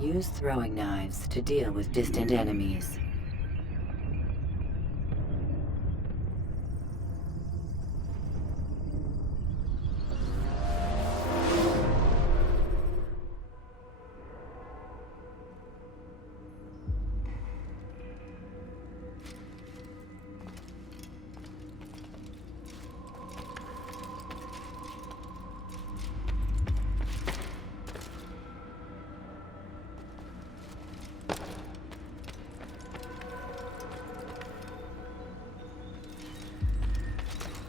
Use throwing knives to deal with distant enemies.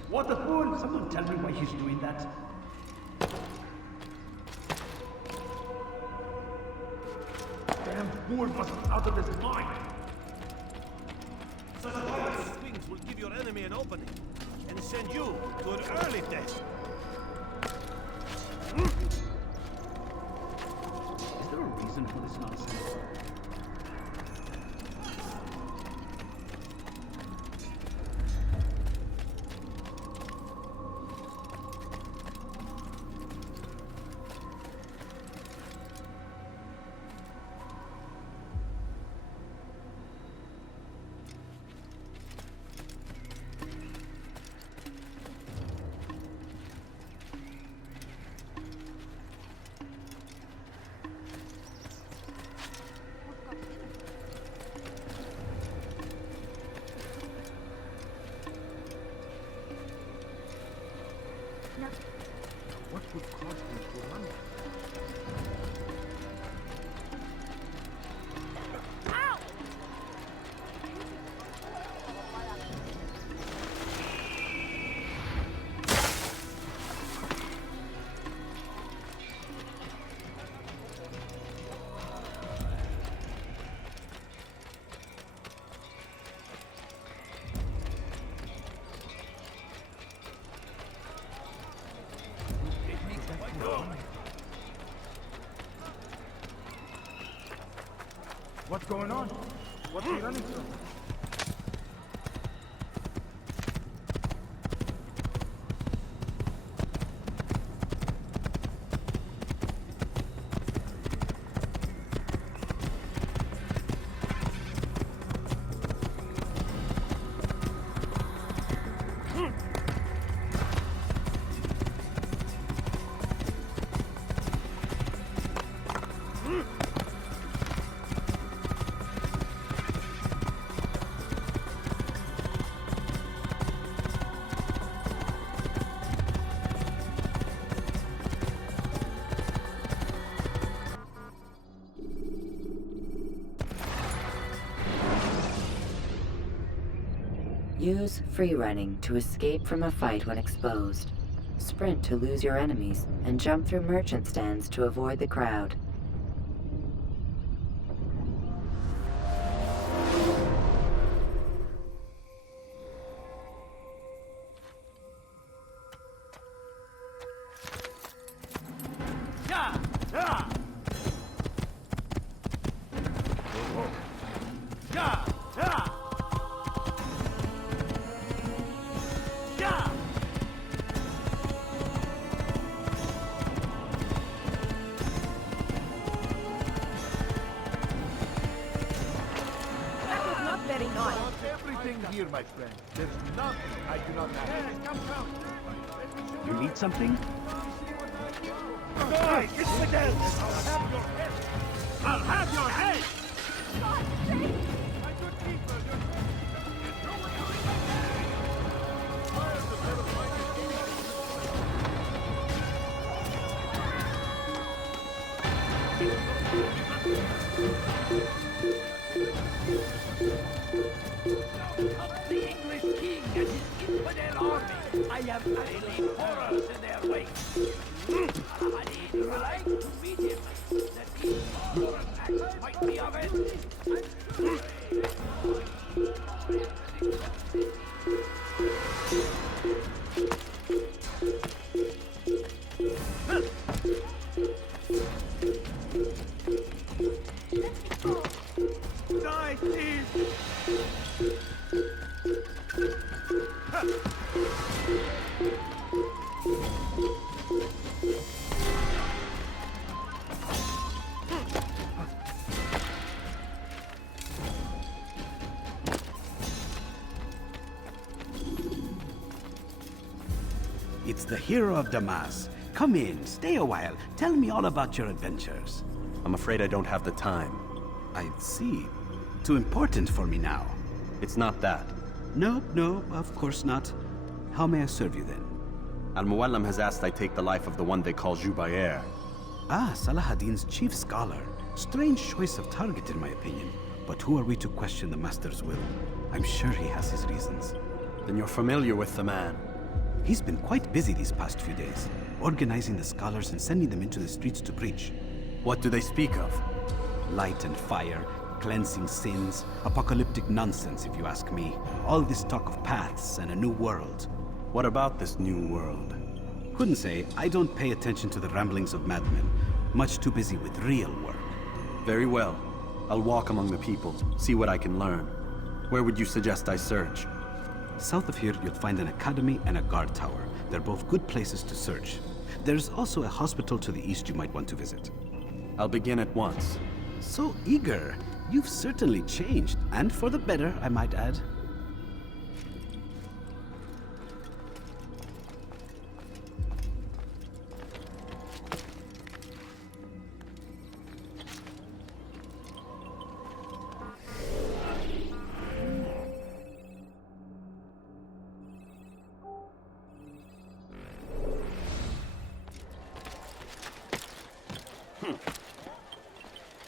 What the fool? Someone tell me why he's doing that. Damn fool must be out of his mind. Such powerful wings will give your enemy an opening and send you to an early death. Is there a reason for this nonsense? What would cause him to run? What's going on? What's he running from? Use free running to escape from a fight when exposed. Sprint to lose your enemies, and jump through merchant stands to avoid the crowd. Everything here, my friend. There's nothing I do not have. Come. You need something? Die! It's the dead! I'll have your head! I'll have your head! My good people, fire the metal Of the English king and his infidel army, I have laid horrors in their wake. I need right to meet him, that these horror attacks might be avenged. Die, please! It's the hero of Damas. Come in, stay a while. Tell me all about your adventures. I'm afraid I don't have the time. I see. Too important for me now. It's not that. No, of course not. How may I serve you then? Al-Muallim has asked I take the life of the one they call Jubayr. Ah, Salahuddin's chief scholar. Strange choice of target in my opinion. But who are we to question the Master's will? I'm sure he has his reasons. Then you're familiar with the man. He's been quite busy these past few days, organizing the scholars and sending them into the streets to preach. What do they speak of? Light and fire, cleansing sins, apocalyptic nonsense if you ask me. All this talk of paths and a new world. What about this new world? Couldn't say. I don't pay attention to the ramblings of madmen. Much too busy with real work. Very well. I'll walk among the people, see what I can learn. Where would you suggest I search? South of here, you'll find an academy and a guard tower. They're both good places to search. There's also a hospital to the east you might want to visit. I'll begin at once. So eager. You've certainly changed, and for the better, I might add.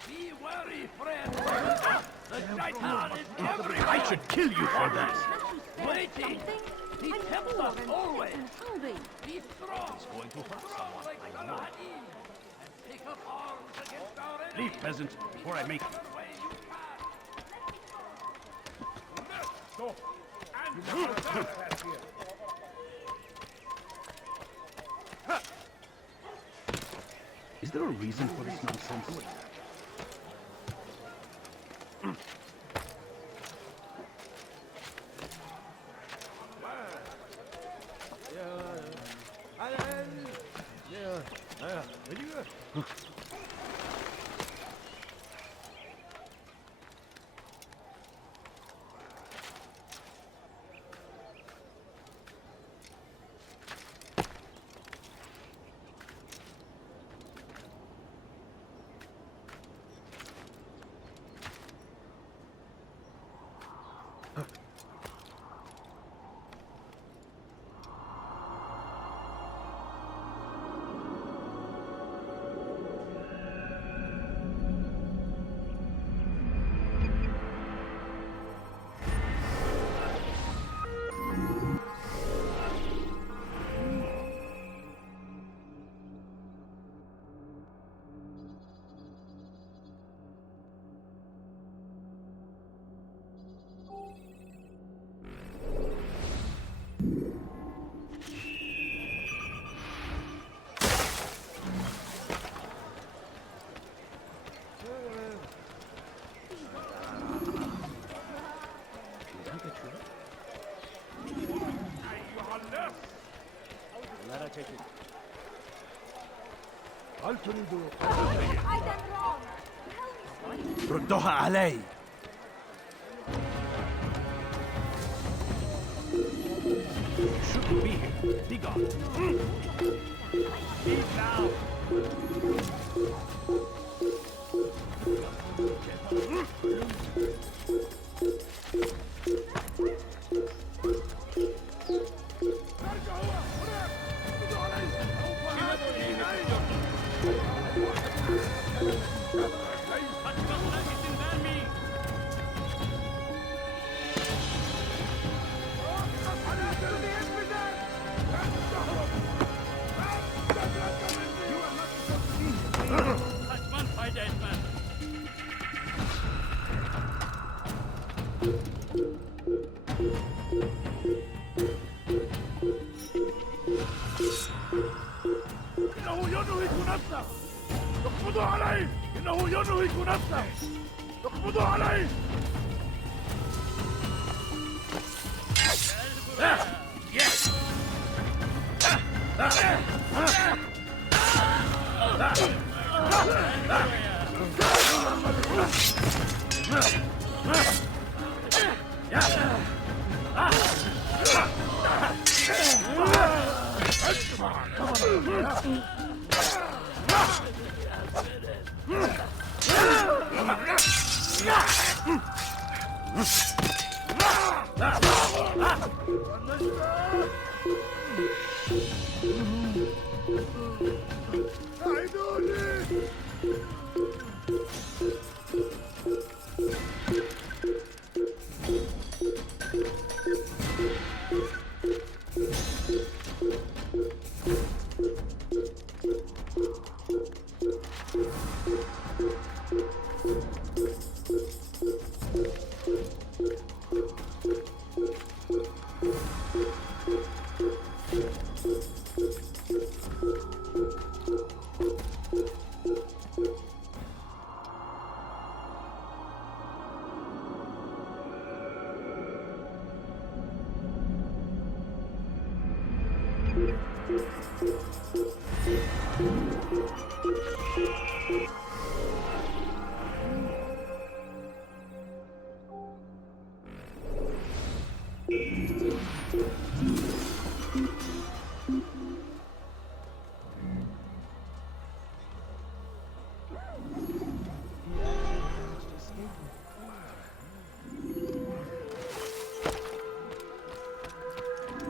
Be wary, friend. The shaitan is everywhere. I should kill you for that. Waiting. He tempts us always. Holding. Be strong. It's going to hurt someone. Like Saladin. And take up arms against our enemies. Leave, peasant, before I make you. The way you can. Stop. And Is there a reason for this nonsense? I done wrong. ردوها علي. Shouldn't be here. Be gone. Leave now. إنه ينهك نفسه. اقبضوا عليه. إنه ينهك نفسه. اقبضوا عليه.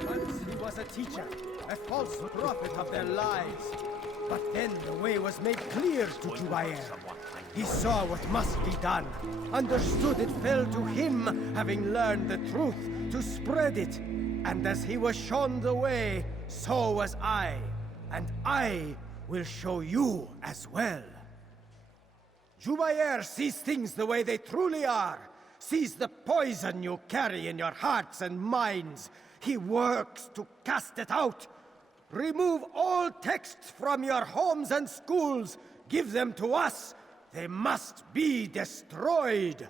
Once he was a teacher, a false prophet of their lies. But then the way was made clear to Jubair. He saw what must be done, understood it fell to him, having learned the truth, to spread it. And as he was shown the way, so was I. And I will show you as well. Jubair sees things the way they truly are, sees the poison you carry in your hearts and minds. He works to cast it out. Remove all texts from your homes and schools. Give them to us. They must be destroyed.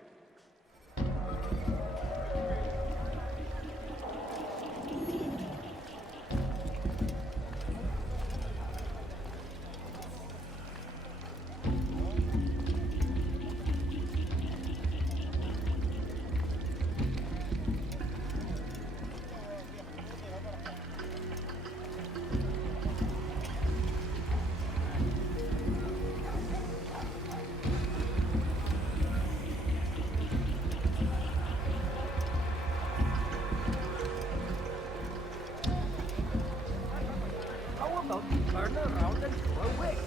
Turn around and go away.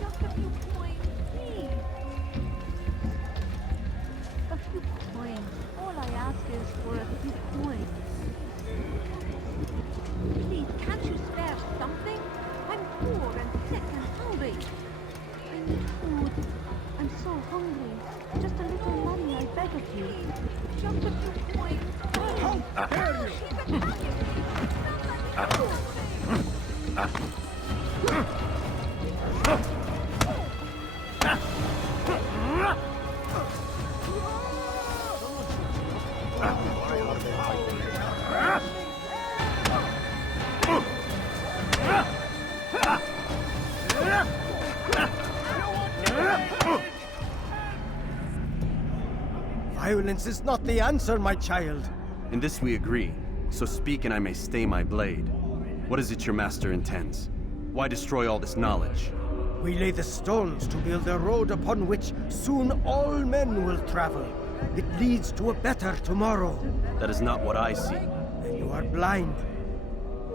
Just a few coins, please. A few coins. All I ask is for a few coins. Please, can't you spare something? I'm poor and sick and hungry. I need food. I'm so hungry. Just a little money, I beg of you. Just a few coins. How dare you! She's attacking me! Violence is not the answer, my child. In this we agree, so speak and I may stay my blade. What is it your master intends? Why destroy all this knowledge? We lay the stones to build a road upon which soon all men will travel. It leads to a better tomorrow. That is not what I see. Then you are blind.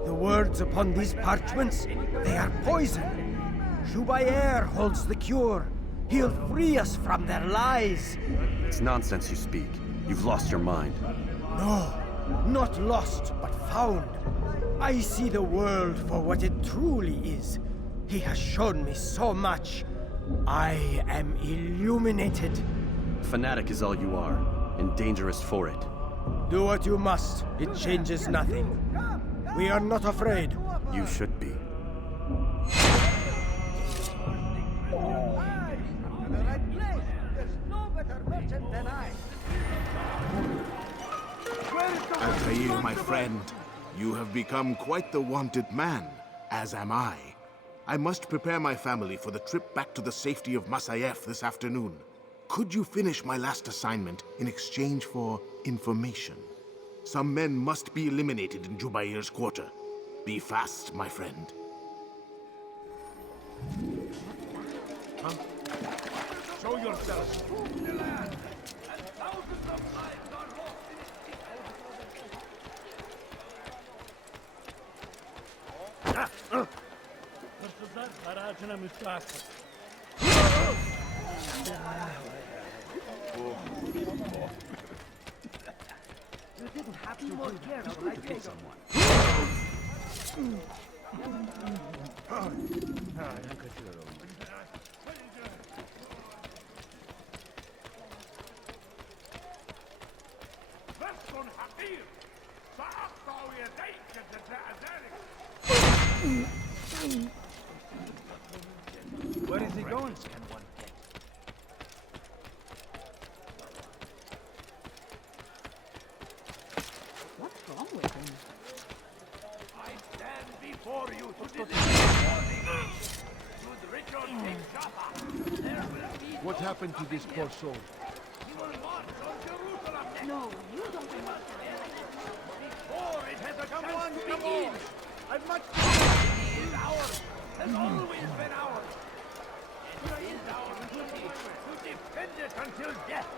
The words upon these parchments, they are poison. Jubair holds the cure. He'll free us from their lies. It's nonsense you speak. You've lost your mind. No, not lost, but found. I see the world for what it truly is. He has shown me so much. I am illuminated. A fanatic is all you are, and dangerous for it. Do what you must. It changes nothing. We are not afraid. You should be. Altair, my friend, you have become quite the wanted man, as am I. I must prepare my family for the trip back to the safety of Masayef this afternoon. Could you finish my last assignment in exchange for information? Some men must be eliminated in Jubair's quarter. Be fast, my friend. Show yourself. The land, and thousands of lives are lost in its ارتداد خراجنا مستعصر. You didn't have to more careful like this. بس حقير سأقطع يديك جزاء ذلك. Where is he going? What's wrong with him? I stand before you to deliver warning. Should Richard take Jaffa, there will be What happened to this poor soul? he will march on Jerusalem next. No, you don't want Before it has a chance to begin. I'm much. He is ours, has always been ours. And it is our duty to defend it until death.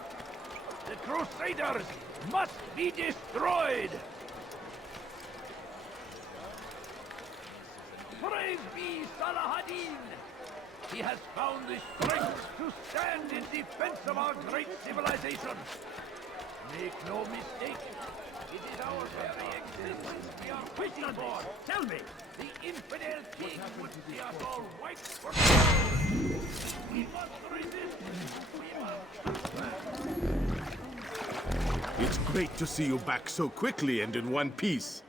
The Crusaders must be destroyed. Praise be Salah ad-Din. He has found the strength to stand in defense of our great civilization. Make no mistake, it is our very existence we are fighting for. Tell me, the infidel king would see us all wiped for gold. We must resist. We must. It's great to see you back so quickly and in one piece.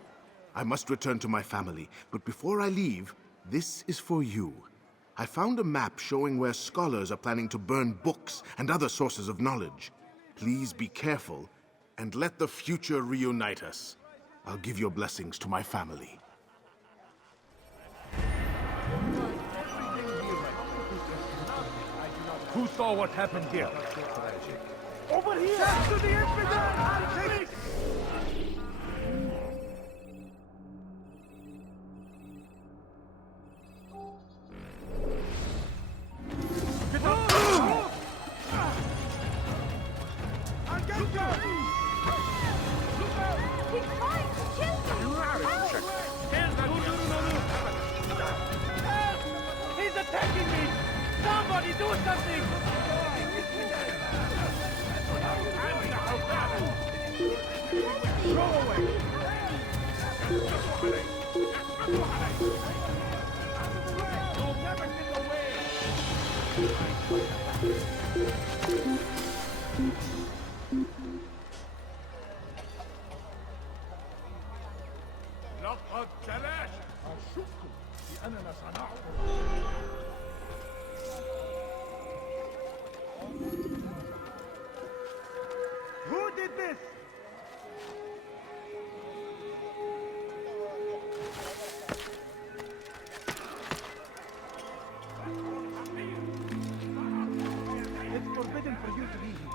I must return to my family, but before I leave, this is for you. I found a map showing where scholars are planning to burn books and other sources of knowledge. Please be careful, and let the future reunite us. I'll give your blessings to my family. Who saw what happened here? Over here! Back to the infidel! I'll take it! Get up! I'll get you! He's trying to kill me! He's attacking me! Somebody do something! Go away! You'll never get away! لقد تلاشى الشك بأننا صنعنا Who did this? It's forbidden for you to be here.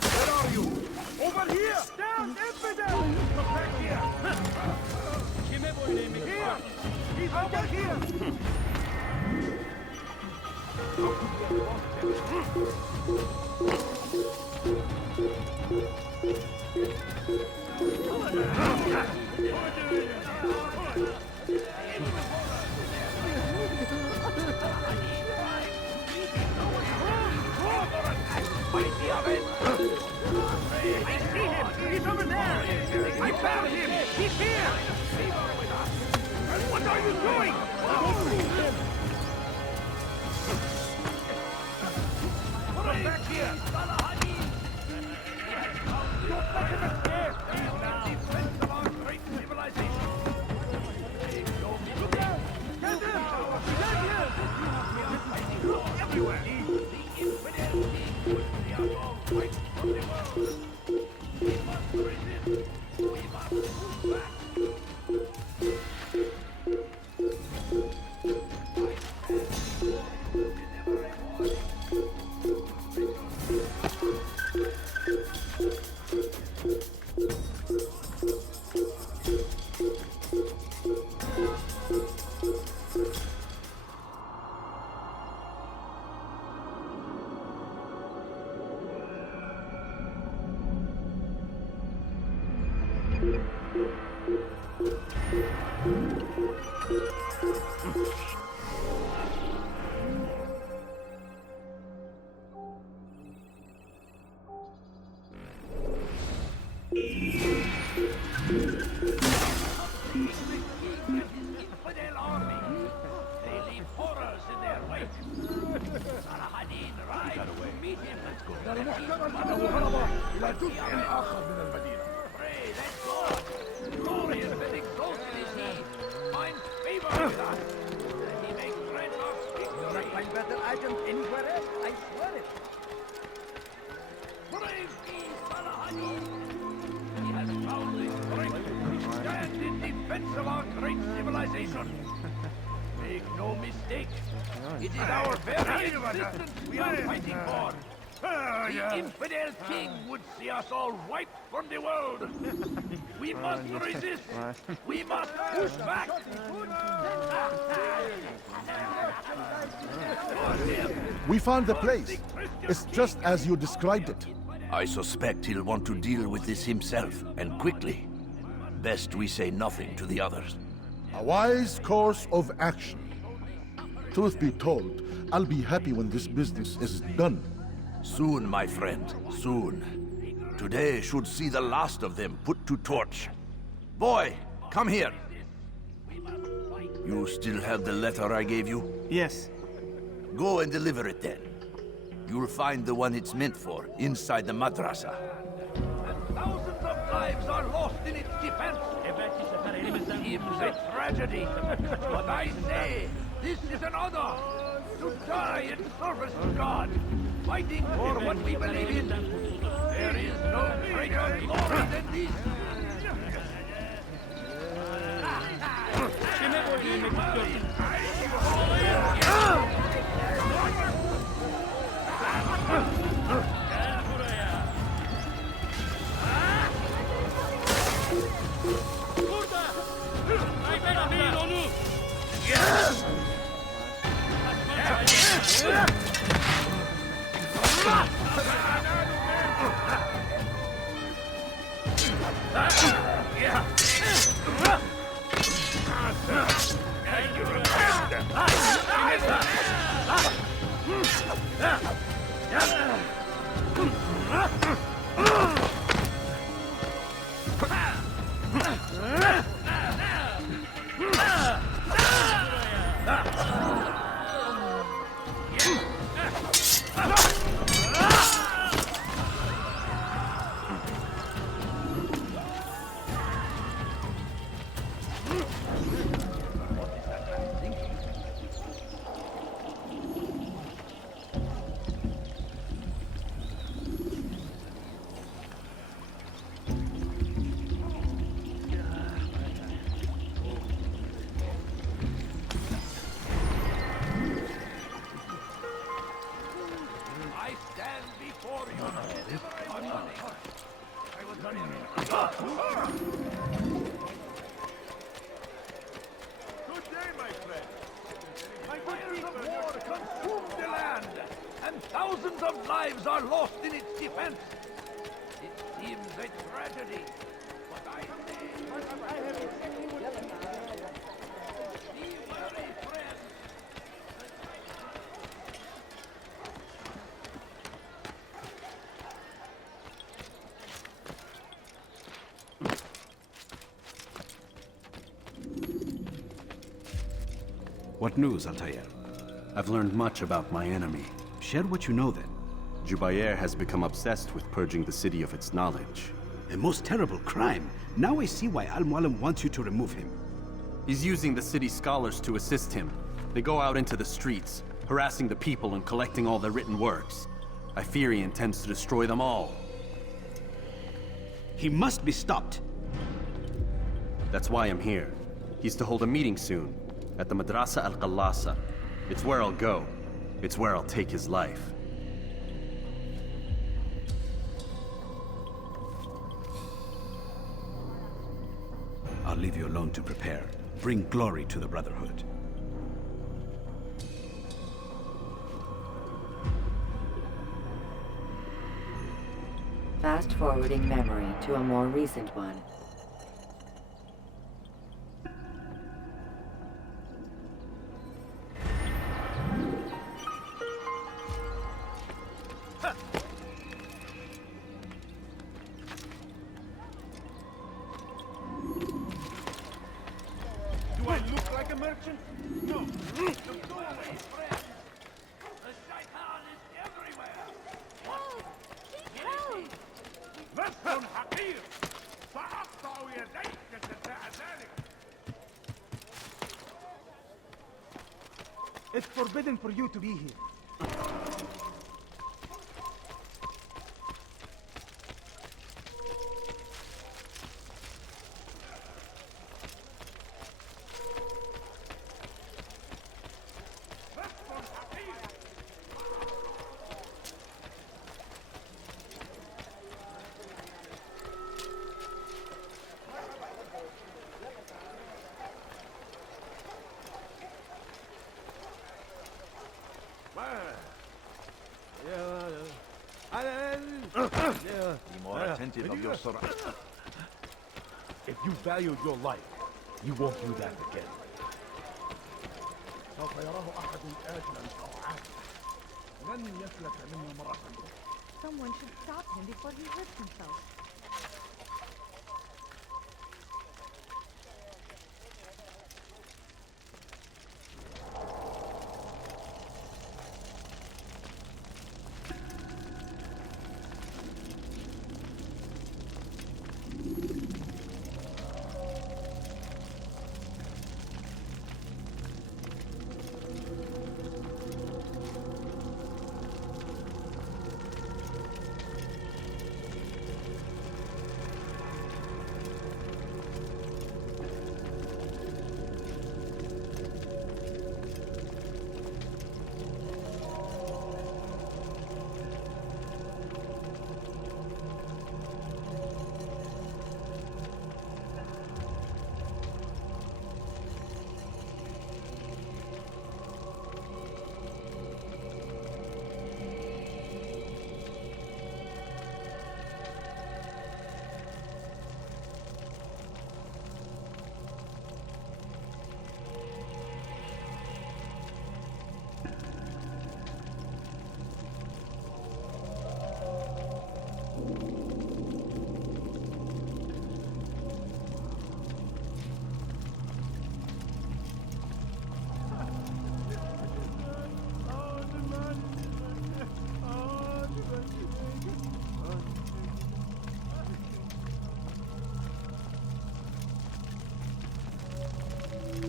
Where are you? Over here! Down, infidel! Come back here! Here! He's over here! I see him! He's over there! I found him! He's here! What are you doing? Put him back here! Salahadin! Don't let him escape! He's in defense of our great civilization! Take no mistake! Get him! Get him! We are fighting war everywhere! The infidel king would see us all wiped from the world! We must resist! We must move back! Infidel army! They leave horrors in their wake! Salahadin rides to meet him! المحكمة المنورة إلى جزء آخر من المدينة. Pray that God, glorious and exalted is he, find favor with us, that he may grant us victory! Find better items anywhere else, I swear it. Praise be Salahadin! He has found the strength to stand in defense of our great civilization! Make no mistake, it is our very existence we are fighting for! The infidel king would see us all wiped from the world! We must resist! We must push back! We found the place. It's just as you described it. I suspect he'll want to deal with this himself, and quickly. Best we say nothing to the others. A wise course of action. Truth be told, I'll be happy when this business is done. Soon, my friend, soon. Today should see the last of them put to torch. Boy, come here. You still have the letter I gave you? Yes. Go and deliver it then. You'll find the one it's meant for inside the madrasa. Thousands of lives are lost in its defense! It seems a tragedy, but I say, this is an honor! To die in service to God, fighting for what we believe in! There is no greater glory than this! Thousands of lives are lost in its defense. It seems a tragedy, but I say... Be wary, friend. What news, Altair? I've learned much about my enemy. Share what you know then. Jubair has become obsessed with purging the city of its knowledge. A most terrible crime. Now I see why Al-Mualim wants you to remove him. He's using the city scholars to assist him. They go out into the streets, harassing the people and collecting all their written works. I fear he intends to destroy them all. He must be stopped. That's why I'm here. He's to hold a meeting soon, at the Madrasa Al-Qallasa. It's where I'll go. It's where I'll take his life. I'll leave you alone to prepare. Bring glory to the Brotherhood. Fast-forwarding memory to a more recent one. Do I look like a merchant? No. Go away, friend. The shaitan is everywhere. لست حقير سأقطع يديك جزاء ذلك. It's forbidden for you to be here. Be more attentive of your surah. If you valued your life, you won't do that again. سوف يراه أحد آجلا أو عاجلا. لن يفلت منه مرة. Someone should stop him before he hurts himself.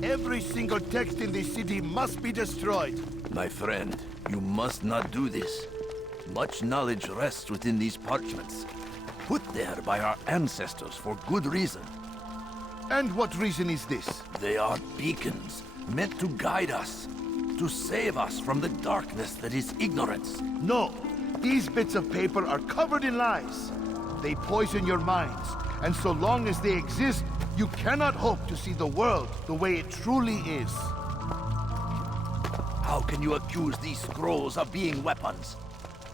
Every single text in this city must be destroyed. My friend, you must not do this. Much knowledge rests within these parchments, put there by our ancestors for good reason. And what reason is this? They are beacons, meant to guide us, to save us from the darkness that is ignorance. No, these bits of paper are covered in lies. They poison your minds, and so long as they exist, you cannot hope to see the world the way it truly is. How can you accuse these scrolls of being weapons?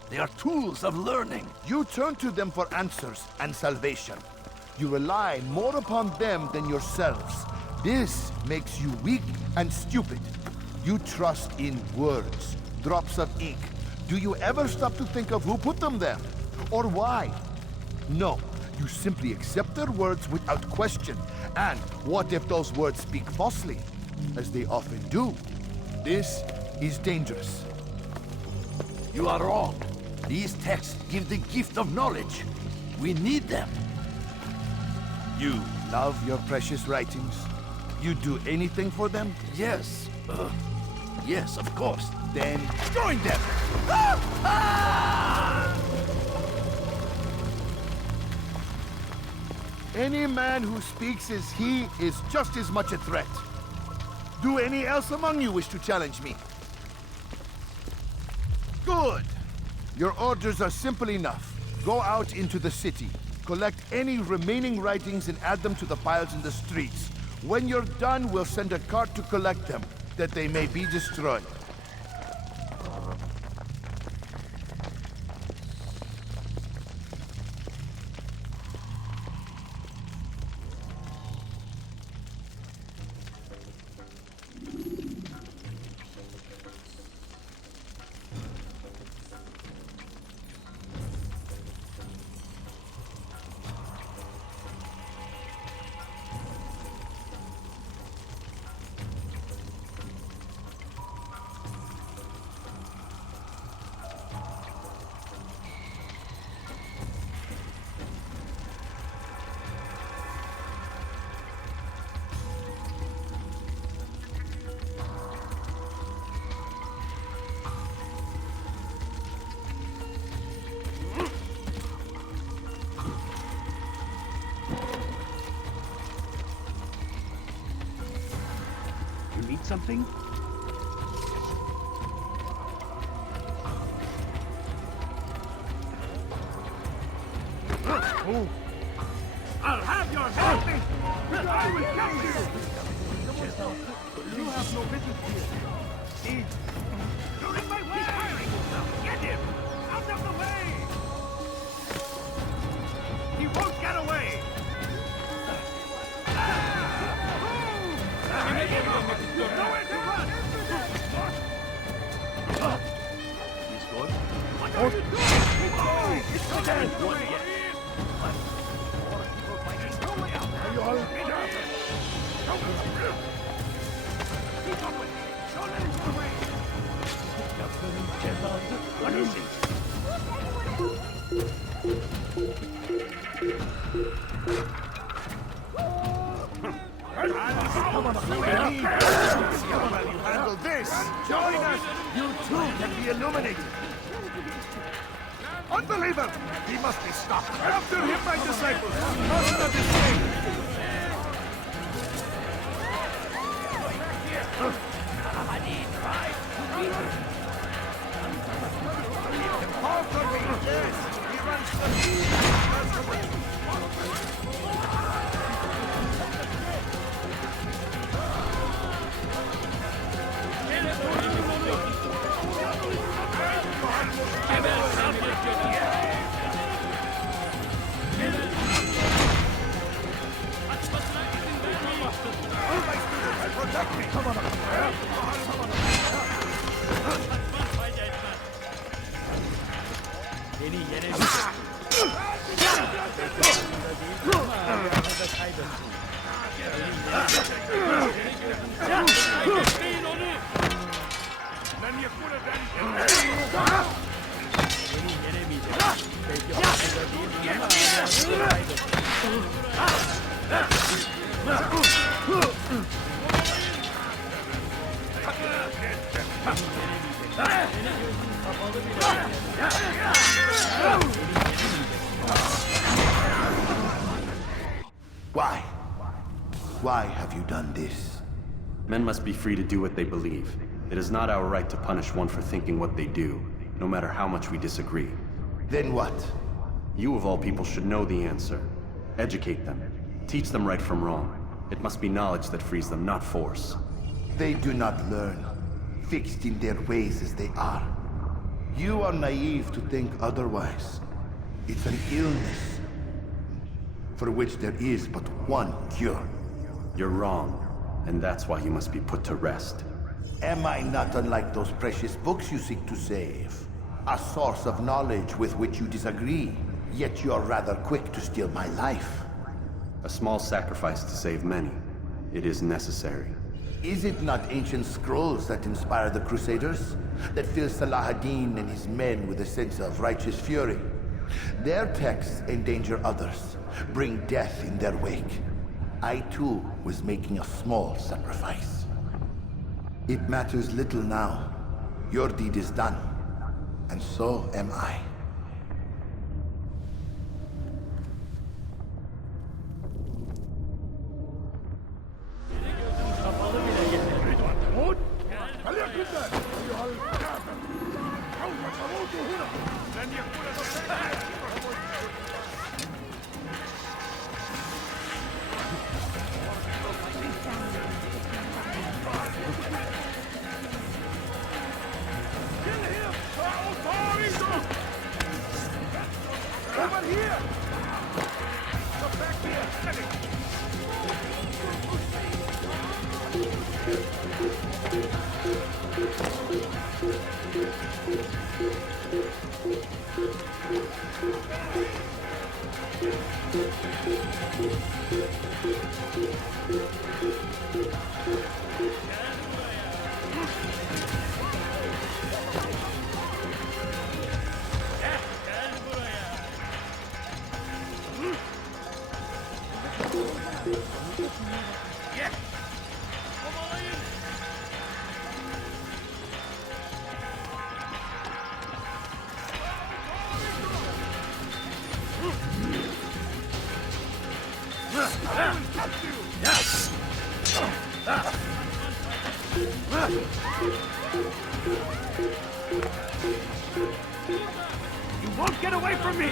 They are tools of learning. You turn to them for answers and salvation. You rely more upon them than yourselves. This makes you weak and stupid. You trust in words, drops of ink. Do you ever stop to think of who put them there? Or why? No, you simply accept their words without question. And what if those words speak falsely? As they often do. This is dangerous. You are wrong. These texts give the gift of knowledge. We need them. You love your precious writings? You do anything for them? Yes. Yes, of course. Then join them! Any man who speaks as he is just as much a threat. Do any else among you wish to challenge me? Good. Your orders are simple enough. Go out into the city. Collect any remaining writings and add them to the piles in the streets. When you're done, we'll send a cart to collect them, that they may be destroyed. You need something? I'll have your head! I will catch you! You have no business here. You're in my way! He's firing! Get him! Out of the way! He won't get away! You're nowhere to run! He's good. What are you doing? Oh, it's the dead one! Are you all right? Keep up with me! Don't let him get away! What is it? Come on, you handle this! Join us! You too can be illuminated! Unbeliever! He must be stopped! After him, my disciples! Must not escape! Call for me! Yes! He runs the protect me! Come on! Why? Why have you done this? Men must be free to do what they believe. It is not our right to punish one for thinking what they do, no matter how much we disagree. Then what? You of all people should know the answer. Educate them. Teach them right from wrong. It must be knowledge that frees them, not force. They do not learn, fixed in their ways as they are. You are naive to think otherwise. It's an illness, for which there is but one cure. You're wrong, and that's why you must be put to rest. Am I not unlike those precious books you seek to save? A source of knowledge with which you disagree, yet you are rather quick to steal my life. A small sacrifice to save many. It is necessary. Is it not ancient scrolls that inspire the Crusaders? That fill Salah ad-Din and his men with a sense of righteous fury? Their texts endanger others, bring death in their wake. I too was making a small sacrifice. It matters little now. Your deed is done, and so am I. تموت؟ فليكن ذلك أيها الكافر. سوف تموت هنا. لن يكون ذلك. Over here! Come back here! You won't get away from me!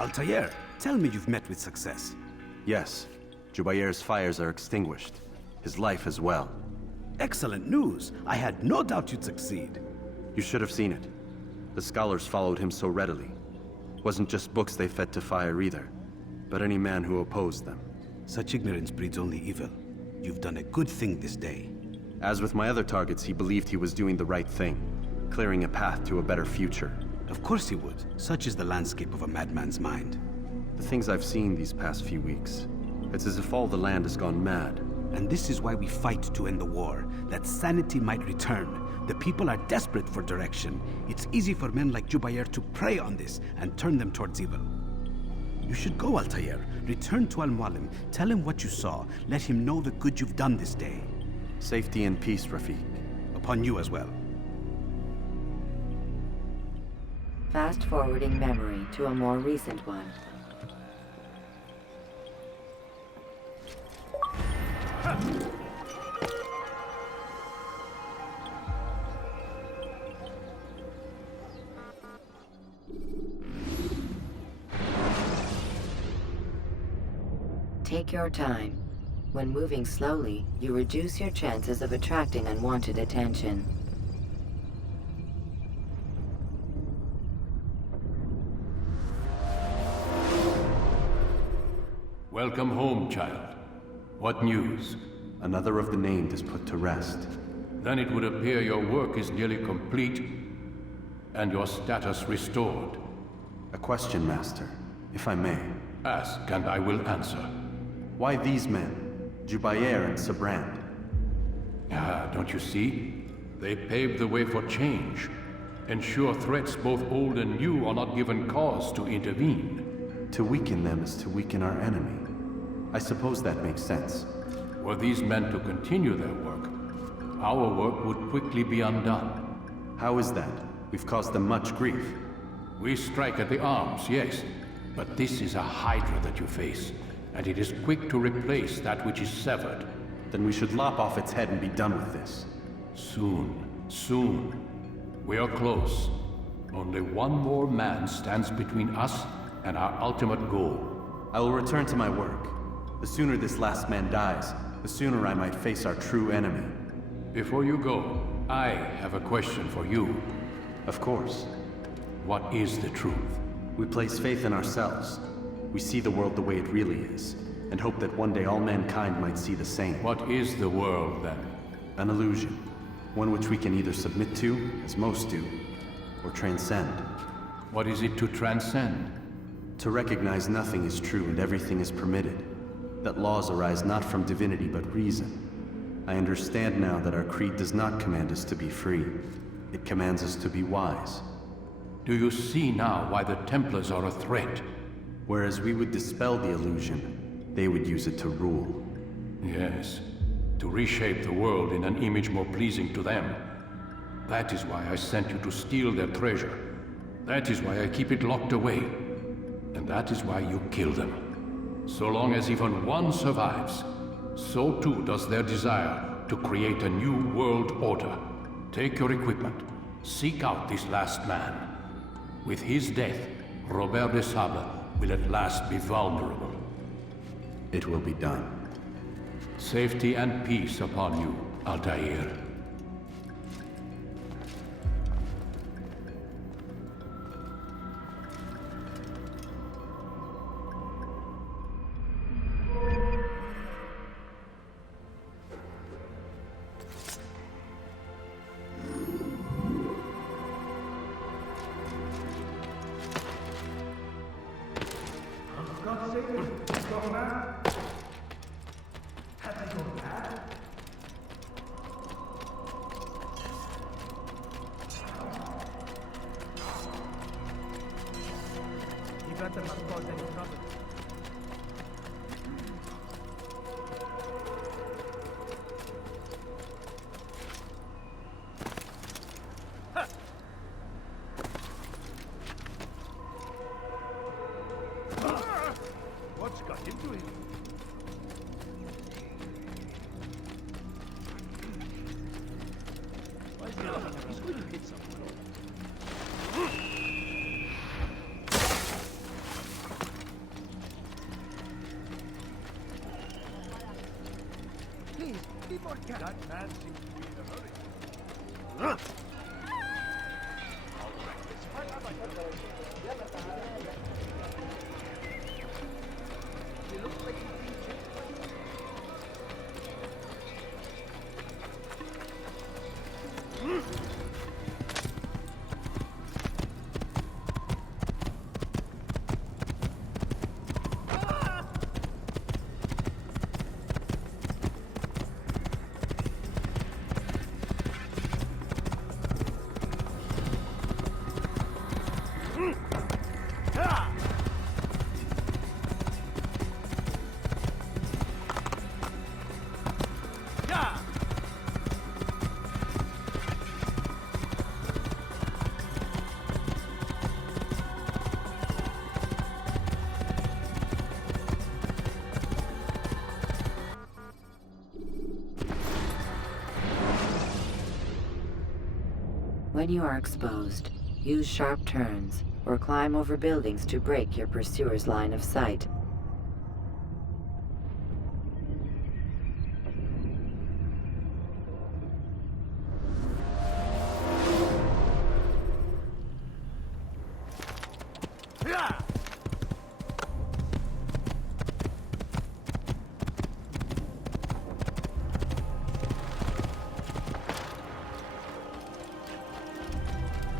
Altair, tell me you've met with success. Yes. Jubair's fires are extinguished. His life as well. Excellent news. I had no doubt you'd succeed. You should have seen it. The scholars followed him so readily. Wasn't just books they fed to fire either, but any man who opposed them. Such ignorance breeds only evil. You've done a good thing this day. As with my other targets, he believed he was doing the right thing, clearing a path to a better future. Of course he would. Such is the landscape of a madman's mind. The things I've seen these past few weeks, it's as if all the land has gone mad. And this is why we fight to end the war, that sanity might return. The people are desperate for direction. It's easy for men like Jubair to prey on this and turn them towards evil. You should go, Altair. Return to Al-Mualim. Tell him what you saw. Let him know the good you've done this day. Safety and peace, Rafiq. Upon you as well. Fast-forwarding memory to a more recent one. Take your time. When moving slowly, you reduce your chances of attracting unwanted attention. Welcome home, child. What news? Another of the named is put to rest. Then it would appear your work is nearly complete, and your status restored. A question, Master, if I may. Ask, and I will answer. Why these men? Jubayer and Sabrand. Ah, don't you see? They paved the way for change. Ensure threats both old and new are not given cause to intervene. To weaken them is to weaken our enemy. I suppose that makes sense. Were these men to continue their work, our work would quickly be undone. How is that? We've caused them much grief. We strike at the arms, yes. But this is a Hydra that you face, and it is quick to replace that which is severed. Then we should lop off its head and be done with this. Soon, soon. We are close. Only one more man stands between us and our ultimate goal. I will return to my work. The sooner this last man dies, the sooner I might face our true enemy. Before you go, I have a question for you. Of course. What is the truth? We place faith in ourselves. We see the world the way it really is, and hope that one day all mankind might see the same. What is the world, then? An illusion. One which we can either submit to, as most do, or transcend. What is it to transcend? To recognize nothing is true and everything is permitted. That laws arise not from divinity but reason. I understand now that our creed does not command us to be free. It commands us to be wise. Do you see now why the Templars are a threat? Whereas we would dispel the illusion, they would use it to rule. Yes, to reshape the world in an image more pleasing to them. That is why I sent you to steal their treasure. That is why I keep it locked away. And that is why you kill them. So long as even one survives, so too does their desire to create a new world order. Take your equipment. Seek out this last man. With his death, Robert de Sable will at last be vulnerable. It will be done. Safety and peace upon you, Altair. What's got into him? He's going to hit someone. Please, be more careful. That man seems to be in a hurry. He looks like he's being chased by someone. When you are exposed, use sharp turns or climb over buildings to break your pursuer's line of sight.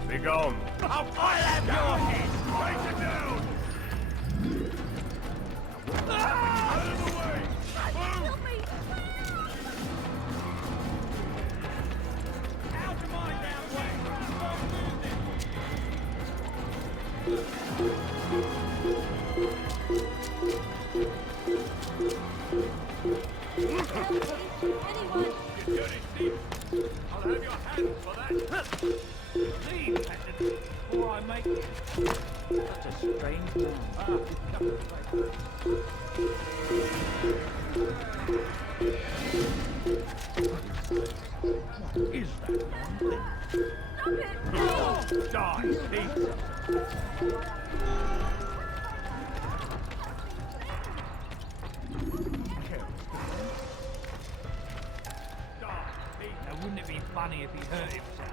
Be gone. I'll have your head. Break it down. Out of the way! Help me! Out of my damn way! Anyone? You dirty thief! I'll have your hand for that! Leave, Captain, before I make you. Such a strange man. What is that one thing? Stop it! Die, thief! Now, wouldn't it be funny if he hurt himself?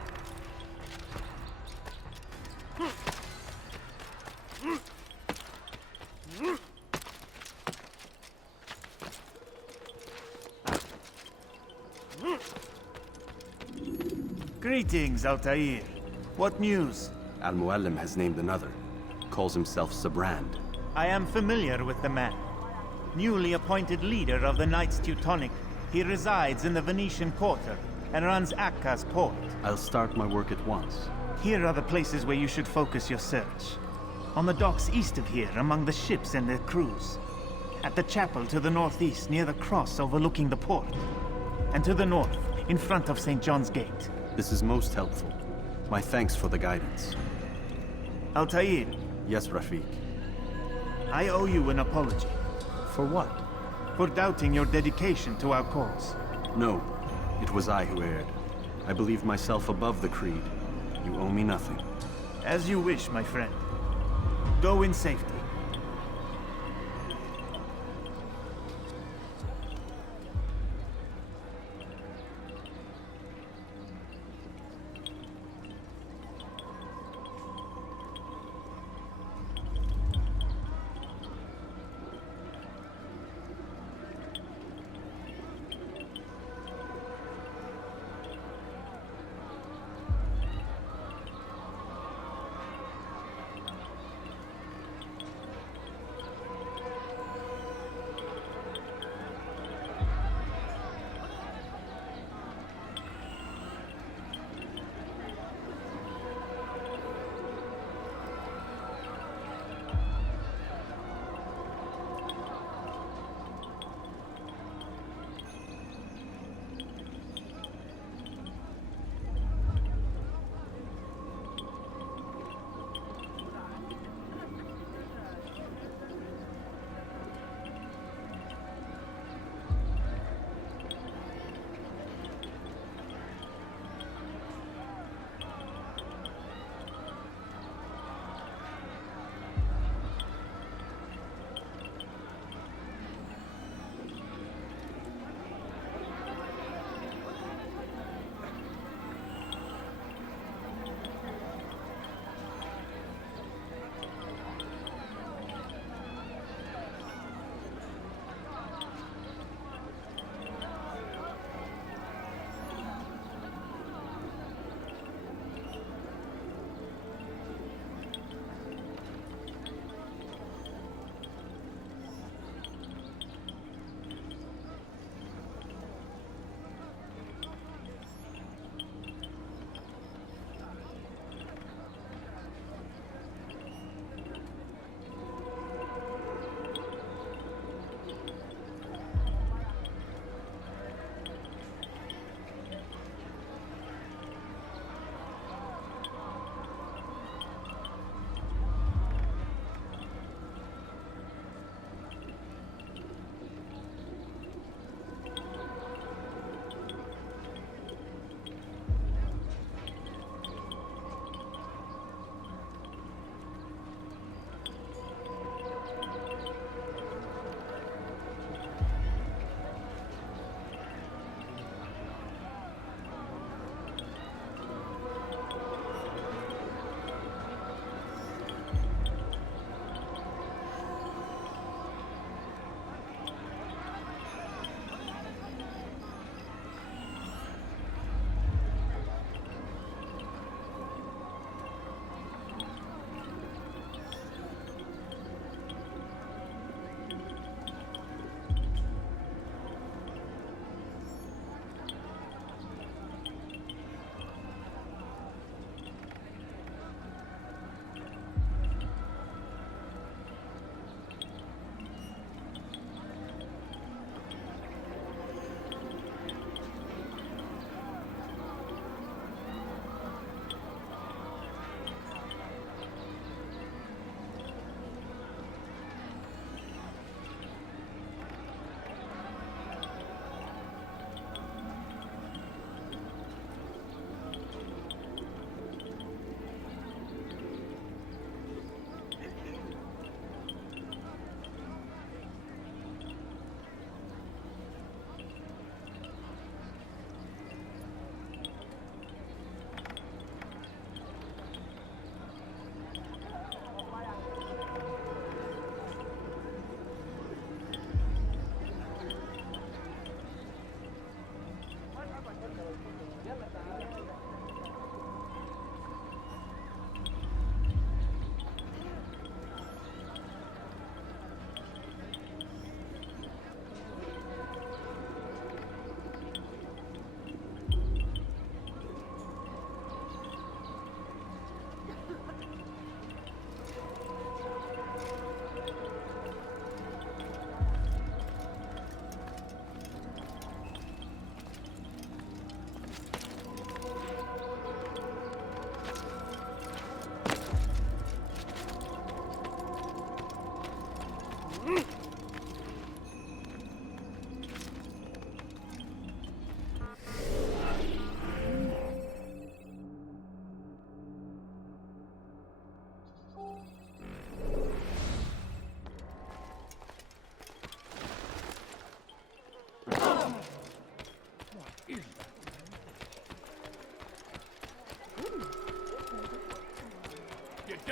Greetings, Altair. What news? Al-Mualim has named another. Calls himself Sabrand. I am familiar with the man. Newly appointed leader of the Knights Teutonic, he resides in the Venetian Quarter and runs Akka's port. I'll start my work at once. Here are the places where you should focus your search. On the docks east of here, among the ships and their crews. At the chapel to the northeast, near the cross overlooking the port. And to the north, in front of St. John's Gate. This is most helpful. My thanks for the guidance. Altair, Yes, Rafiq. I owe you an apology. For what? For doubting your dedication to our cause. No, it was I who erred. I believed myself above the Creed. You owe me nothing. As you wish, my friend. Go in safety.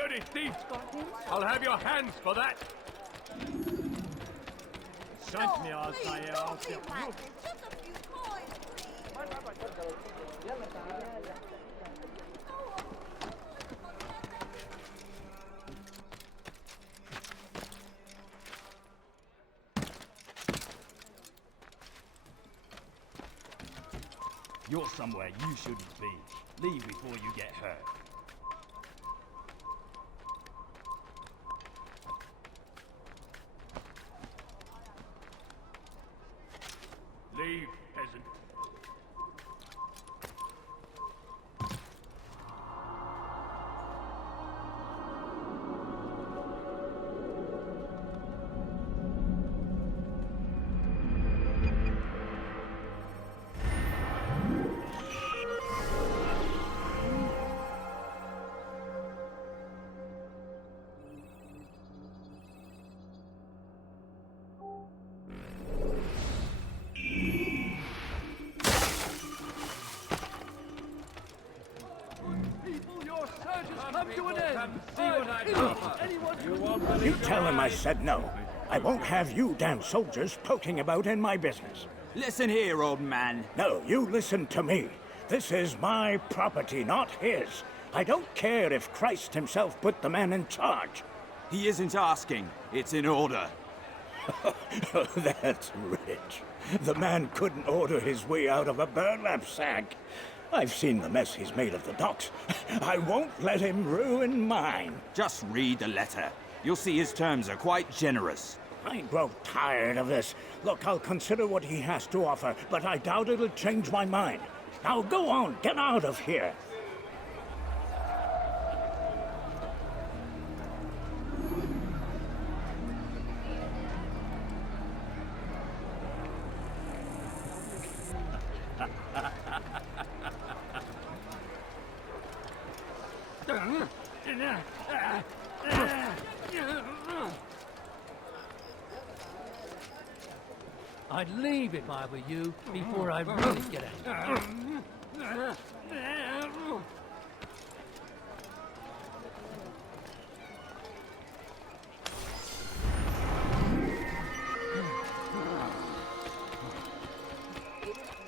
dirty thief! I'll have your hands for that! Shunt me, I'll say, I'll Just a few coins, You're somewhere you shouldn't be. Leave before you get hurt. Leave, peasant. You tell him I said no. I won't have you damn soldiers poking about in my business. Listen here, old man. No, you listen to me. This is my property, not his. I don't care if Christ himself put the man in charge. He isn't asking. It's in order. That's rich. The man couldn't order his way out of a burlap sack. I've seen the mess he's made of the docks. I won't let him ruin mine. Just read the letter. You'll see his terms are quite generous. I grow tired of this. Look, I'll consider what he has to offer, but I doubt it'll change my mind. Now go on, get out of here. I'd leave if I were you before I really get angry.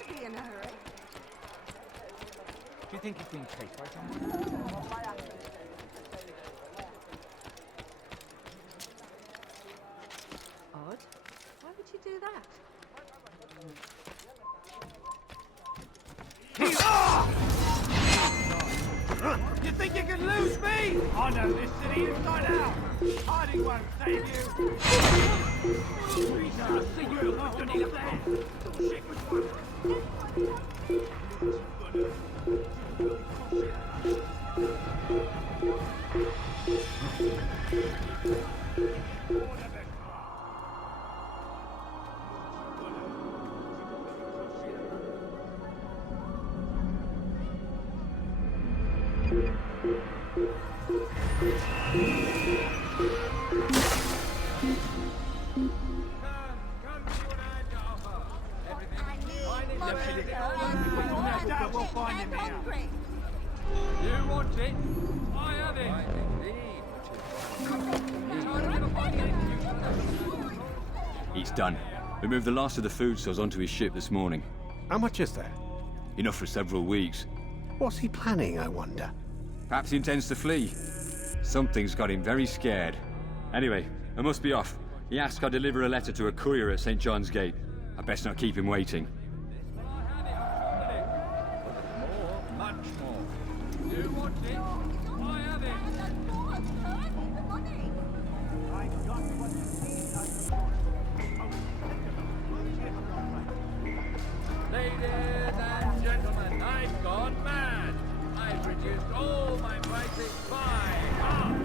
Be in a hurry. Do you think he's being chased by someone? Odd. Why would you do that? You think you can lose me? I know this city inside out. Hiding won't save you. I'll see you underneath there. Shit, which We'll find him here. You want it? I have it. He's done. We moved the last of the food stores onto his ship this morning. How much is there? Enough for several weeks. What's he planning, I wonder? Perhaps he intends to flee. Something's got him very scared. Anyway, I must be off. He asked I deliver a letter to a courier at St. John's Gate. I best not keep him waiting. Much more. You want it? I have it. Ladies and gentlemen, I've gone mad. I've reduced all my prices by half.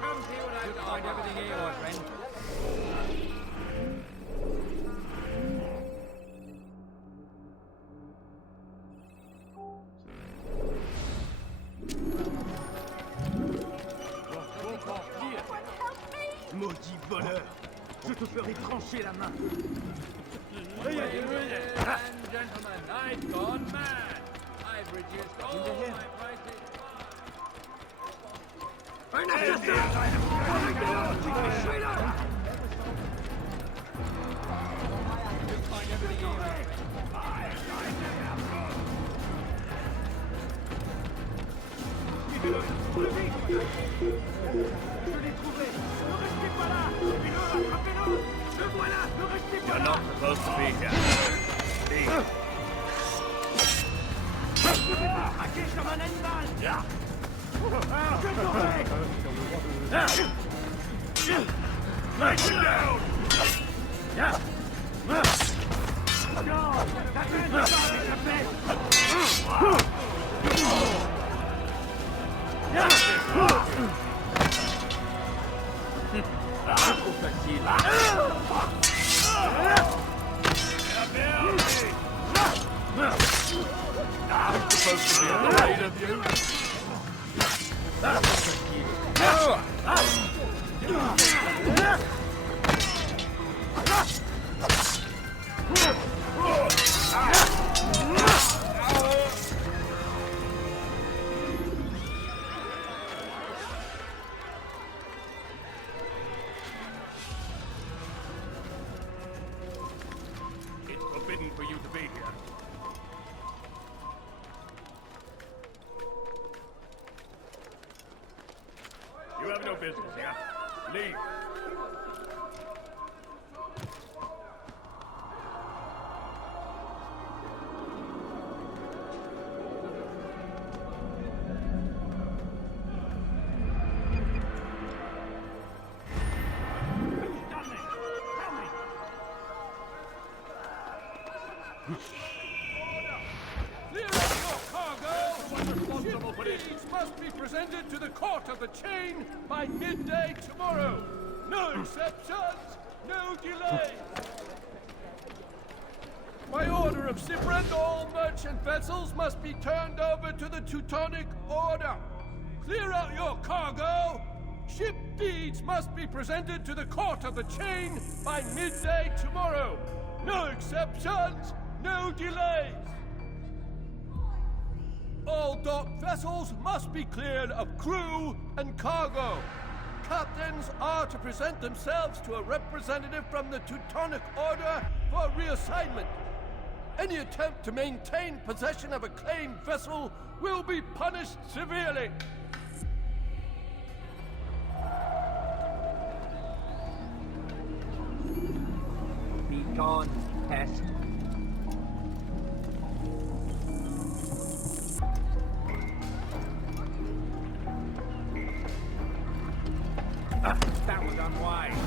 Come see what I've done. Find everything here, my friend. Maudit voleur! Je te ferai trancher la main! Ladies and gentlemen, I've gone mad. I've reduced all my prices. You're not supposed to be here. Leave. Yeah. Lay him down! Yeah. I'm supposed to be afraid of you. It's forbidden for you to be here. You have no business here. Leave. Clear out your cargo! Responsible for this must be presented to the Court of the Chain by midday tomorrow. No exceptions, no delays. By order of Sibrand, all merchant vessels must be turned over to the Teutonic Order. Clear out your cargo! Ship deeds must be presented to the Court of the Chain by midday tomorrow. No exceptions, no delays. All docked vessels must be cleared of crew and cargo. Captains are to present themselves to a representative from the Teutonic Order for reassignment. Any attempt to maintain possession of a claimed vessel will be punished severely. Be gone, pest. That was unwise.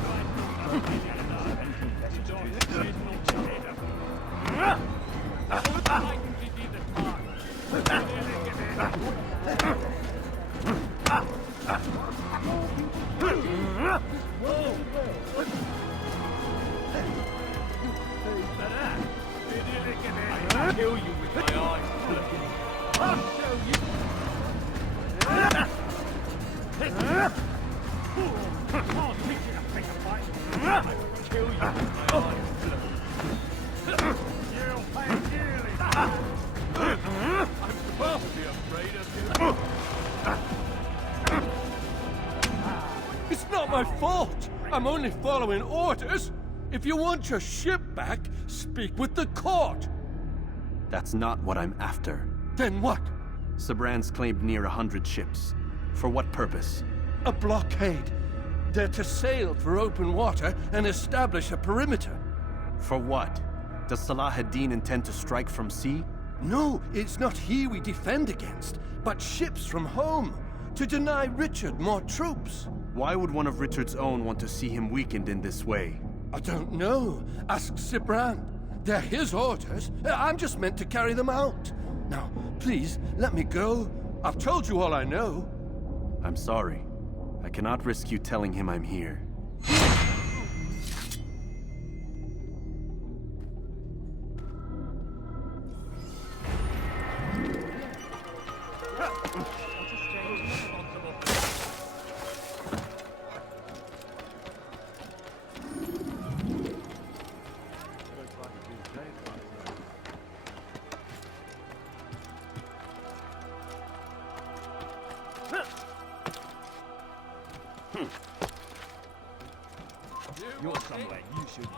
I'll kill you with my eyes. I'll show you. I'll teach you to pick a fight. I will kill you with my eyes. You'll pay dearly. I'm supposed to be afraid of you. It's not my fault. I'm only following orders. If you want your ship back, speak with the court. That's not what I'm after. Then what? Sibrand's claimed near 100 ships. For what purpose? A blockade. They're to sail for open water and establish a perimeter. For what? Does Salah ad-Din intend to strike from sea? No, it's not he we defend against, but ships from home, to deny Richard more troops. Why would one of Richard's own want to see him weakened in this way? I don't know. Ask Sibrand. They're his orders. I'm just meant to carry them out. Now, please, let me go. I've told you all I know. I'm sorry. I cannot risk you telling him I'm here. You're somewhere you shouldn't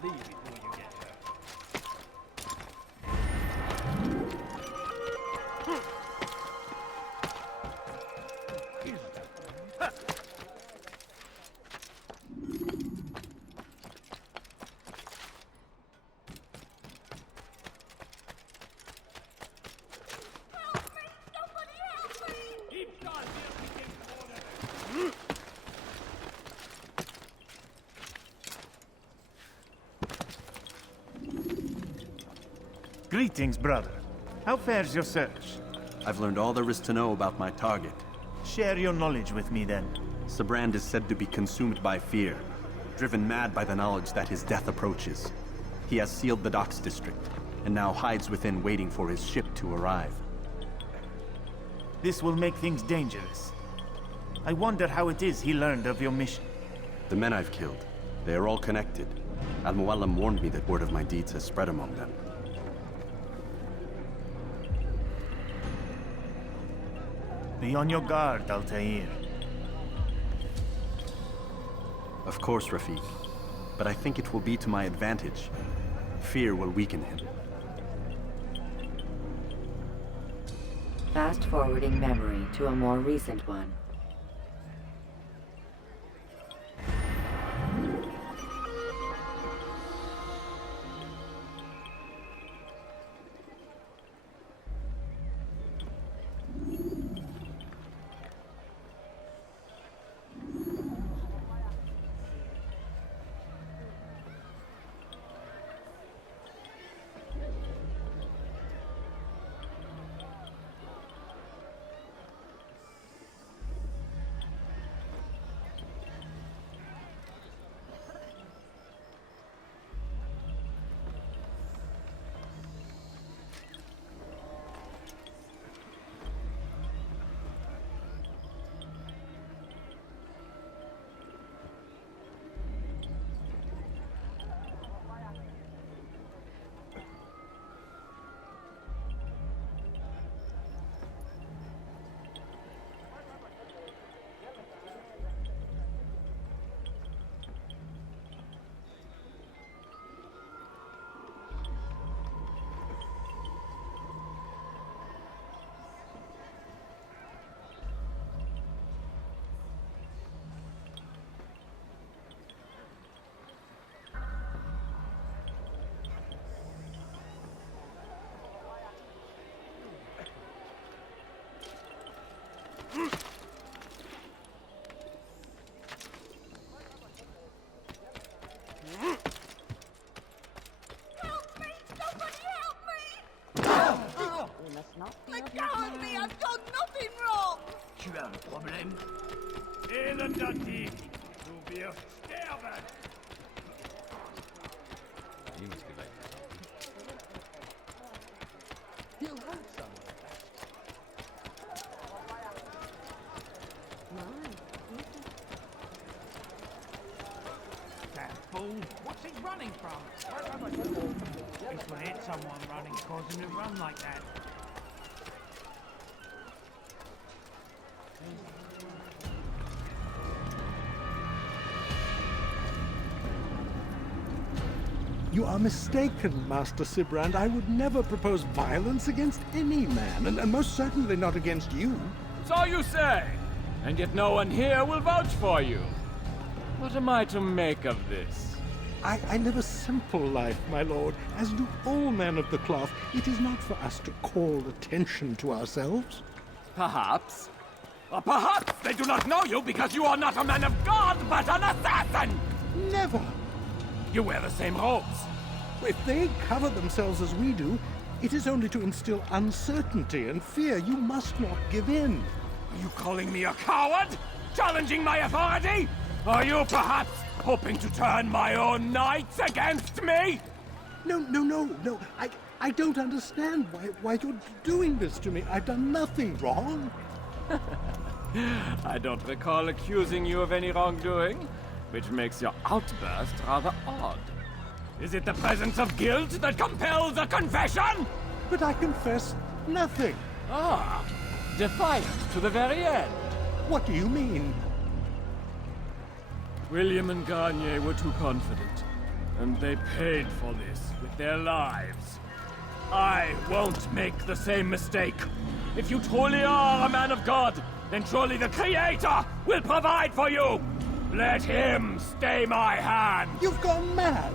be. Leave before you get hurt. Greetings, brother. How fares your search? I've learned all there is to know about my target. Share your knowledge with me, then. Sibrand is said to be consumed by fear, driven mad by the knowledge that his death approaches. He has sealed the docks district, and now hides within waiting for his ship to arrive. This will make things dangerous. I wonder how it is he learned of your mission. The men I've killed, they are all connected. Al-Mualim warned me that word of my deeds has spread among them. Be on your guard, Altair. Of course, Rafiq. But I think it will be to my advantage. Fear will weaken him. Fast-forwarding memory to a more recent one. Let go of me! I've done nothing wrong! Tu as un problème? Et le dandy! Du wirst sterben! You must be late. You want someone? That fool! What's he running from? This will hit someone running, cause him to run like that. You are mistaken, Master Sibrand. I would never propose violence against any man, and most certainly not against you. So you say, and yet no one here will vouch for you. What am I to make of this? I live a simple life, my lord, as do all men of the cloth. It is not for us to call attention to ourselves. Perhaps. Or perhaps they do not know you because you are not a man of God, but an assassin! Never! You wear the same robes. If they cover themselves as we do, it is only to instill uncertainty and fear. You must not give in. Are you calling me a coward? Challenging my authority? Are you perhaps hoping to turn my own knights against me? No. I don't understand why you're doing this to me. I've done nothing wrong. I don't recall accusing you of any wrongdoing, which makes your outburst rather odd. Is it the presence of guilt that compels a confession? But I confess nothing. Ah, defiant to the very end. What do you mean? William and Garnier were too confident, and they paid for this with their lives. I won't make the same mistake. If you truly are a man of God, then surely the Creator will provide for you! Let him stay my hand! You've gone mad!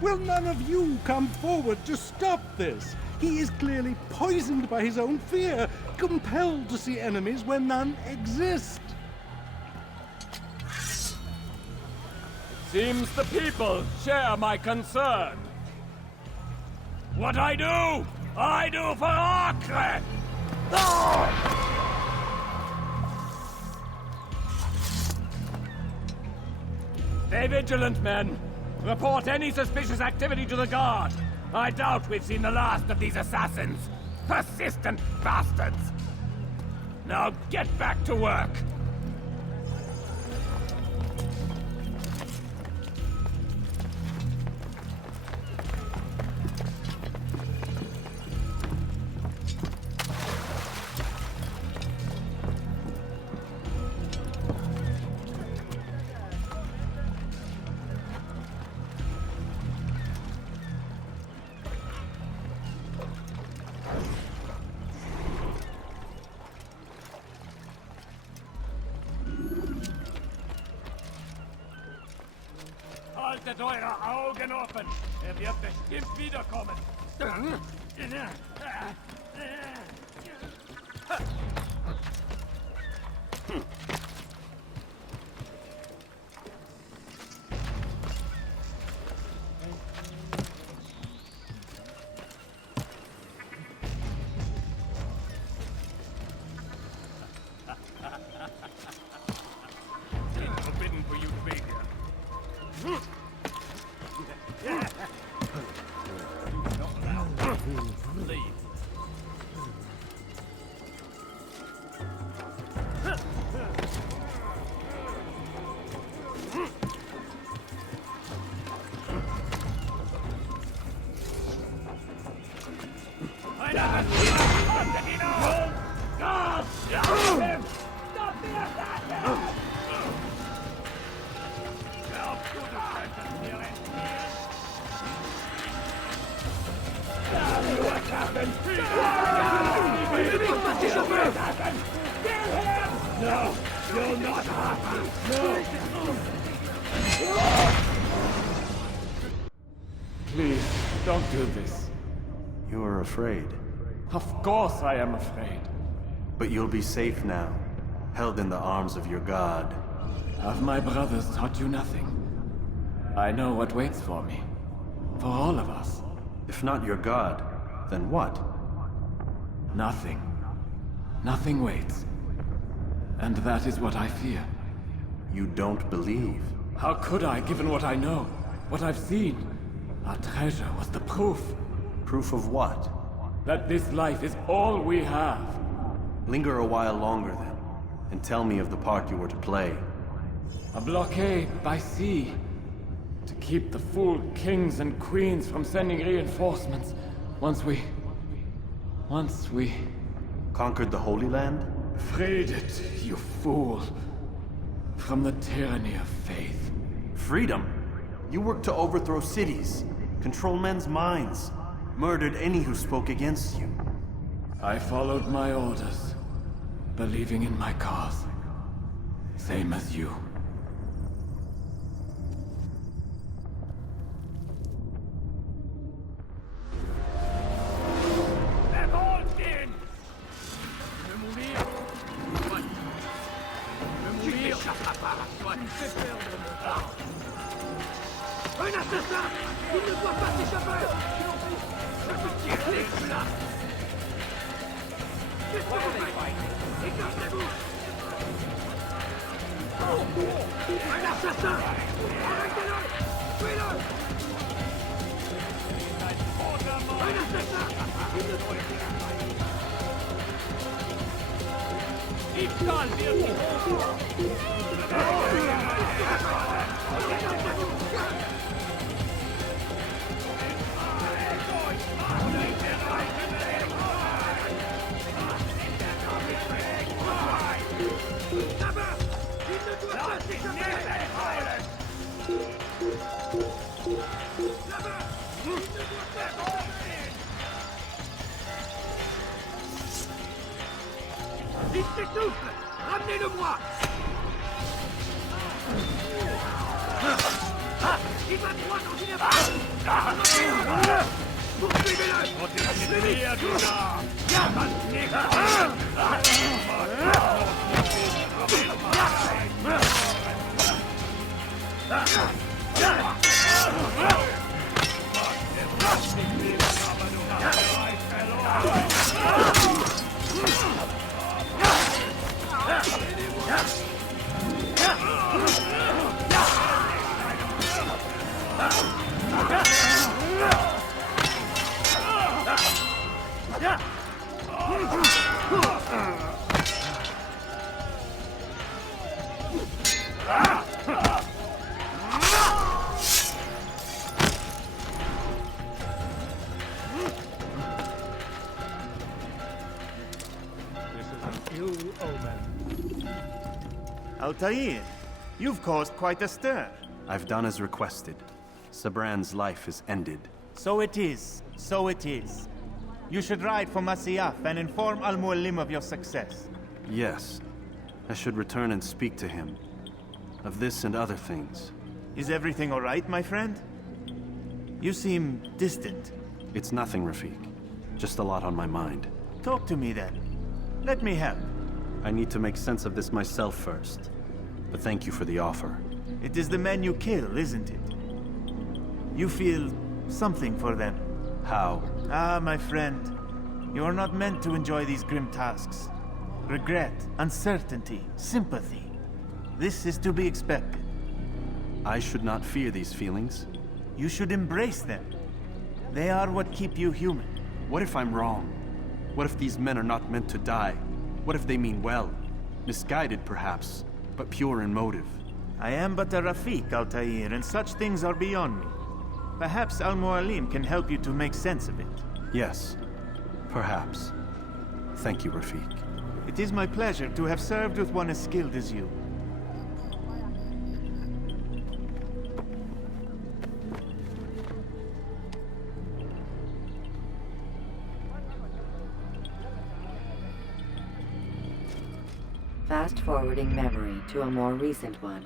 Will none of you come forward to stop this? He is clearly poisoned by his own fear, compelled to see enemies where none exist. Seems the people share my concern. What I do for Acre! Stay vigilant, men. Report any suspicious activity to the guard. I doubt we've seen the last of these assassins. Persistent bastards. Now get back to work. Haltet eure Augen offen! Wird bestimmt wiederkommen! It's forbidden for you to be here. Leave. No, you'll not happen. No. Please, don't do this. You are afraid. Of course I am afraid. But you'll be safe now, held in the arms of your god. Have my brothers taught you nothing? I know what waits for me. For all of us. If not your god, then what? Nothing. Nothing waits. And that is what I fear. You don't believe? How could I, given what I know? What I've seen? Our treasure was the proof. Proof of what? That this life is all we have. Linger a while longer then, and tell me of the part you were to play. A blockade by sea. To keep the fool kings and queens from sending reinforcements. Once we... Conquered the Holy Land? Freed it, you fool. From the tyranny of faith. Freedom? You worked to overthrow cities, control men's minds, murdered any who spoke against you. I followed my orders, believing in my cause. Same as you. Un assassin! Il ne doit pas s'échapper! Je peux tirer celui-là! Qu'est-ce que vous faites? Écartez-vous! Un assassin! Arrêtez-le! Tuez-le! Un assassin! Il ne doit pas s'échapper! côté de moi! Il va droit dans une barre! Poursuivez-le! Altair, you've caused quite a stir. I've done as requested. Sabran's life is ended. So it is. So it is. You should ride for Masyaf and inform Al-Mualim of your success. Yes. I should return and speak to him. Of this and other things. Is everything all right, my friend? You seem distant. It's nothing, Rafik. Just a lot on my mind. Talk to me then. Let me help. I need to make sense of this myself first. But thank you for the offer. It is the men you kill, isn't it? You feel something for them. How? Ah, my friend. You are not meant to enjoy these grim tasks. Regret, uncertainty, sympathy. This is to be expected. I should not fear these feelings. You should embrace them. They are what keep you human. What if I'm wrong? What if these men are not meant to die? What if they mean well? Misguided, perhaps, but pure in motive. I am but a Rafik, Altair, and such things are beyond me. Perhaps Al-Mualim can help you to make sense of it. Yes, perhaps. Thank you, Rafik. It is my pleasure to have served with one as skilled as you. Fast-forwarding memory to a more recent one.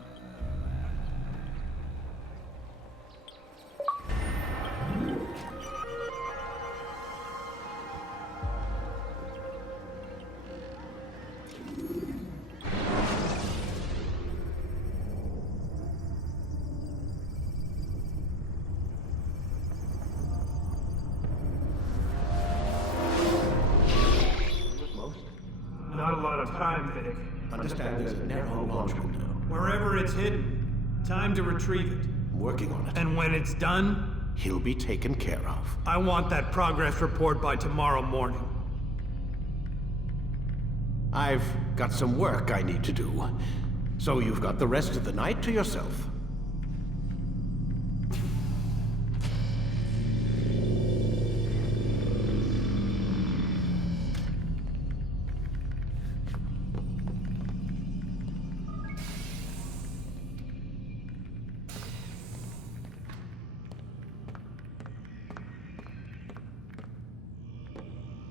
Not a lot of time, Vidic. Understand there's a narrow launch window. Wherever it's hidden, time to retrieve it. I'm working on it. And when it's done, He'll be taken care of. I want that progress report by tomorrow morning. I've got some work I need to do. So you've got the rest of the night to yourself.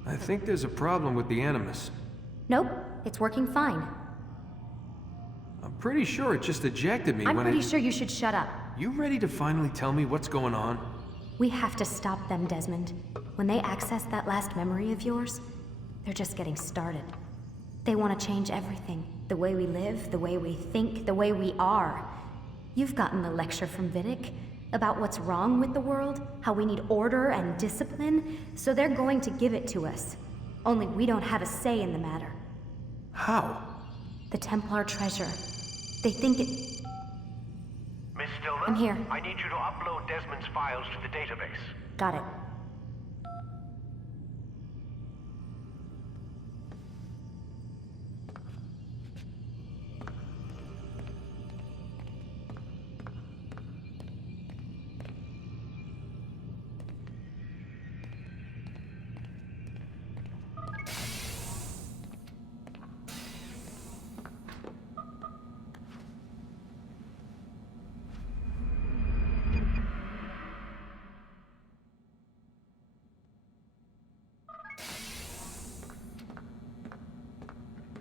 I think there's a problem with the Animus. Nope, it's working fine. I'm pretty sure it just ejected me I'm when pretty sure you should shut up. You ready to finally tell me what's going on? We have to stop them, Desmond. When they access that last memory of yours, they're just getting started. They want to change everything. The way we live, the way we think, the way we are. You've gotten the lecture from Vidic about what's wrong with the world, how we need order and discipline, so they're going to give it to us. Only we don't have a say in the matter. How? The Templar treasure. They think it... Miss Stillman? I'm here. I need you to upload Desmond's files to the database. Got it.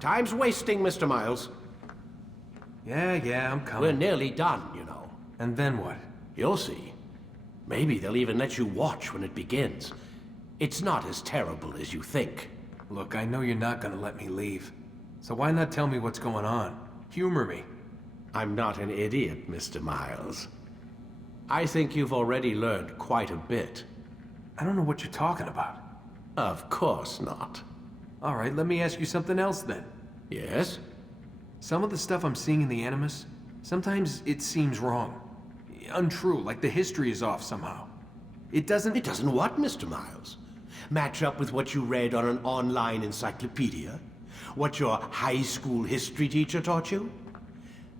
Time's wasting, Mr. Miles. Yeah, I'm coming. We're nearly done, you know. And then what? You'll see. Maybe they'll even let you watch when it begins. It's not as terrible as you think. Look, I know you're not gonna let me leave. So why not tell me what's going on? Humor me. I'm not an idiot, Mr. Miles. I think you've already learned quite a bit. I don't know what you're talking about. Of course not. All right, let me ask you something else then. Yes? Some of the stuff I'm seeing in the Animus, sometimes it seems wrong. Untrue, like the history is off somehow. It doesn't what, Mr. Miles? Match up with what you read on an online encyclopedia? What your high school history teacher taught you?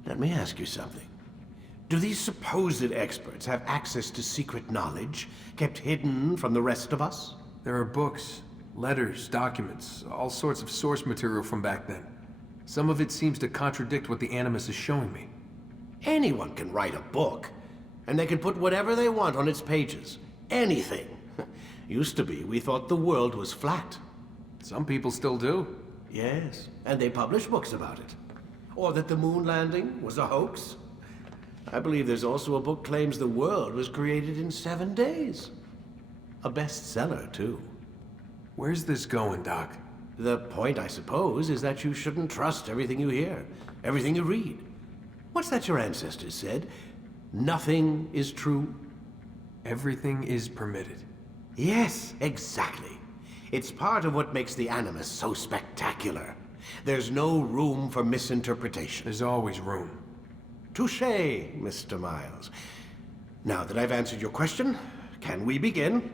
Let me ask you something. Do these supposed experts have access to secret knowledge kept hidden from the rest of us? There are books, letters, documents, all sorts of source material from back then. Some of it seems to contradict what the Animus is showing me. Anyone can write a book, and they can put whatever they want on its pages. Anything. Used to be, we thought the world was flat. Some people still do. Yes, and they publish books about it. Or that the moon landing was a hoax. I believe there's also a book claims the world was created in 7 days. A bestseller, too. Where's this going, Doc? The point, I suppose, is that you shouldn't trust everything you hear, everything you read. What's that your ancestors said? Nothing is true? Everything is permitted. Yes, exactly. It's part of what makes the Animus so spectacular. There's no room for misinterpretation. There's always room. Touché, Mr. Miles. Now that I've answered your question, can we begin?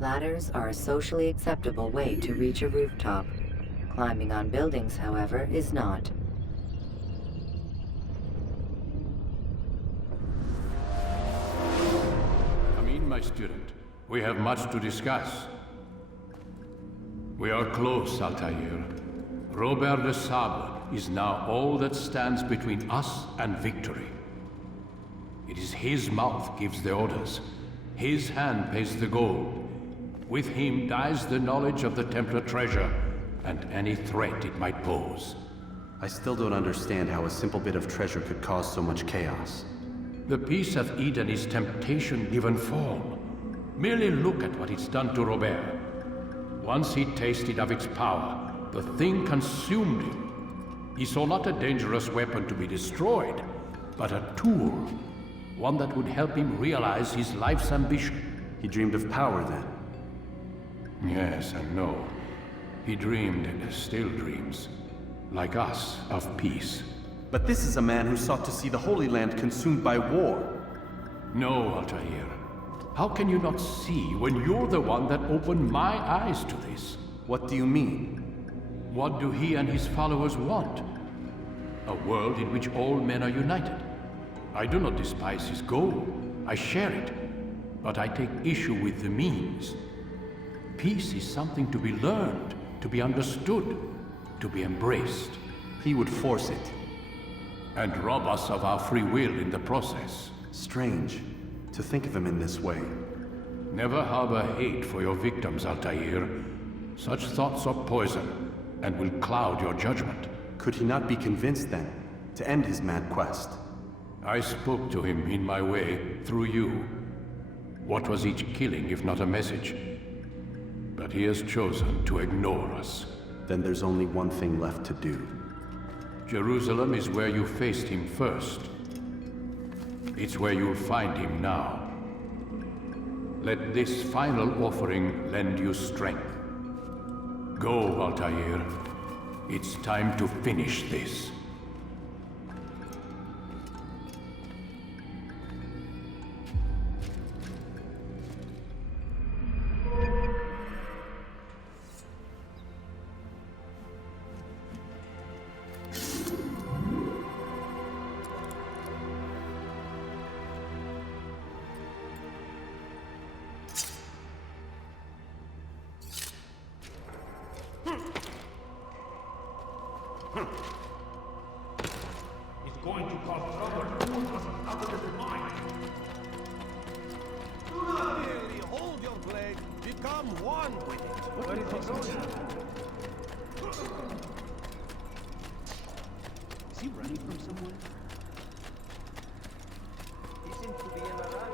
Ladders are a socially acceptable way to reach a rooftop. Climbing on buildings, however, is not. Come in, my student. We have much to discuss. We are close, Altair. Robert de Sable is now all that stands between us and victory. It is his mouth gives the orders. His hand pays the gold. With him dies the knowledge of the Templar treasure and any threat it might pose. I still don't understand how a simple bit of treasure could cause so much chaos. The peace of Eden is temptation given form. Merely look at what it's done to Robert. Once he tasted of its power, the thing consumed him. He saw not a dangerous weapon to be destroyed, but a tool. One that would help him realize his life's ambition. He dreamed of power then? Yes and no. He dreamed and still dreams. Like us, of peace. But this is a man who sought to see the Holy Land consumed by war. No, Altair. How can you not see when you're the one that opened my eyes to this? What do you mean? What do he and his followers want? A world in which all men are united. I do not despise his goal. I share it. But I take issue with the means. Peace is something to be learned, to be understood, to be embraced. He would force it. And rob us of our free will in the process. Strange, to think of him in this way. Never harbor hate for your victims, Altair. Such thoughts are poison, and will cloud your judgment. Could he not be convinced, then, to end his mad quest? I spoke to him in my way, through you. What was each killing if not a message? But he has chosen to ignore us. Then there's only one thing left to do. Jerusalem is where you faced him first. It's where you'll find him now. Let this final offering lend you strength. Go, Altair. It's time to finish this. become one with it. What is it going on? Is he running from somewhere? He seems to be in a rush.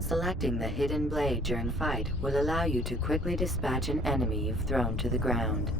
Selecting the hidden blade during fight will allow you to quickly dispatch an enemy you've thrown to the ground.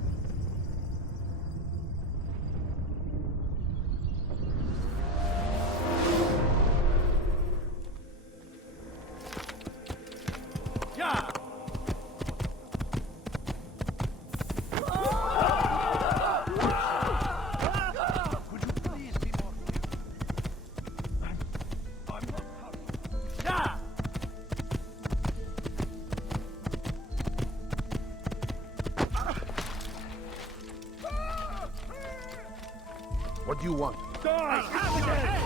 What do you want? Die!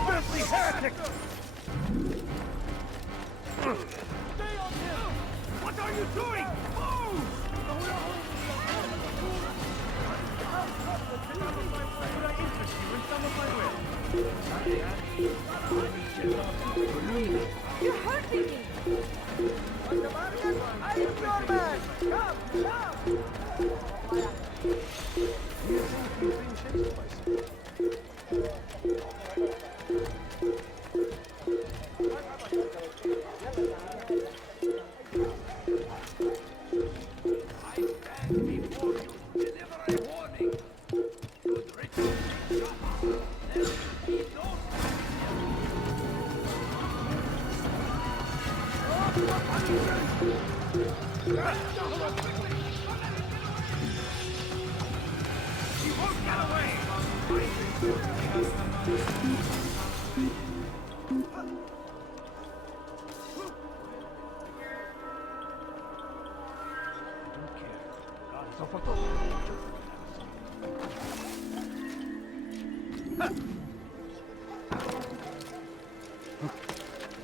Filthy heretic! Stay on him! What are you doing? Move! Could I interest you in some of my will? You're hurting me! I am your man! Come!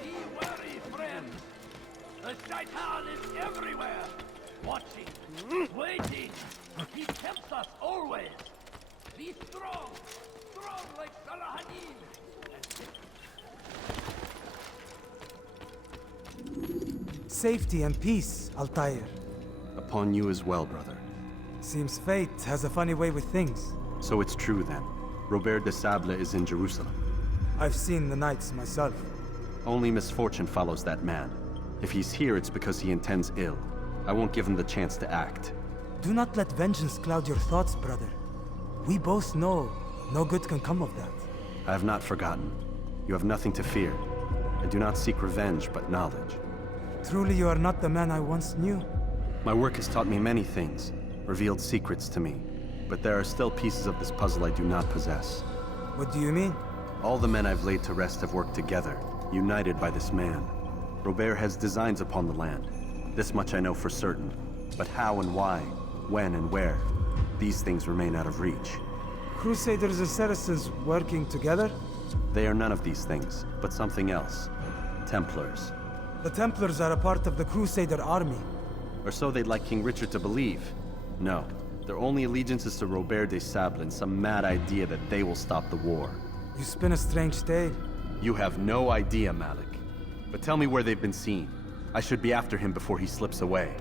Be wary, friends! The Shaitan is everywhere! Watching, waiting! He tempts us always! Be strong! Strong like Salahanin! Safety and peace, Altair. Upon you as well, brother. Seems fate has a funny way with things. So it's true then. Robert de Sable is in Jerusalem. I've seen the Knights myself. Only misfortune follows that man. If he's here, it's because he intends ill. I won't give him the chance to act. Do not let vengeance cloud your thoughts, brother. We both know no good can come of that. I have not forgotten. You have nothing to fear. I do not seek revenge, but knowledge. Truly you are not the man I once knew. My work has taught me many things, revealed secrets to me. But there are still pieces of this puzzle I do not possess. What do you mean? All the men I've laid to rest have worked together, united by this man. Robert has designs upon the land. This much I know for certain. But how and why, when and where, these things remain out of reach. Crusaders and Saracens working together? They are none of these things, but something else. Templars. The Templars are a part of the Crusader army. Or so they'd like King Richard to believe. No, their only allegiance is to Robert de Sable and some mad idea that they will stop the war. You spin a strange tale. You have no idea, Malik. But tell me where they've been seen. I should be after him before he slips away.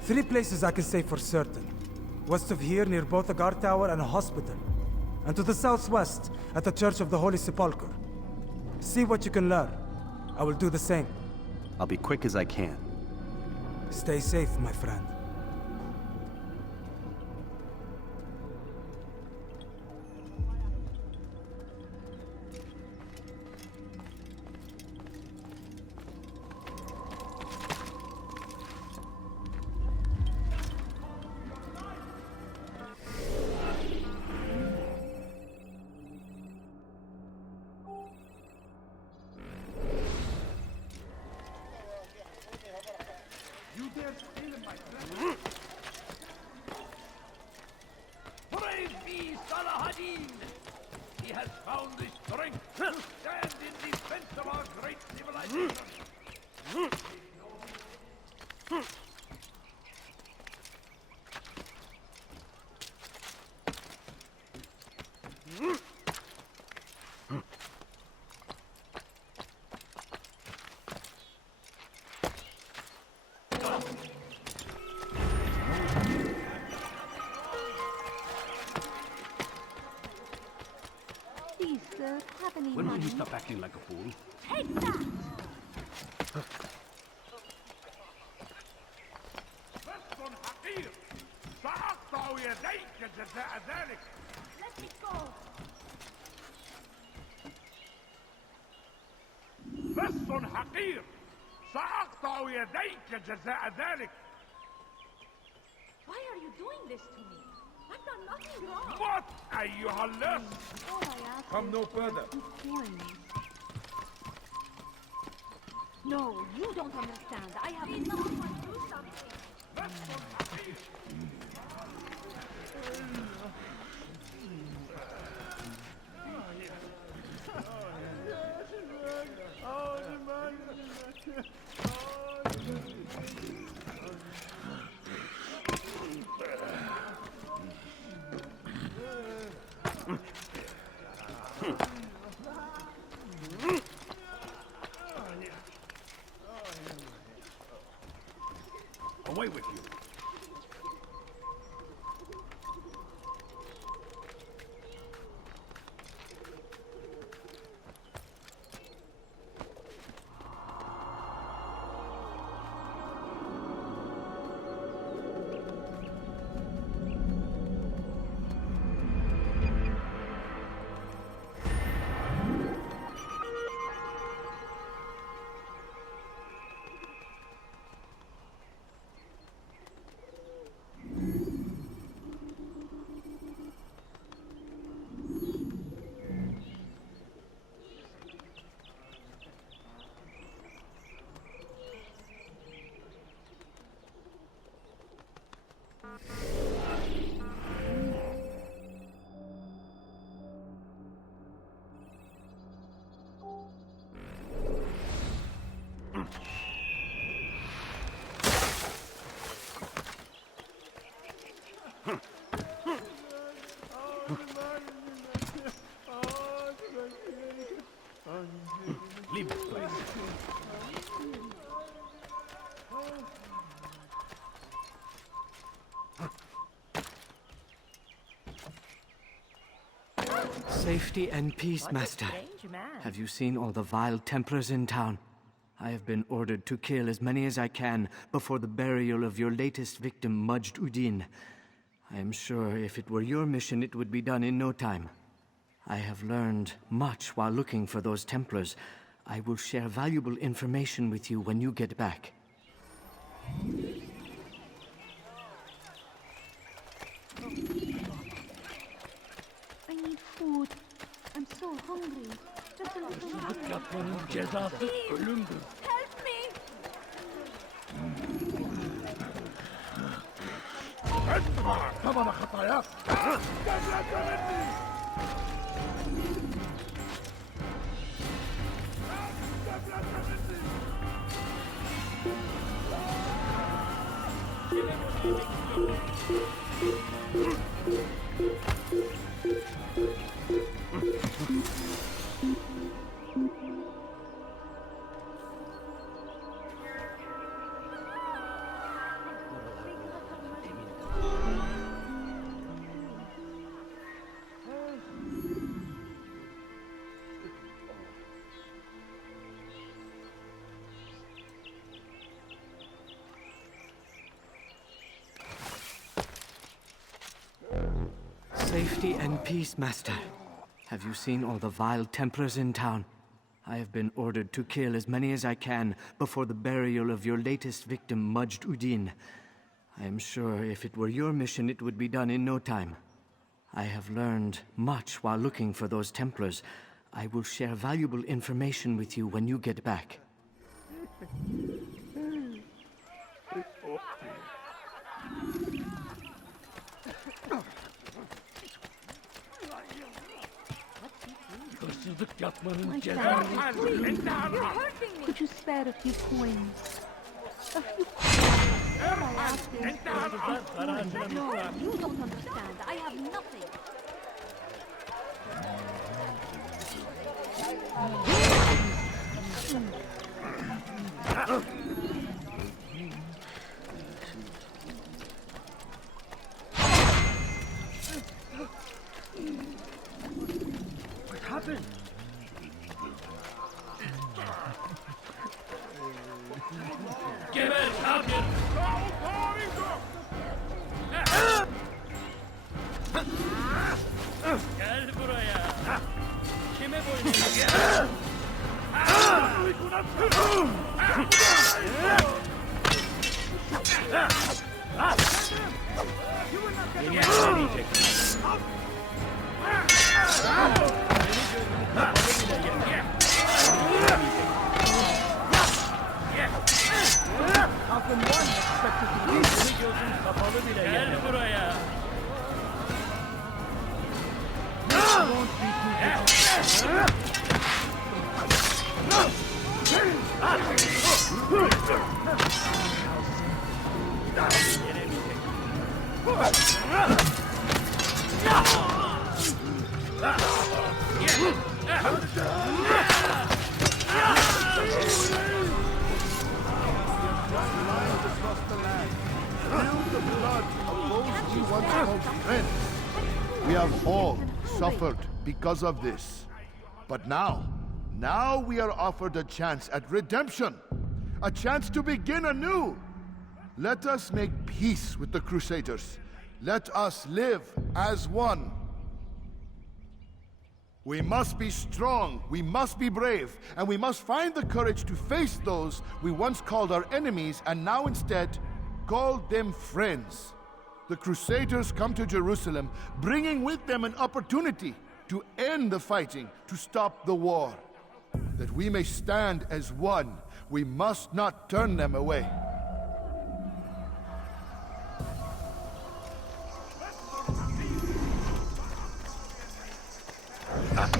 3 places I can say for certain. West of here, near both a guard tower and a hospital. And to the southwest, at the Church of the Holy Sepulchre. See what you can learn. I will do the same. I'll be quick as I can. Stay safe, my friend. Praise be Salah-ad-Din! He has found the strength to stand in defense of our great civilization! Please, sir, have any When will money? you stop acting like a fool? Take that! بس حقير سأقطع يديك جزاء ذلك. Let me go! بس حقير سأقطع يديك جزاء ذلك. Why are you doing this to me? I've done nothing wrong! What أيها اللص? All I ask Come is no for further. some coins. No, you don't understand. I have enough to do something. Away with you. Leave this place. Safety and peace, Master. Have you seen all the vile Templars in town? I have been ordered to kill as many as I can before the burial of your latest victim, Majd Udin. I am sure if it were your mission, it would be done in no time. I have learned much while looking for those Templars. I will share valuable information with you when you get back. I need food. I'm so hungry. Just a little money. Help me! ادفع ثمن خطاياك. استملك مني. Safety and peace, Master. Have you seen all the vile Templars in town? I have been ordered to kill as many as I can before the burial of your latest victim, Majd Udin. I am sure if it were your mission, it would be done in no time. I have learned much while looking for those Templars. I will share valuable information with you when you get back. My family, please. You're hurting me. Could you spare a few coins? A few coins. All I ask is no, you don't understand. I have nothing. What happened? Give it up! Gel buraya. Kime boynuyorsun? How can one expect to keep gözün kapalı bile Gel buraya. We have all suffered because of this. But now we are offered a chance at redemption. A chance to begin anew. Let us make peace with the Crusaders. Let us live as one. We must be strong, we must be brave, and we must find the courage to face those we once called our enemies and now instead call them friends. The Crusaders come to Jerusalem, bringing with them an opportunity to end the fighting, to stop the war. That we may stand as one, we must not turn them away.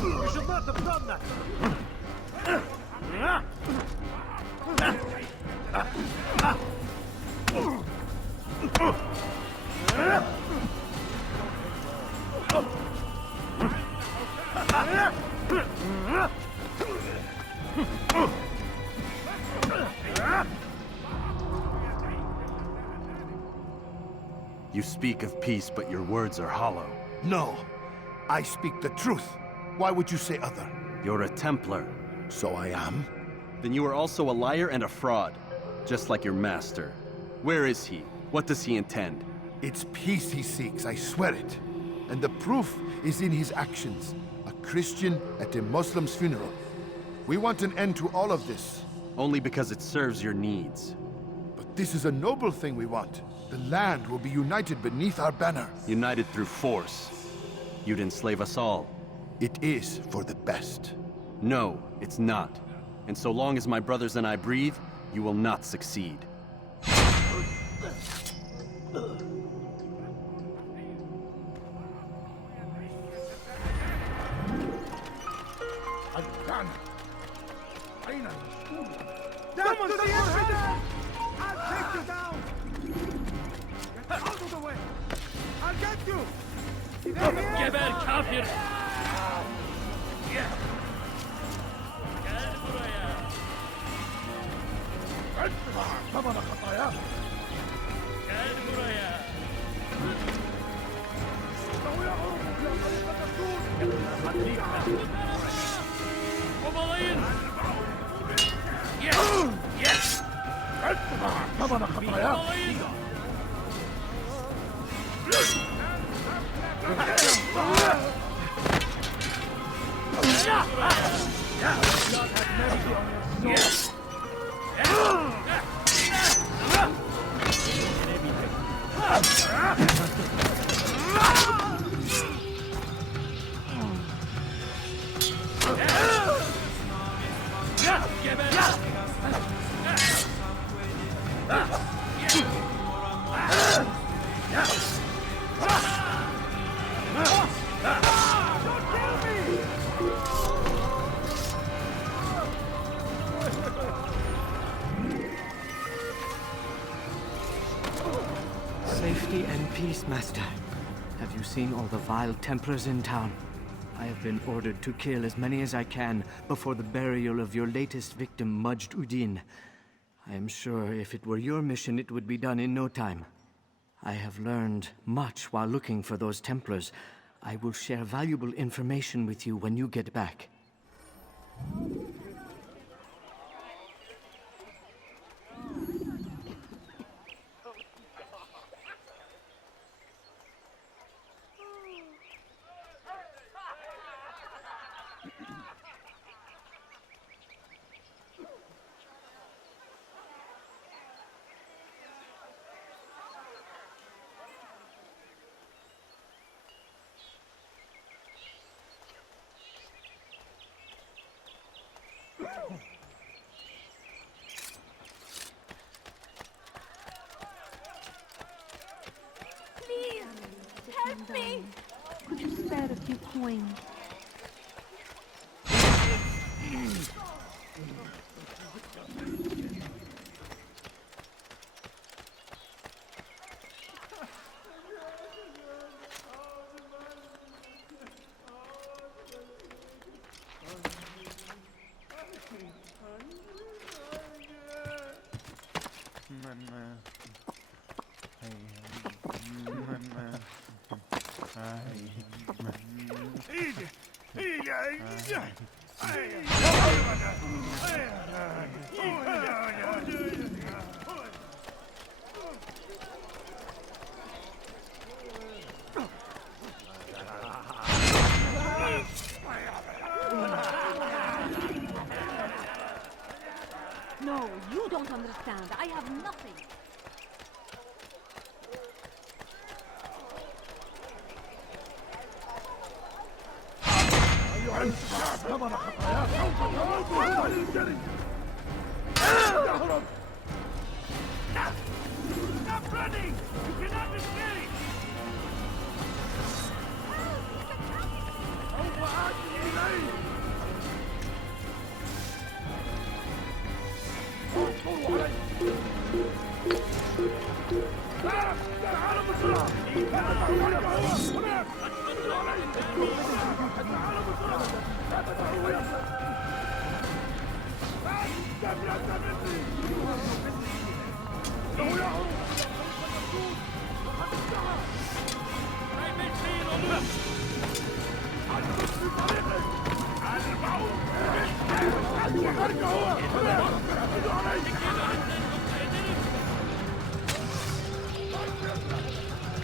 You should not have done that! You speak of peace, but your words are hollow. No, I speak the truth. Why would you say other? You're a Templar. So I am? Then you are also a liar and a fraud, just like your master. Where is he? What does he intend? It's peace he seeks, I swear it. And the proof is in his actions. A Christian at a Muslim's funeral. We want an end to all of this. Only because it serves your needs. But this is a noble thing we want. The land will be united beneath our banner. United through force. You'd enslave us all. It is for the best. No, it's not. And so long as my brothers and I breathe, you will not succeed. Death to the infidel! I'll take you down! Get out of the way! I'll get you! Geber kafir! Gel buraya! Babana kafaya! Gel buraya! Kovalayın! Yes! Yes! Babana kafaya! Kovalayın! Yes! Safety and peace, Master. Have you seen all the vile Templars in town? I have been ordered to kill as many as I can before the burial of your latest victim, Majd Udin. I am sure if it were your mission, it would be done in no time. I have learned much while looking for those Templars. I will share valuable information with you when you get back. Please, help me! Could you spare a few coins? No, you don't understand. I have nothing. Stop running! You cannot escape!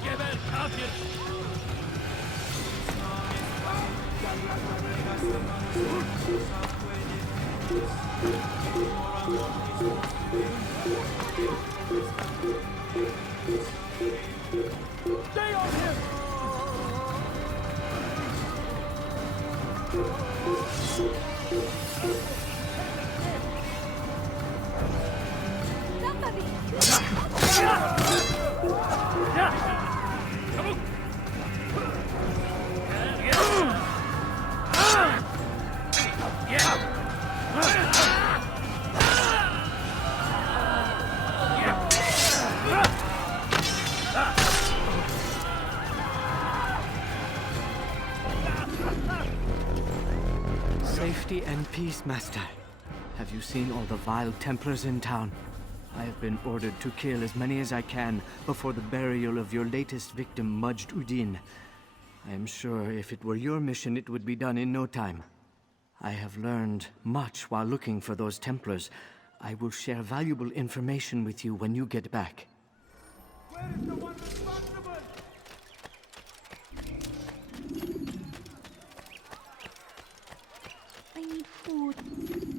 Geber kafir! Stay on him! Safety and peace, Master. Have you seen all the vile Templars in town? I have been ordered to kill as many as I can before the burial of your latest victim, Majd Udin. I am sure if it were your mission, it would be done in no time. I have learned much while looking for those Templars. I will share valuable information with you when you get back. Where is the one responsible? I need food.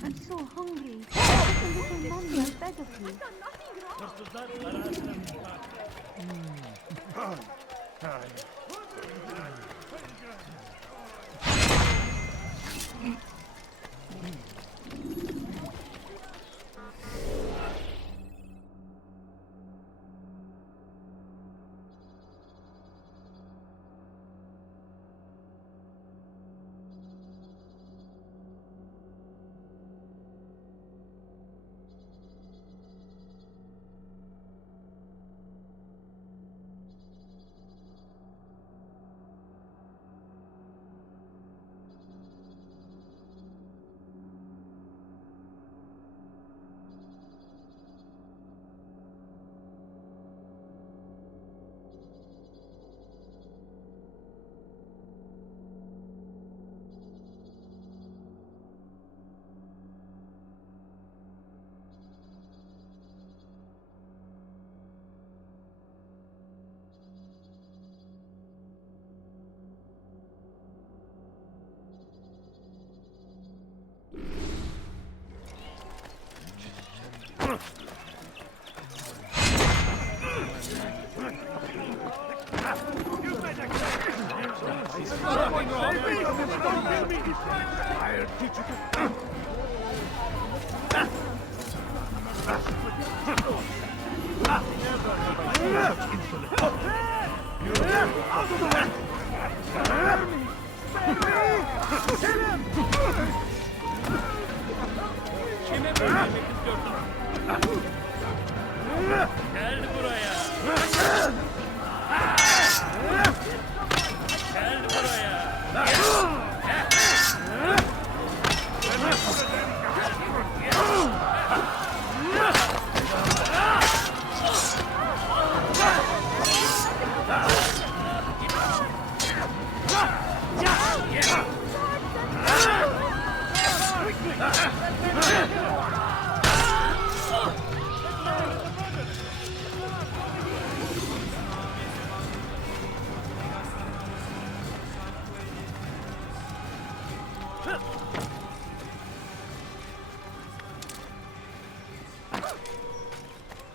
I'm so hungry. Just a little money, I beg of you.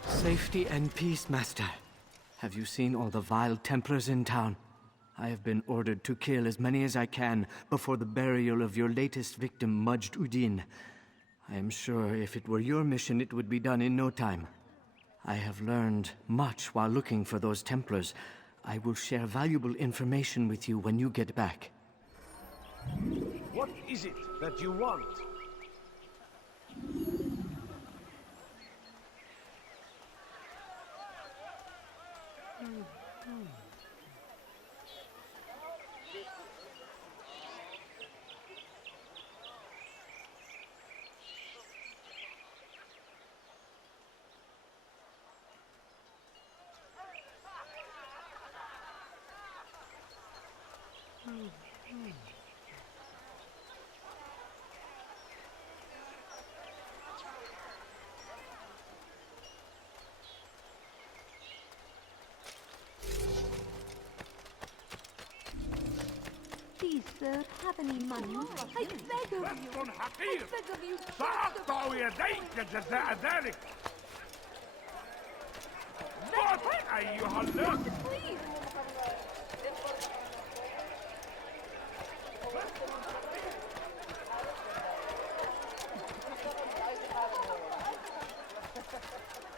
Safety and peace, Master. Have you seen all the vile Templars in town? I have been ordered to kill as many as I can before the burial of your latest victim, Majd Udin. I am sure if it were your mission, it would be done in no time. I have learned much while looking for those Templars. I will share valuable information with you when you get back. What is it that you want? Please, sir, have any money? I beg of you. I beg of you. سأقطع يديك جزاء ذلك. موت أيها اللص.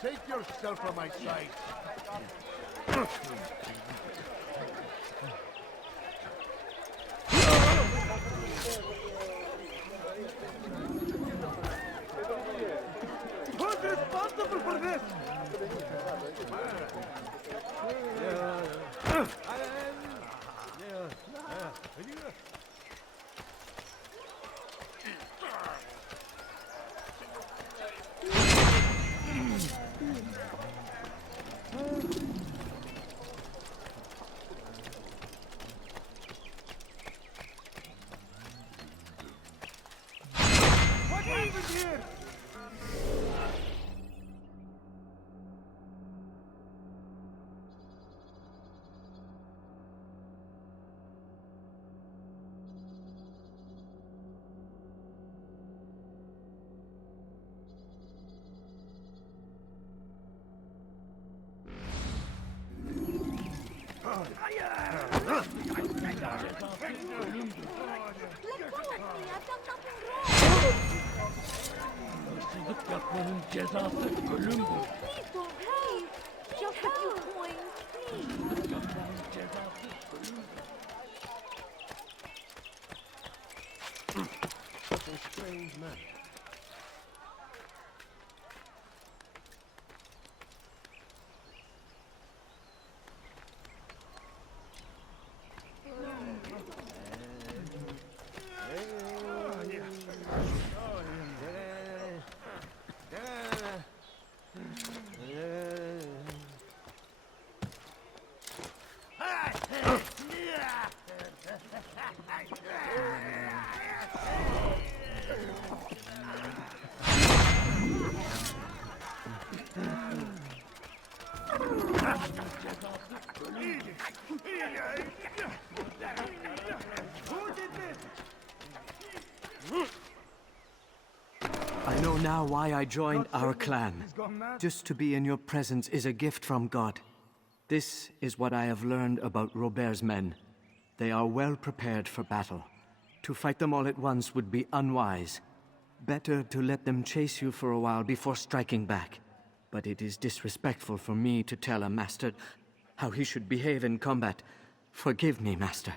Take yourself from my sight. Who's responsible for this? Leave it here! Yapmanın cezası ölümdür. Please don't leave. Just a few coins, please. Yapmanın cezası ölümdür. Such a strange man. I know now why I joined our clan. Just to be in your presence is a gift from God. This is what I have learned about Robert's men. They are well prepared for battle. To fight them all at once would be unwise. Better to let them chase you for a while before striking back. But it is disrespectful for me to tell a master how he should behave in combat. Forgive me, master.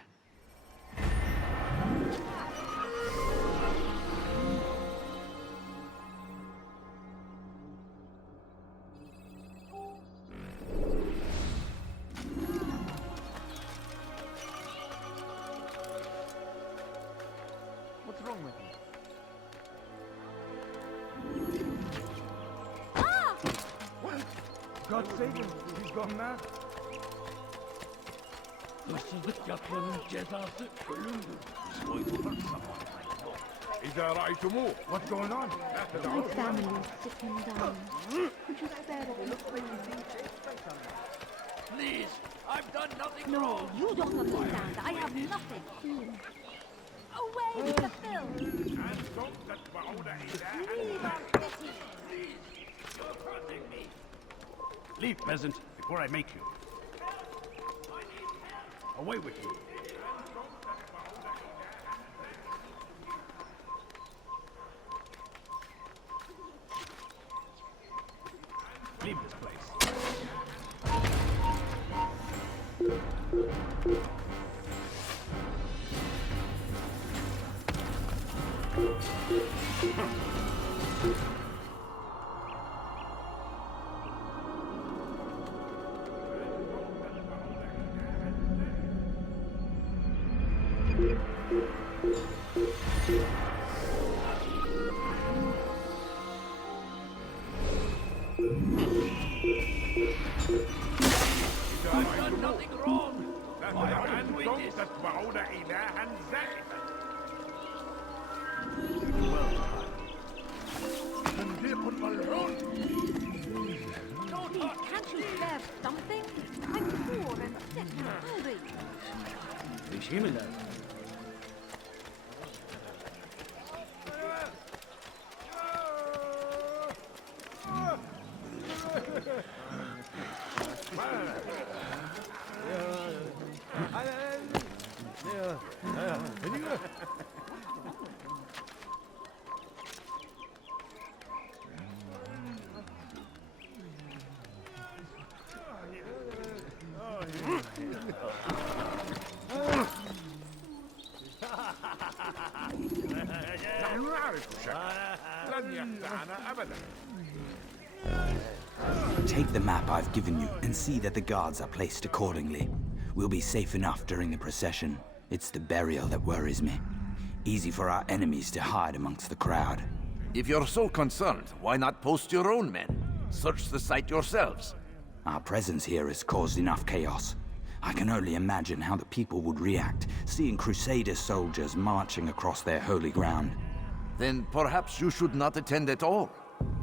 What's wrong with you? God save him! He's gone mad! Hırsızlık yapmanın cezası ölümdür. He's going to hurt someone I know. إذا رأيتموه! What's going on? My family is sick and dying. Could you spare them? Please, I've done nothing No, wrong. you don't understand. I have nothing. Away with the filth! Leave our city! Please, you're hurting me. Leave, peasant, before I make you. Away with you. Leave this place. I've done nothing wrong. Why are you doing this? Can't you spare something? I'm poor and sick and hungry. Take the map I've given you and see that the guards are placed accordingly. We'll be safe enough during the procession. It's the burial that worries me. Easy for our enemies to hide amongst the crowd. If you're so concerned, why not post your own men? Search the site yourselves. Our presence here has caused enough chaos. I can only imagine how the people would react, seeing Crusader soldiers marching across their holy ground. Then perhaps you should not attend at all.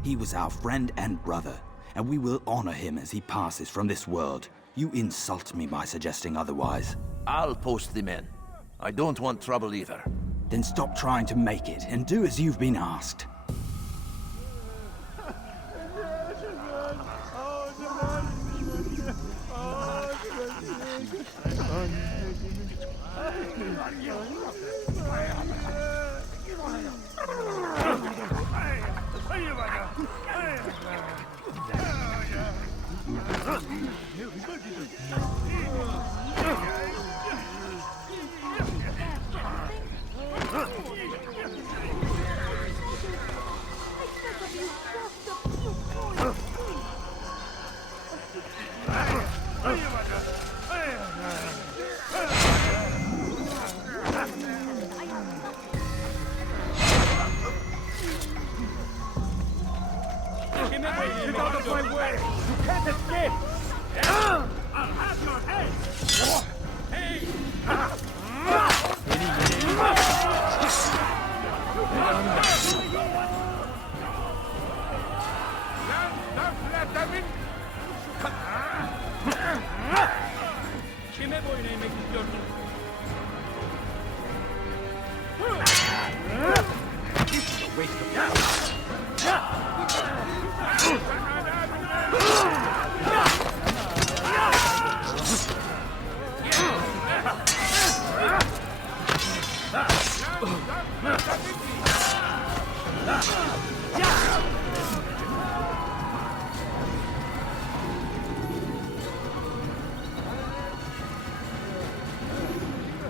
He was our friend and brother, and we will honor him as he passes from this world. You insult me by suggesting otherwise. I'll post the men. I don't want trouble either. Then stop trying to make it, and do as you've been asked. Get out of my way! You can't escape! I'll have your head! Hey! Let them in! Kime boyun eğmek istiyorsun? This is a waste of time.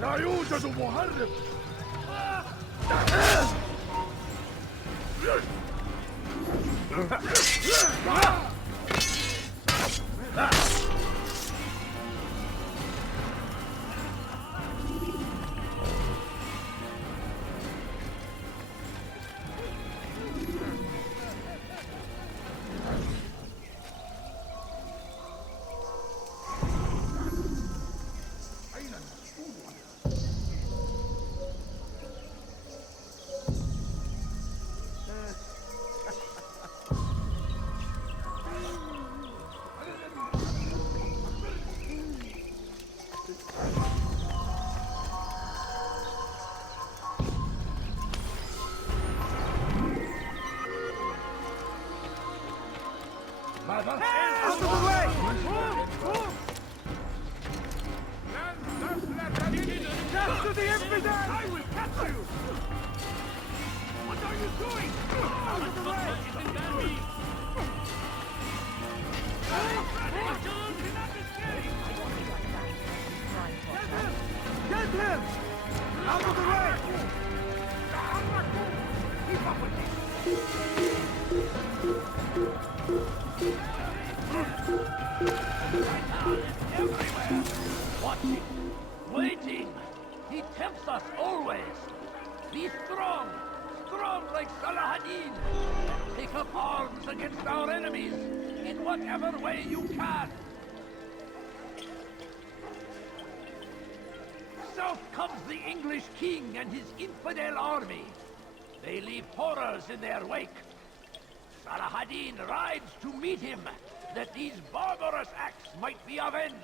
لا يوجد مهرب. Out of the way! Death to the infidel! I will catch you! What are you doing? Out of the way! Get him! Out of the way! Keep up with me! Everywhere! Watching, waiting. He tempts us always. Be strong, strong like Salahadin. Take up arms against our enemies in whatever way you can. South comes the English king and his infidel army. They leave horrors in their wake. Salahadin rides to meet him, that these barbarous acts might be avenged.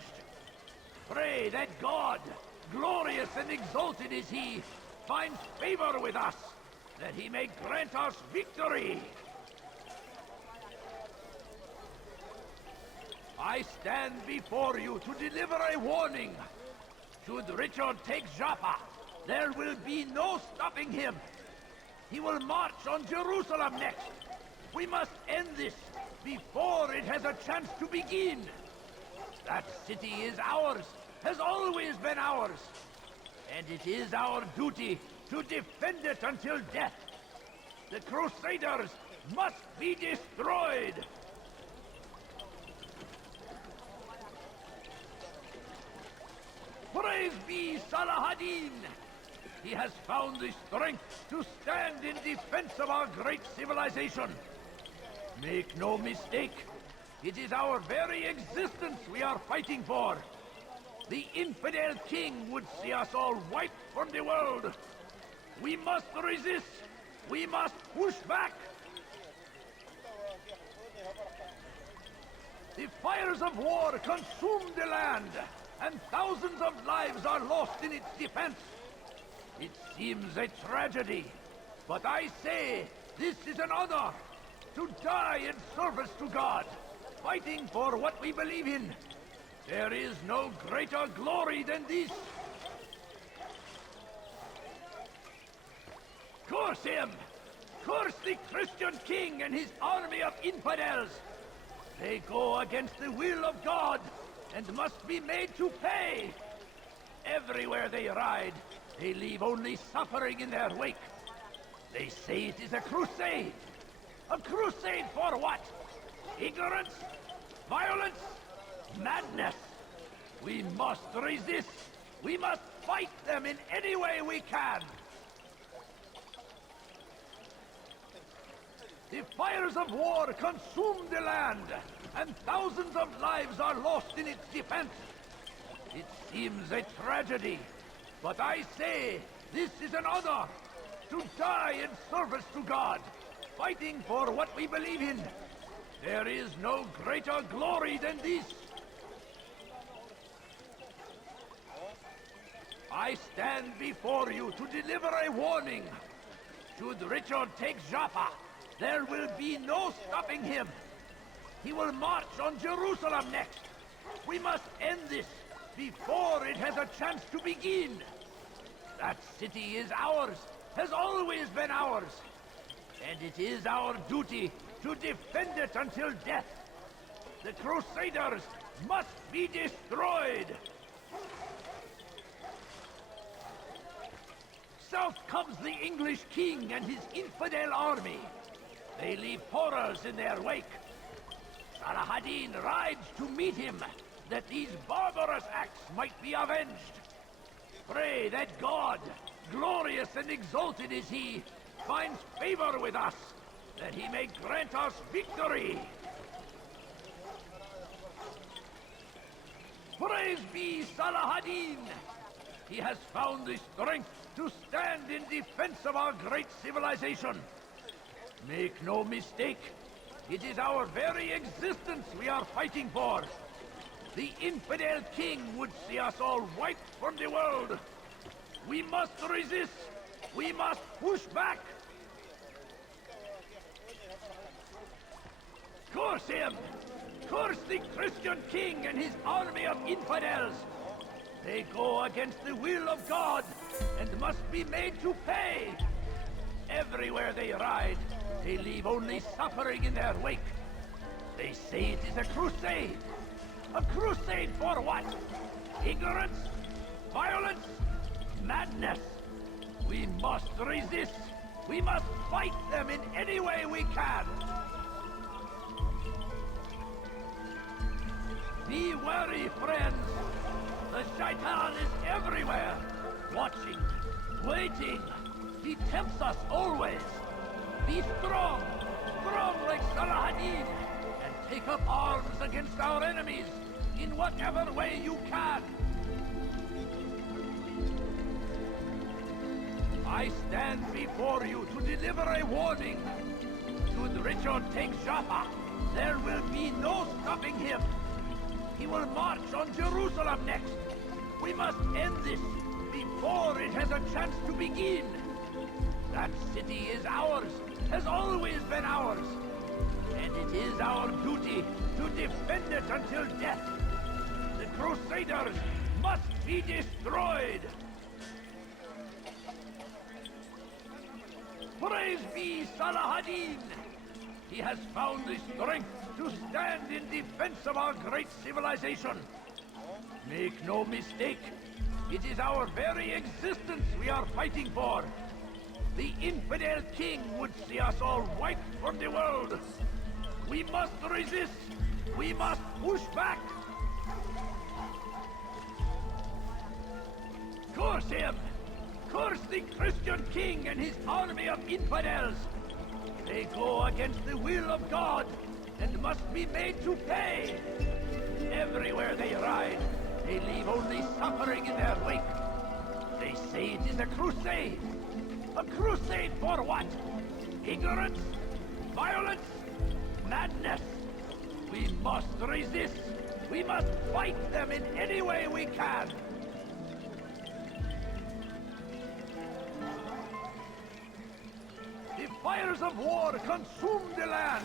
Pray that God, glorious and exalted is he, finds favor with us, that he may grant us victory. I stand before you to deliver a warning. Should Richard take Jaffa, there will be no stopping him. He will march on Jerusalem next. We must end this before it has a chance to begin. That city is ours, has always been ours. And it is our duty to defend it until death. The Crusaders must be destroyed. Praise be Salahadin! He has found the strength to stand in defense of our great civilization. Make no mistake, it is our very existence we are fighting for. The infidel king would see us all wiped from the world. We must resist We must push back! The fires of war consume the land, and thousands of lives are lost in its defense. It seems a tragedy, but I say this is an honor to die in service to God, fighting for what we believe in. There is no greater glory than this. Curse him! Curse the Christian king and his army of infidels! They go against the will of God and must be made to pay. Everywhere they ride, they leave only suffering in their wake. They say it is a crusade. A crusade for what? Ignorance? Violence? Madness? We must resist. We must fight them in any way we can. The fires of war consume the land, and thousands of lives are lost in its defense. It seems a tragedy, but I say this is an honor to die in service to God, fighting for what we believe in. There is no greater glory than this. I stand before you to deliver a warning. Should Richard take Jaffa, there will be no stopping him. He will march on Jerusalem next. We must end this before it has a chance to begin. That city is ours, has always been ours. And it is our duty to defend it until death. The Crusaders must be destroyed. South comes the English king and his infidel army. They leave horrors in their wake. Salah-ad-Din rides to meet him, that these barbarous acts might be avenged. Pray that God, glorious and exalted is he, finds favor with us, that he may grant us victory. Praise be Salah-ad-Din! He has found the strength to stand in defense of our great civilization. Make no mistake, it is our very existence we are fighting for. The infidel king would see us all wiped from the world. We must resist. We must push back. Curse him! Curse the Christian king and his army of infidels! They go against the will of God and must be made to pay. Everywhere they ride, they leave only suffering in their wake. They say it is a crusade. A crusade for what? Ignorance? Violence? Madness? We must resist. We must fight them in any way we can. Be wary, friends. The Shaitan is everywhere, watching, waiting. He tempts us always. Be strong, strong like Salah-ad-Din, and take up arms against our enemies in whatever way you can. I stand before you to deliver a warning. Should Richard take Jaffa, there will be no stopping him. He will march on Jerusalem next. We must end this before it has a chance to begin. That city is ours, has always been ours. And it is our duty to defend it until death. The Crusaders must be destroyed. Praise be Salah-ad-Din! He has found the strength to stand in defense of our great civilization. Make no mistake, it is our very existence we are fighting for. The infidel king would see us all wiped from the world. We must resist. We must push back. Curse him! Curse the Christian king and his army of infidels! They go against the will of God and must be made to pay. Everywhere they ride, they leave only suffering in their wake. They say it is a crusade. A crusade for what? Ignorance? Violence? Madness? We must resist. We must fight them in any way we can. The fires of war consume the land,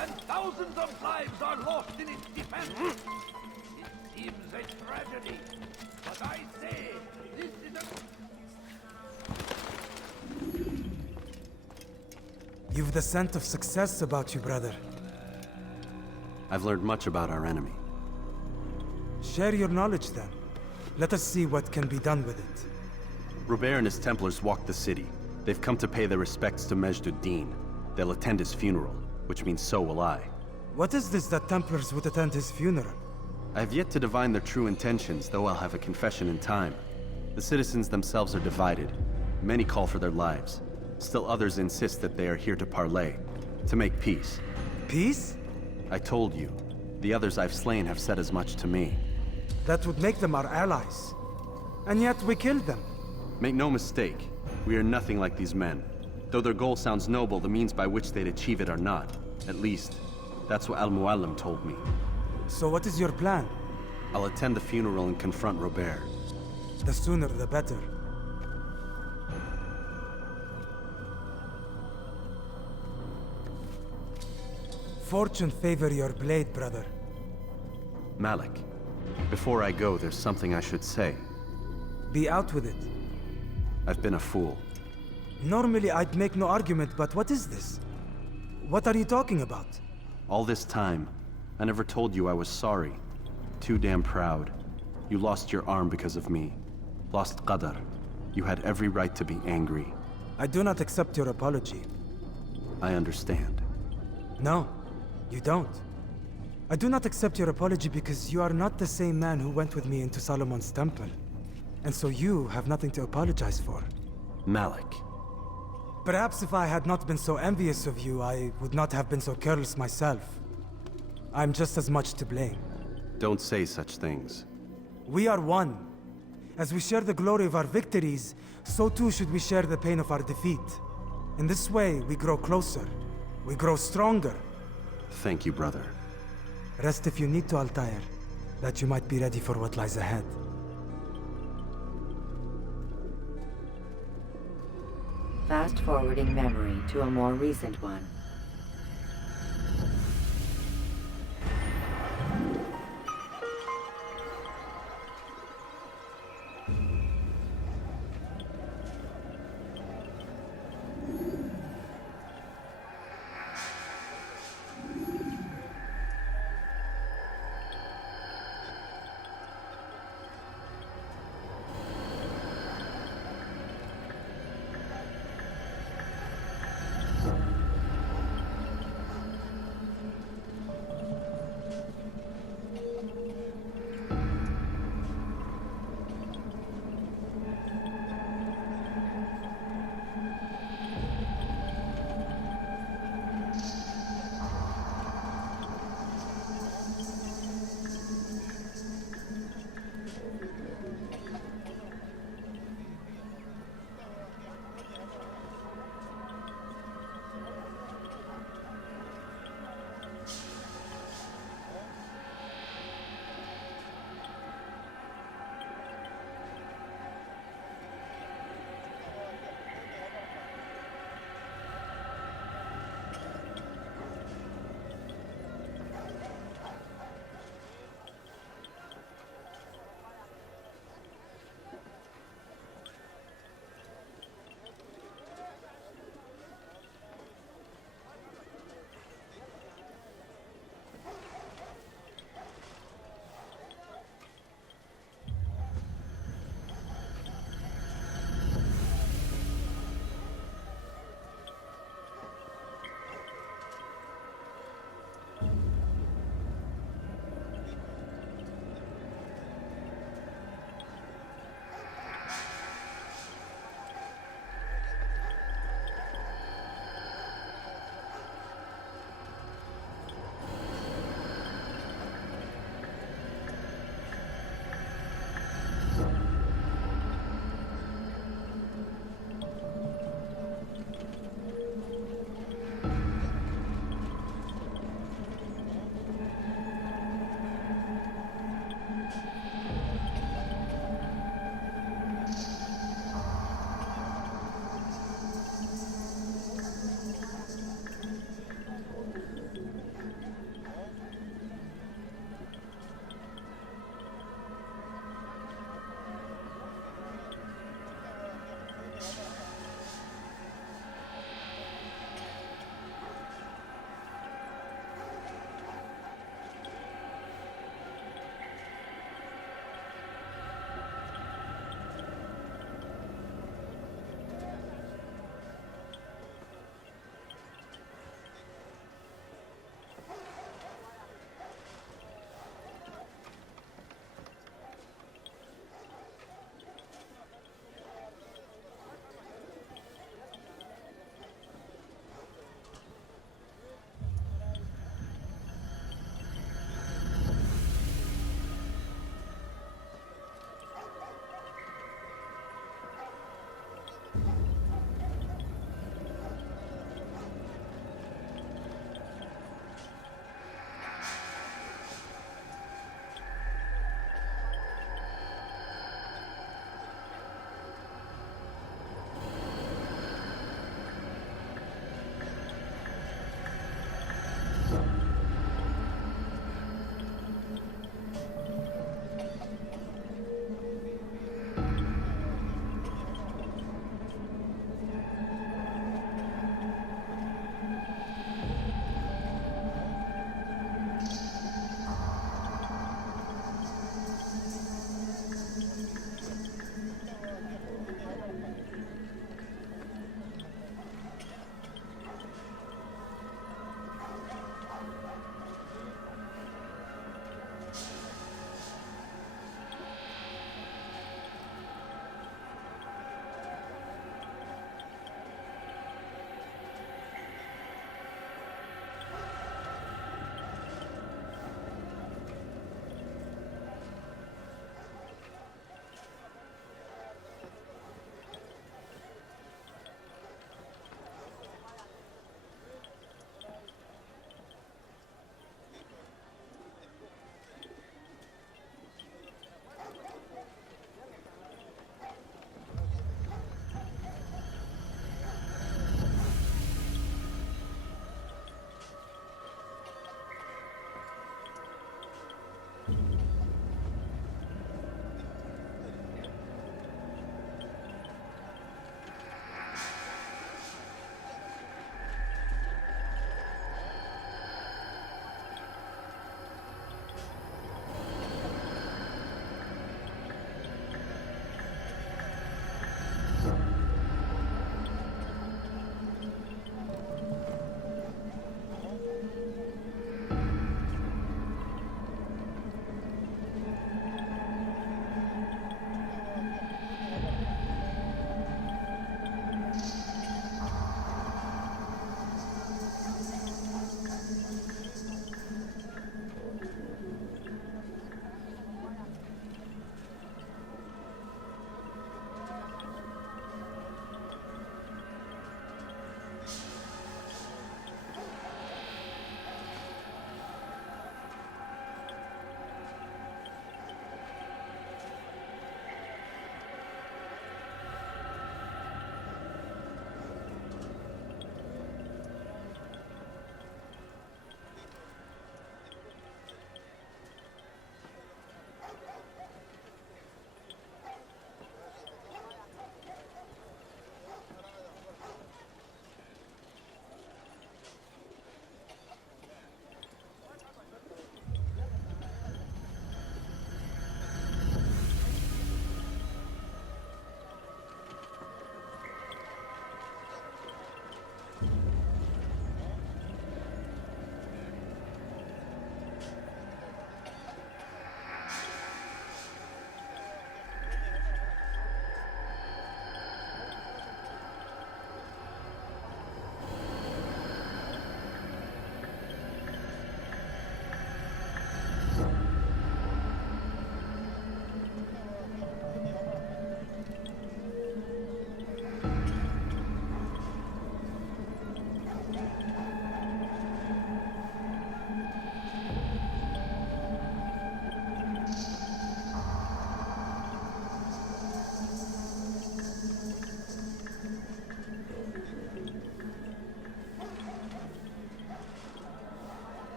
and thousands of lives are lost in its defense. It seems a tragedy, but I say this is a... You've the scent of success about you, brother. I've learned much about our enemy. Share your knowledge then. Let us see what can be done with it. Robert and his Templars walked the city. They've come to pay their respects to Majd-ud-Din. They'll attend his funeral, which means so will I. What is this that Templars would attend his funeral? I have yet to divine their true intentions, though I'll have a confession in time. The citizens themselves are divided. Many call for their lives. Still others insist that they are here to parley, to make peace. Peace? I told you. The others I've slain have said as much to me. That would make them our allies. And yet we killed them. Make no mistake, we are nothing like these men. Though their goal sounds noble, the means by which they'd achieve it are not. At least, that's what Al-Mualim told me. So what is your plan? I'll attend the funeral and confront Robert. The sooner the better. Fortune favor your blade, brother. Malik, before I go, there's something I should say. Be out with it. I've been a fool. Normally I'd make no argument, but what is this? What are you talking about? All this time, I never told you I was sorry. Too damn proud. You lost your arm because of me. Lost Qadar. You had every right to be angry. I do not accept your apology. I understand. No, you don't. I do not accept your apology because you are not the same man who went with me into Solomon's temple. And so you have nothing to apologize for. Malik. Perhaps if I had not been so envious of you, I would not have been so careless myself. I'm just as much to blame. Don't say such things. We are one. As we share the glory of our victories, so too should we share the pain of our defeat. In this way, we grow closer. We grow stronger. Thank you, brother. Rest if you need to, Altair, that you might be ready for what lies ahead. Fast-forwarding memory to a more recent one.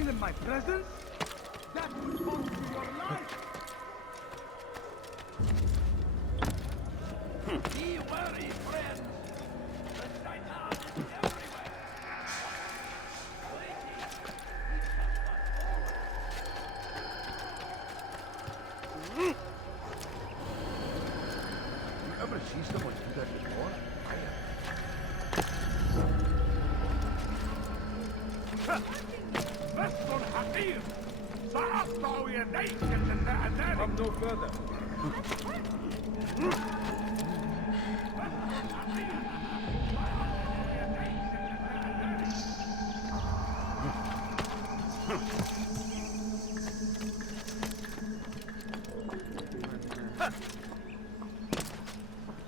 steal in my presence? That would cost you your life! Be wary, friends! The shaitan is everywhere! You ever see someone do that before? بس حقير سأقطع يديك جزاء ذلك. Come no further.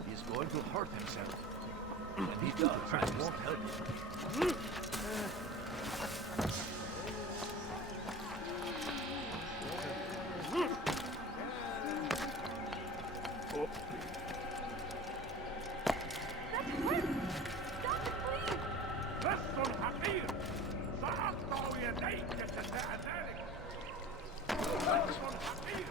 He's going to hurt himself. And he does, and won't help him. بس حقير سأقطع يديك جزاء ذلك. بس حقير.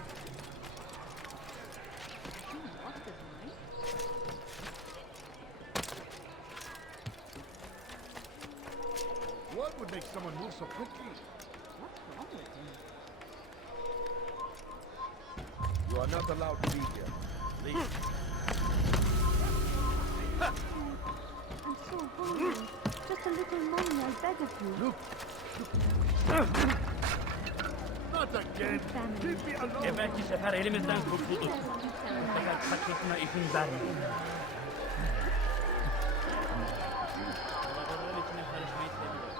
What would make someone move so quickly? You are not allowed to be here. Leave. I'm so hungry. Just a little money, I beg of you. Look. Not again. Leave me alone. Evvelki sefer elimizden kurtulduk. Fakat paketine izin vermeyin. Olayların içine karışmayı seviyorum.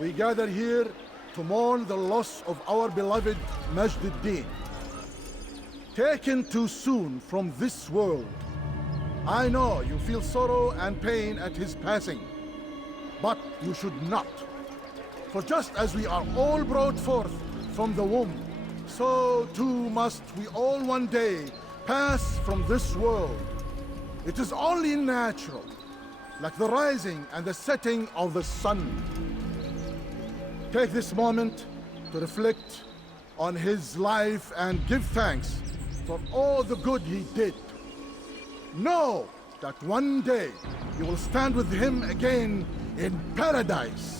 We gather here to mourn the loss of our beloved Majd-ud-Din. Taken too soon from this world. I know you feel sorrow and pain at his passing, but you should not. For just as we are all brought forth from the womb, so too must we all one day pass from this world. It is only natural, like the rising and the setting of the sun. Take this moment to reflect on his life and give thanks for all the good he did. Know that one day you will stand with him again in paradise.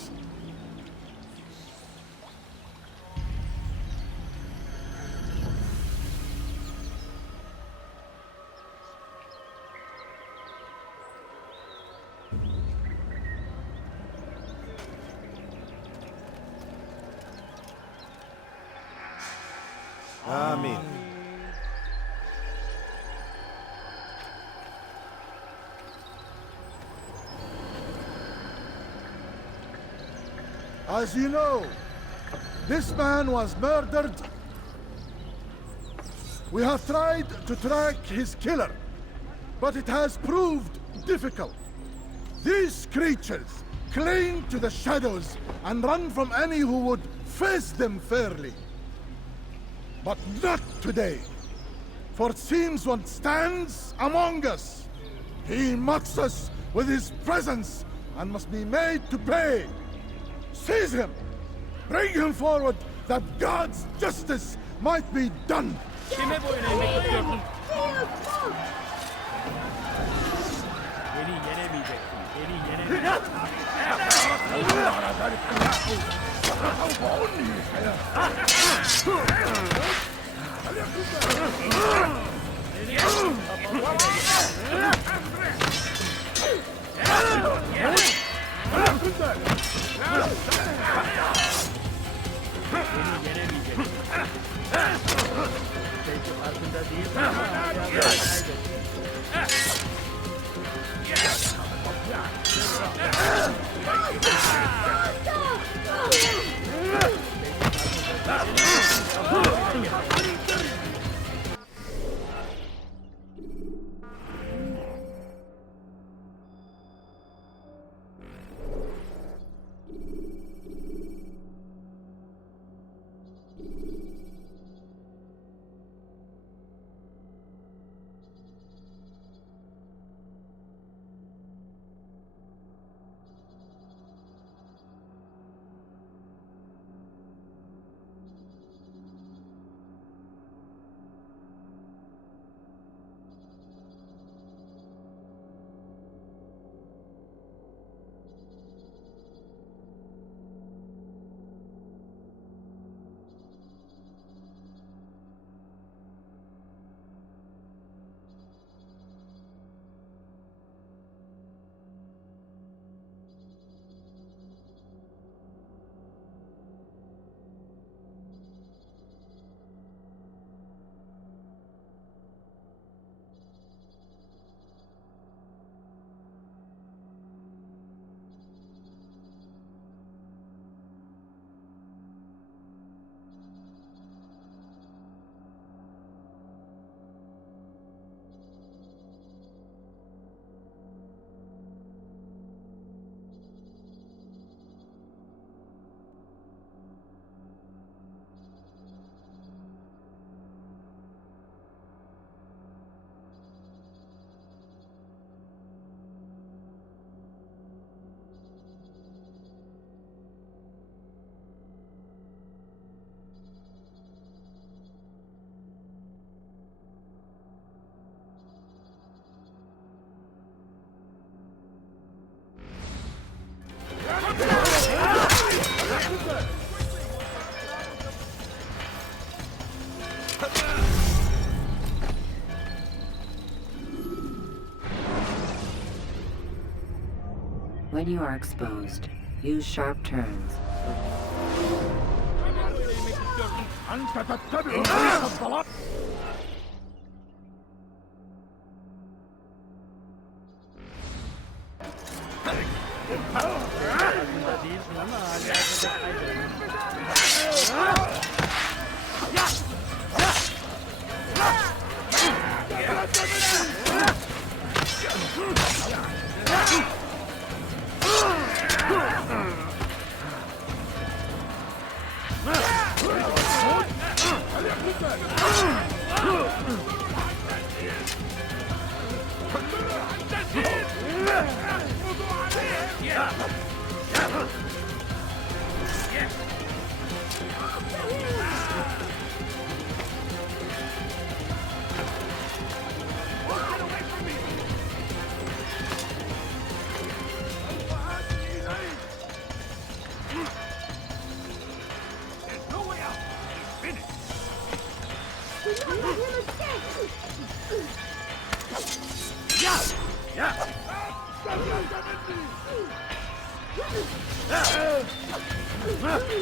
Amen. As you know, this man was murdered. We have tried to track his killer, but it has proved difficult. These creatures cling to the shadows and run from any who would face them fairly. But not today, for it seems one stands among us. He mocks us with his presence and must be made to pay. Seize him! Bring him forward that God's justice might be done! Kime boyun eğmek istiyorsun? Beni yenemeyeceksin. Beni yenemeyeceksin. When you are exposed, use sharp turns.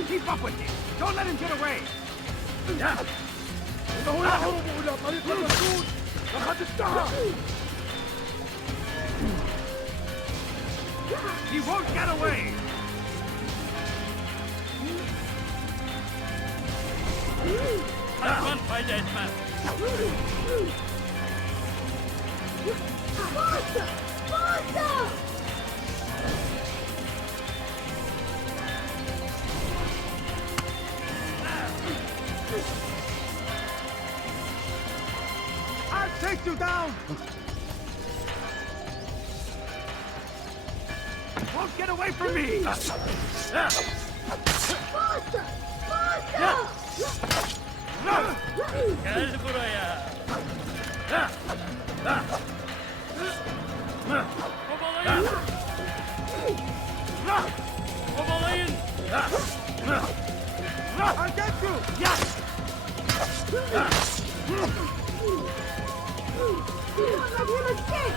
Keep up with him! Don't let him get away! He won't get away! Have fun, my dead man! I'll take you down! Won't get away from me! Gel buraya! Kovalayın! I'll get you! Yes! Don't let him escape!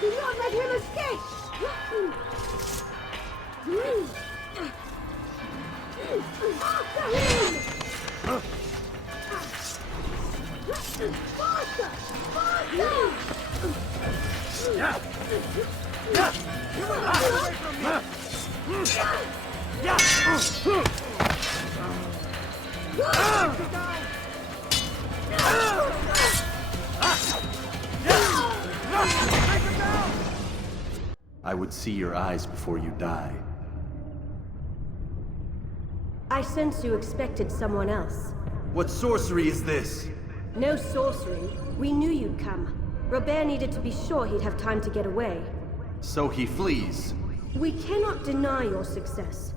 Do not let him escape! After him! Faster! Faster! You will not get away from me! I would see your eyes before you die. I sense you expected someone else. What sorcery is this? No sorcery. We knew you'd come. Robert needed to be sure he'd have time to get away. So he flees. We cannot deny your success.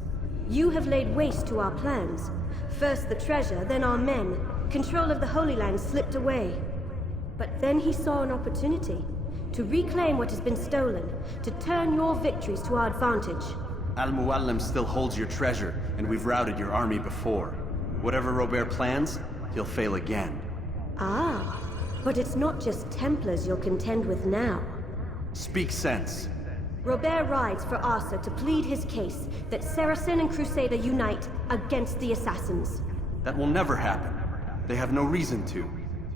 You have laid waste to our plans. First the treasure, then our men. Control of the Holy Land slipped away. But then he saw an opportunity. To reclaim what has been stolen. To turn your victories to our advantage. Al-Mualim still holds your treasure, and we've routed your army before. Whatever Robert plans, he'll fail again. Ah, but it's not just Templars you'll contend with now. Speak sense. Robert rides for Arsa to plead his case that Saracen and Crusader unite against the Assassins. That will never happen. They have no reason to.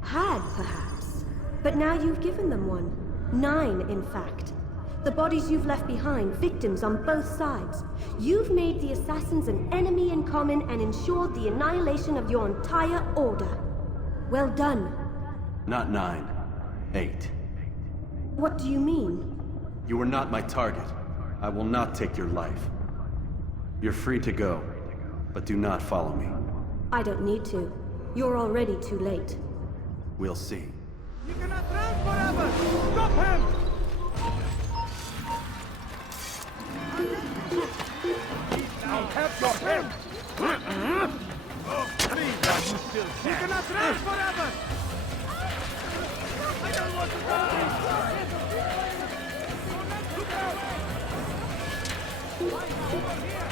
Had, perhaps. But now you've given them one. 9, in fact. The bodies you've left behind, victims on both sides. You've made the Assassins an enemy in common and ensured the annihilation of your entire order. Well done. Not 9. 8. What do you mean? You are not my target. I will not take your life. You're free to go, but do not follow me. I don't need to. You're already too late. We'll see. You cannot run forever! Stop him! I'll have him! Please, you cannot run forever! I don't want to die! Look out! Over here!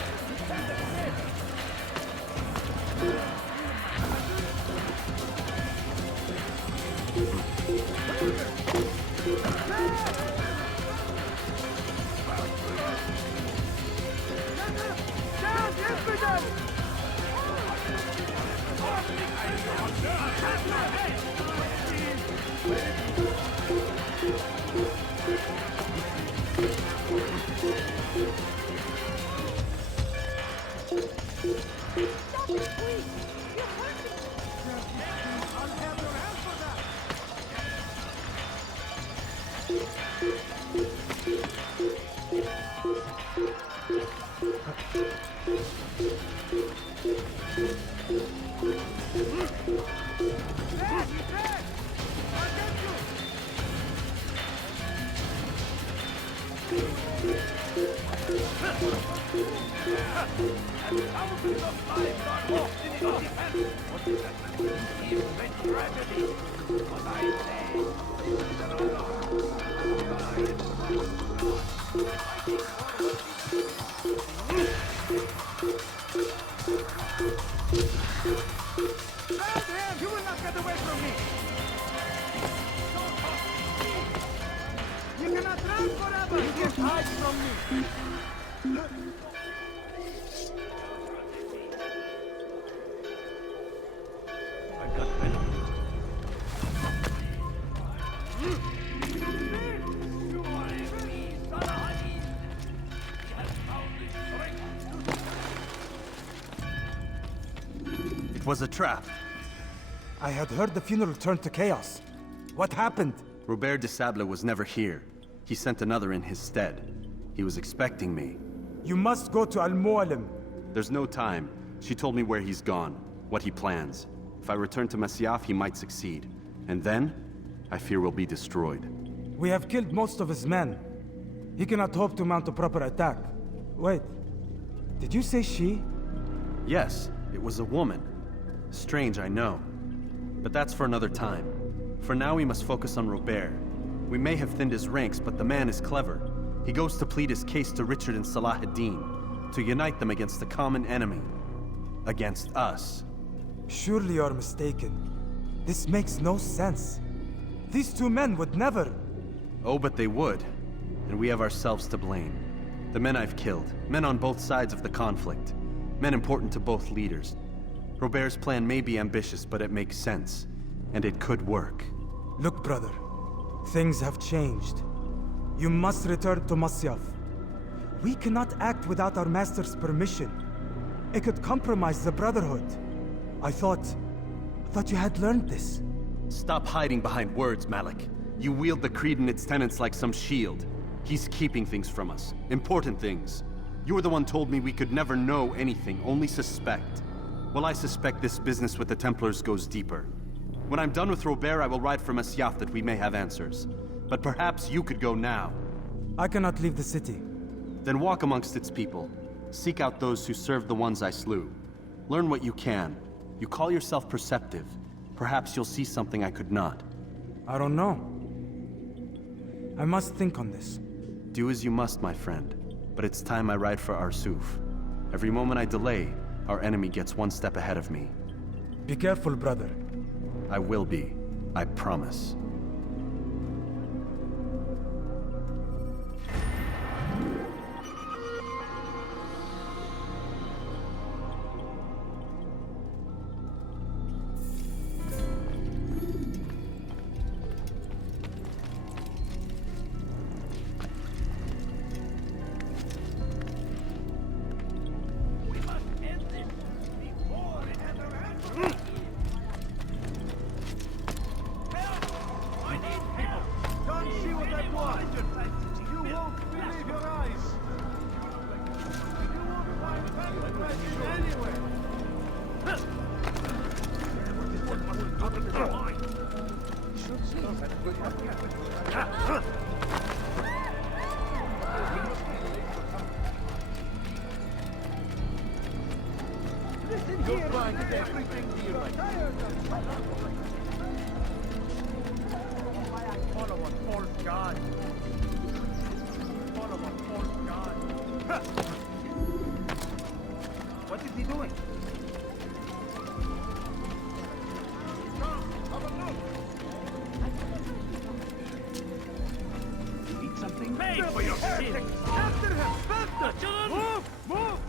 You will not get away from me! You cannot run forever! You can't hide from me! I've got men. It was a trap. I had heard the funeral turned to chaos. What happened? Robert de Sable was never here. He sent another in his stead. He was expecting me. You must go to Al-Mualim. There's no time. She told me where he's gone, what he plans. If I return to Masyaf, he might succeed. And then, I fear we'll be destroyed. We have killed most of his men. He cannot hope to mount a proper attack. Wait, did you say she? Yes, it was a woman. Strange, I know. But that's for another time. For now, we must focus on Robert. We may have thinned his ranks, but the man is clever. He goes to plead his case to Richard and Salah ad-Din, to unite them against the common enemy. Against us. Surely you're mistaken. This makes no sense. These two men would never... Oh, but they would. And we have ourselves to blame. The men I've killed, men on both sides of the conflict. Men important to both leaders. Robert's plan may be ambitious, but it makes sense. And it could work. Look, brother. Things have changed. You must return to Masyaf. We cannot act without our master's permission. It could compromise the Brotherhood. I thought you had learned this. Stop hiding behind words, Malik. You wield the Creed and its tenets like some shield. He's keeping things from us. Important things. You were the one told me we could never know anything, only suspect. Well, I suspect this business with the Templars goes deeper. When I'm done with Robert, I will ride for Masyaf that we may have answers. But perhaps you could go now. I cannot leave the city. Then walk amongst its people. Seek out those who served the ones I slew. Learn what you can. You call yourself perceptive. Perhaps you'll see something I could not. I don't know. I must think on this. Do as you must, my friend. But it's time I ride for Arsuf. Every moment I delay, our enemy gets one step ahead of me. Be careful, brother. I will be. I promise. What is he doing? You eat something? Pay for your sins! After him! Faster! Move! Move!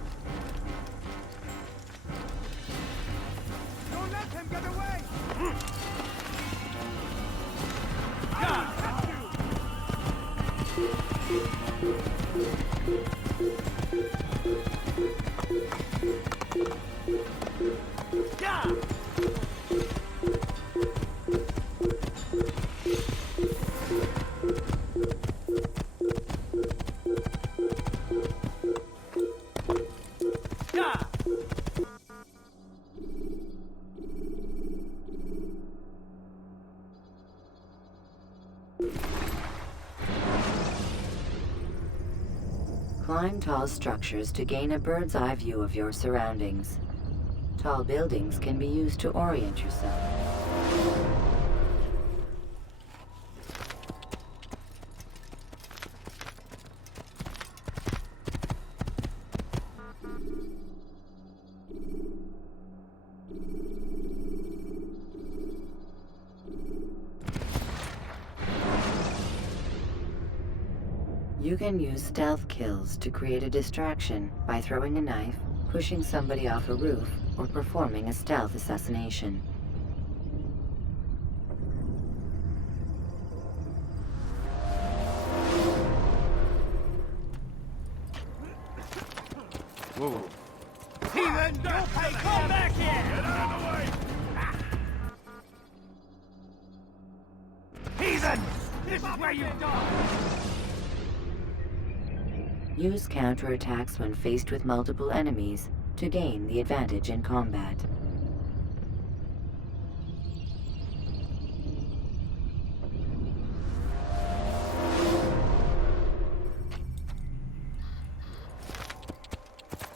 Don't let him get away! Climb tall structures to gain a bird's eye view of your surroundings. Tall buildings can be used to orient yourself. You can use stealth kills to create a distraction by throwing a knife, pushing somebody off a roof, or performing a stealth assassination. Whoa. Heathen! Hey, come back here! Get out of the way! Heathen! This is where you die! Use counterattacks when faced with multiple enemies to gain the advantage in combat.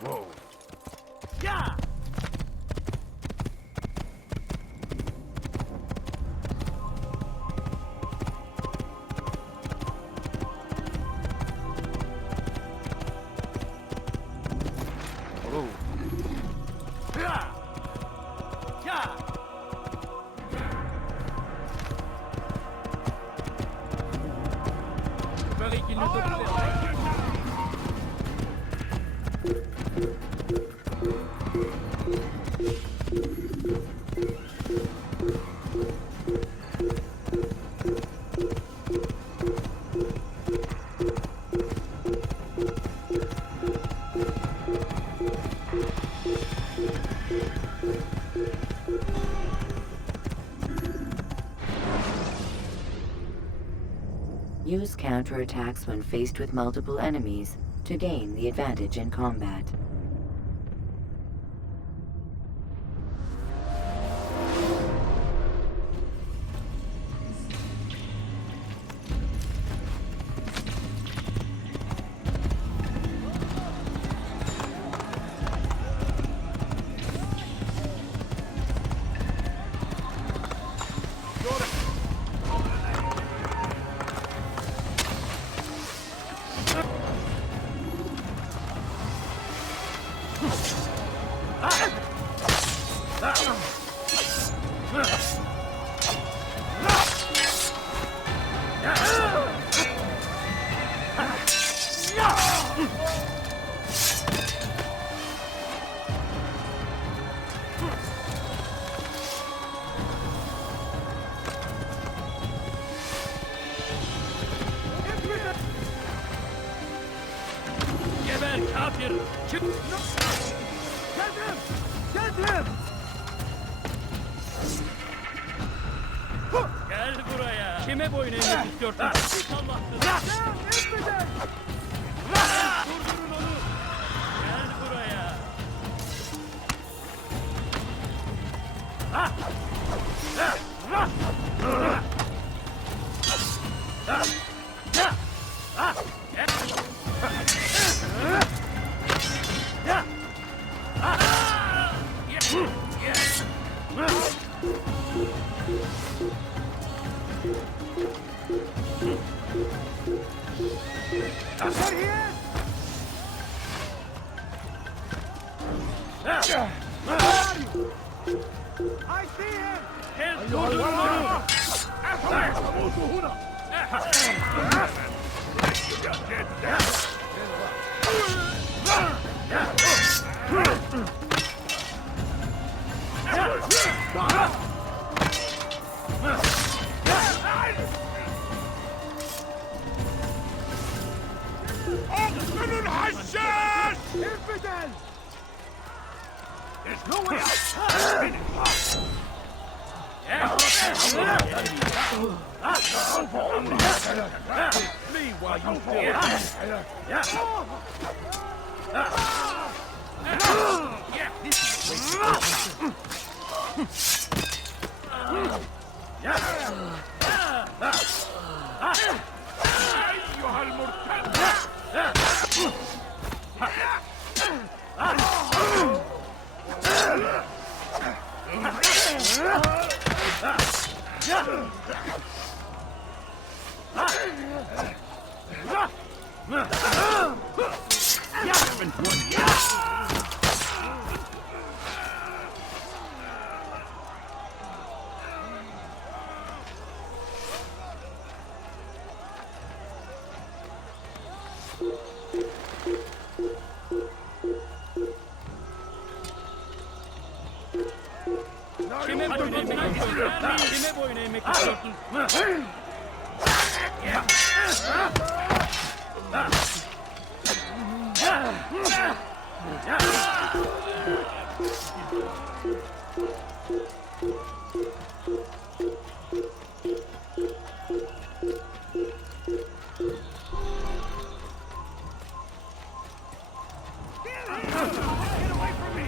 Whoa. Yeah! Use counterattacks when faced with multiple enemies to gain the advantage in combat. Geber kafir! Çık! Get him! Get him! Gel buraya! Kime boyun eğmek istiyorsun? Allah'tır! Durdurun onu! Gel buraya! I see him! Durdurun onu! اقتلوا الحشاش! انفدل! There's no way out! Flee while you أيها المرتد! Kime boyun eğmek istiyorsun? Kime boyun eğmek istiyorsun? Get away from me!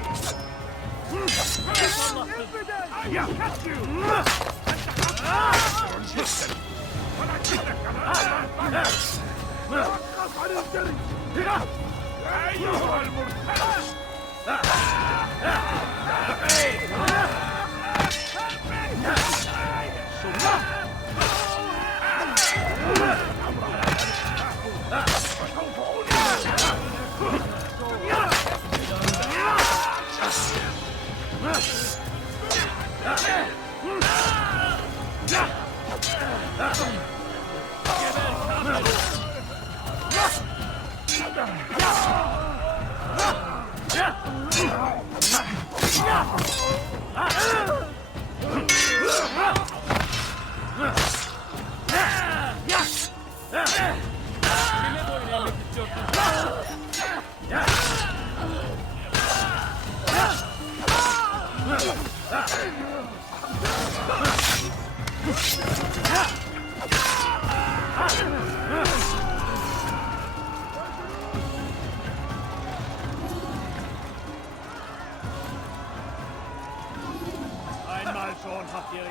Einmal schon habt ihr ihn.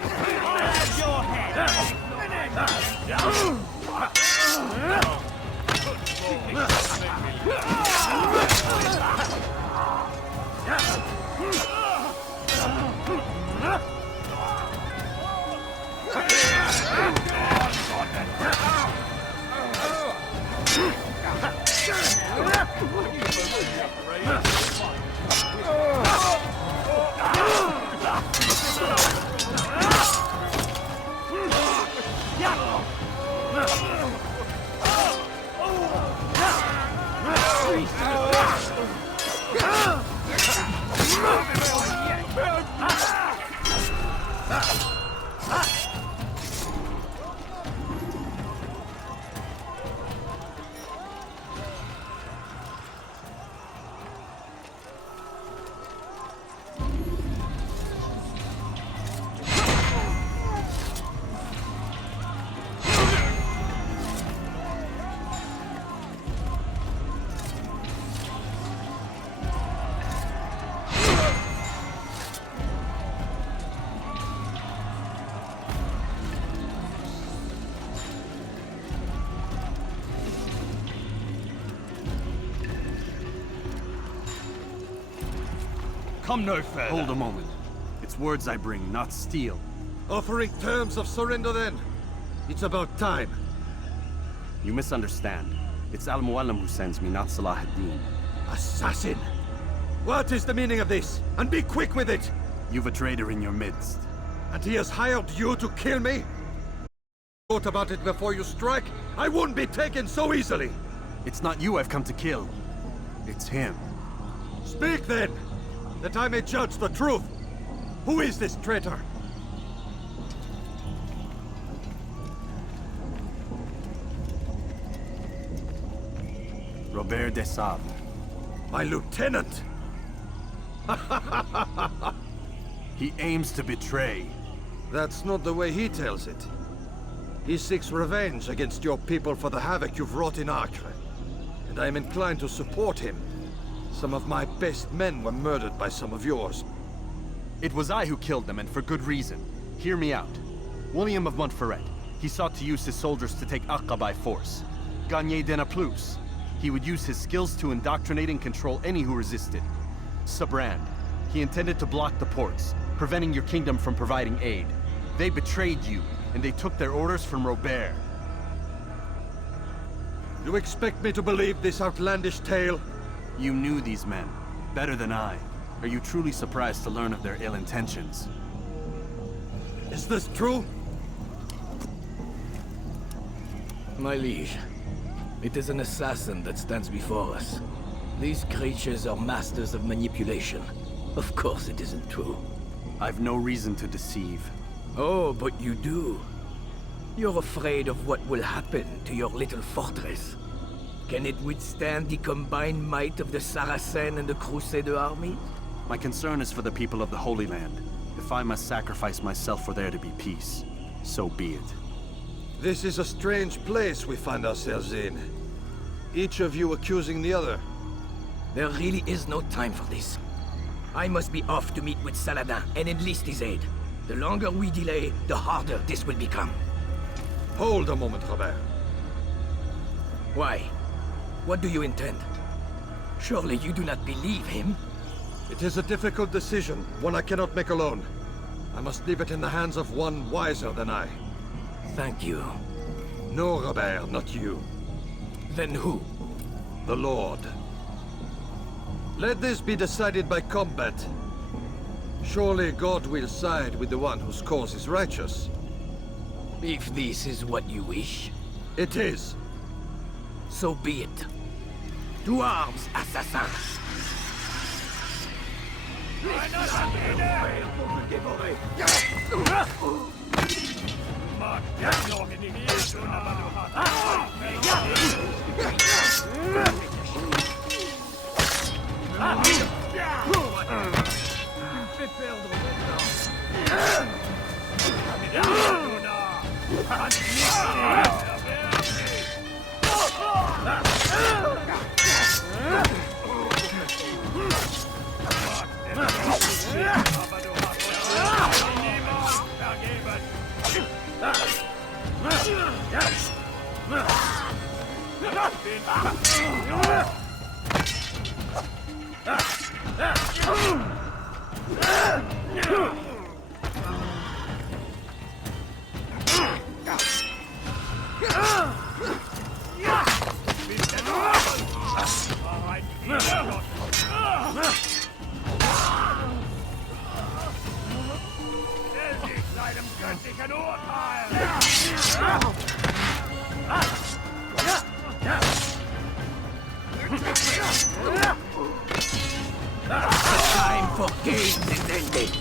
Your head. Come no further. Hold a moment. It's words I bring, not steel. Offering terms of surrender then. It's about time. You misunderstand. It's Al-Mualim who sends me, not Salah ad-Din. Assassin! What is the meaning of this? And be quick with it! You've a traitor in your midst. And he has hired you to kill me? Thought about it before you strike? I won't be taken so easily! It's not you I've come to kill. It's him. Speak then! That I may judge the truth! Who is this traitor? Robert de Sable. My lieutenant! He aims to betray. That's not the way he tells it. He seeks revenge against your people for the havoc you've wrought in Acre. And I am inclined to support him. Some of my best men were murdered by some of yours. It was I who killed them, and for good reason. Hear me out. William of Montferrat. He sought to use his soldiers to take Acre by force. Gagné de Naplouse. He would use his skills to indoctrinate and control any who resisted. Sabrand. He intended to block the ports, preventing your kingdom from providing aid. They betrayed you, and they took their orders from Robert. You expect me to believe this outlandish tale? You knew these men, better than I. Are you truly surprised to learn of their ill intentions? Is this true? My liege, it is an assassin that stands before us. These creatures are masters of manipulation. Of course it isn't true. I've no reason to deceive. Oh, but you do. You're afraid of what will happen to your little fortress. Can it withstand the combined might of the Saracen and the Crusader armies? My concern is for the people of the Holy Land. If I must sacrifice myself for there to be peace, so be it. This is a strange place we find ourselves in. Each of you accusing the other. There really is no time for this. I must be off to meet with Saladin and enlist his aid. The longer we delay, the harder this will become. Hold a moment, Robert. Why? What do you intend? Surely you do not believe him? It is a difficult decision, one I cannot make alone. I must leave it in the hands of one wiser than I. Thank you. No, Robert, not you. Then who? The Lord. Let this be decided by combat. Surely God will side with the one whose cause is righteous. If this is what you wish. It is. So be it. To arms, assassins! Time for games is ended.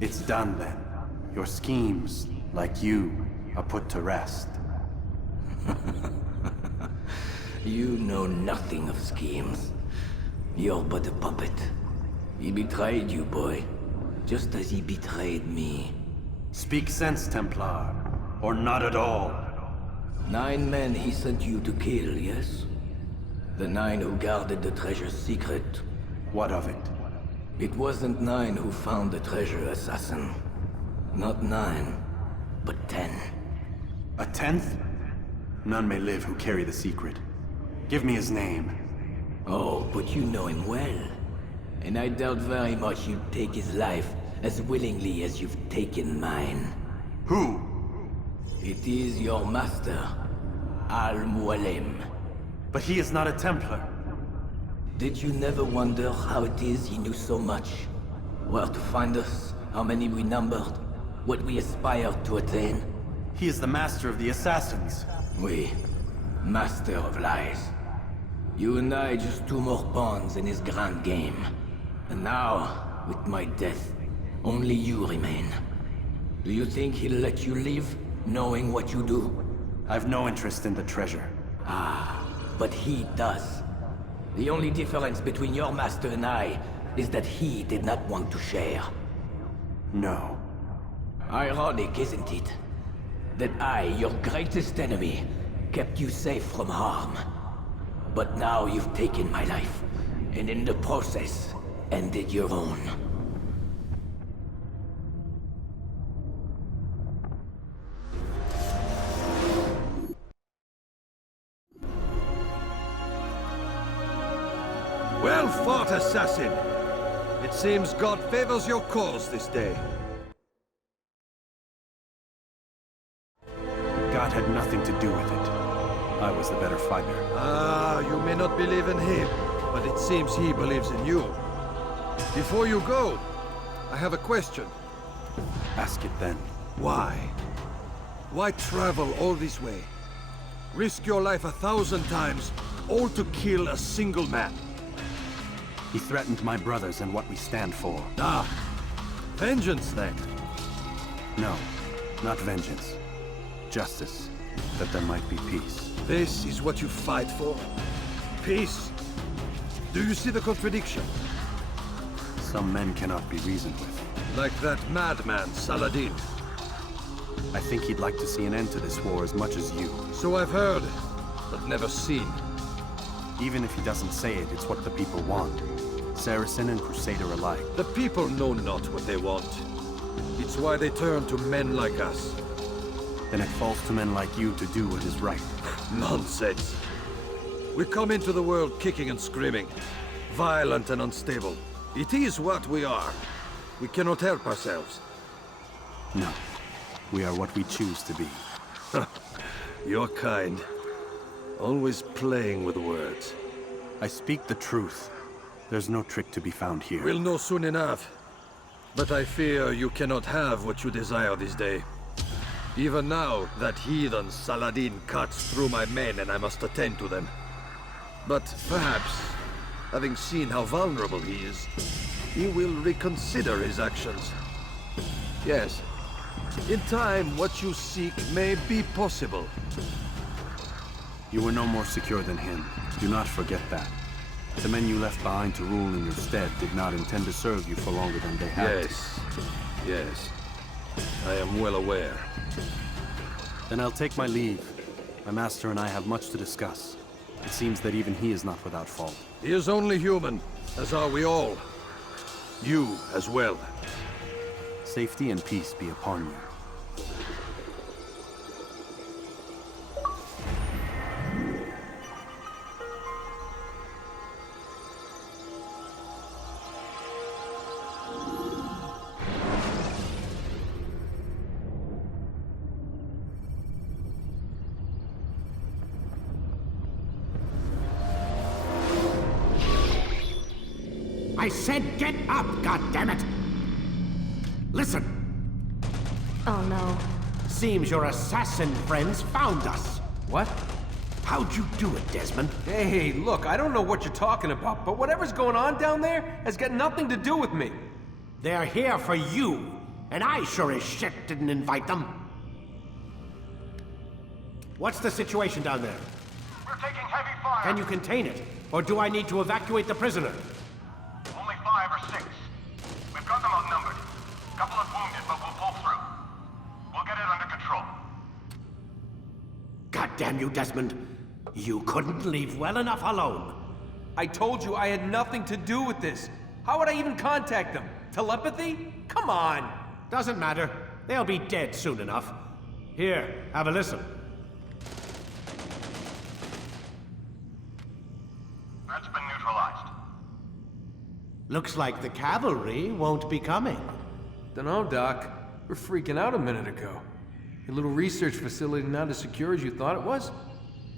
It's done then. Your schemes, like you, are put to rest. You know nothing of schemes. You're but a puppet. He betrayed you, boy. Just as he betrayed me. Speak sense, Templar. Or not at all. 9 men he sent you to kill, yes? The 9 who guarded the treasure's secret. What of it? It wasn't 9 who found the treasure, assassin. Not 9, but 10. A 10th? None may live who carry the secret. Give me his name. Oh, but you know him well. And I doubt very much you'd take his life as willingly as you've taken mine. Who? It is your master, Al-Mualim. But he is not a Templar. Did you never wonder how it is he knew so much? Where to find us, how many we numbered, what we aspired to attain? He is the master of the assassins. Oui, master of lies. You and I just 2 more pawns in his grand game. And now, with my death, only you remain. Do you think he'll let you live, knowing what you do? I've no interest in the treasure. Ah, but he does. The only difference between your master and I is that he did not want to share. No. Ironic, isn't it? That I, your greatest enemy, kept you safe from harm. But now you've taken my life, and in the process, ended your own. Well fought, assassin! It seems God favors your cause this day. God had nothing to do with it. I was the better fighter. Ah, you may not believe in him, but it seems he believes in you. Before you go, I have a question. Ask it then. Why? Why travel all this way? Risk your life 1,000 times, all to kill a single man? He threatened my brothers and what we stand for. Ah, vengeance then? No, not vengeance. Justice, that there might be peace. This is what you fight for? Peace? Do you see the contradiction? Some men cannot be reasoned with. Like that madman, Saladin. I think he'd like to see an end to this war as much as you. So I've heard, but never seen. Even if he doesn't say it, it's what the people want. Saracen and Crusader alike. The people know not what they want. It's why they turn to men like us. Then it falls to men like you to do what is right. Nonsense. We come into the world kicking and screaming, violent and unstable. It is what we are. We cannot help ourselves. No. We are what we choose to be. You're kind. Always playing with words. I speak the truth. There's no trick to be found here. We'll know soon enough. But I fear you cannot have what you desire this day. Even now, that heathen Saladin cuts through my men and I must attend to them. But perhaps, having seen how vulnerable he is, he will reconsider his actions. Yes, in time, what you seek may be possible. You were no more secure than him. Do not forget that. The men you left behind to rule in your stead did not intend to serve you for longer than they had. Yes, yes. I am well aware. Then I'll take my leave. My master and I have much to discuss. It seems that even he is not without fault. He is only human, as are we all. You as well. Safety and peace be upon you. I said get up, goddammit! Listen! Oh no. Seems your assassin friends found us. What? How'd you do it, Desmond? Hey, look, I don't know what you're talking about, but whatever's going on down there has got nothing to do with me. They're here for you, and I sure as shit didn't invite them. What's the situation down there? We're taking heavy fire. Can you contain it? Or do I need to evacuate the prisoner? Only 5 or 6. damn you, Desmond. You couldn't leave well enough alone. I told you I had nothing to do with this. How would I even contact them? Telepathy? Come on. Doesn't matter. They'll be dead soon enough. Here, have a listen. That's been neutralized. Looks like the cavalry won't be coming. Dunno, Doc. We're freaking out a minute ago. Your little research facility not as secure as you thought it was?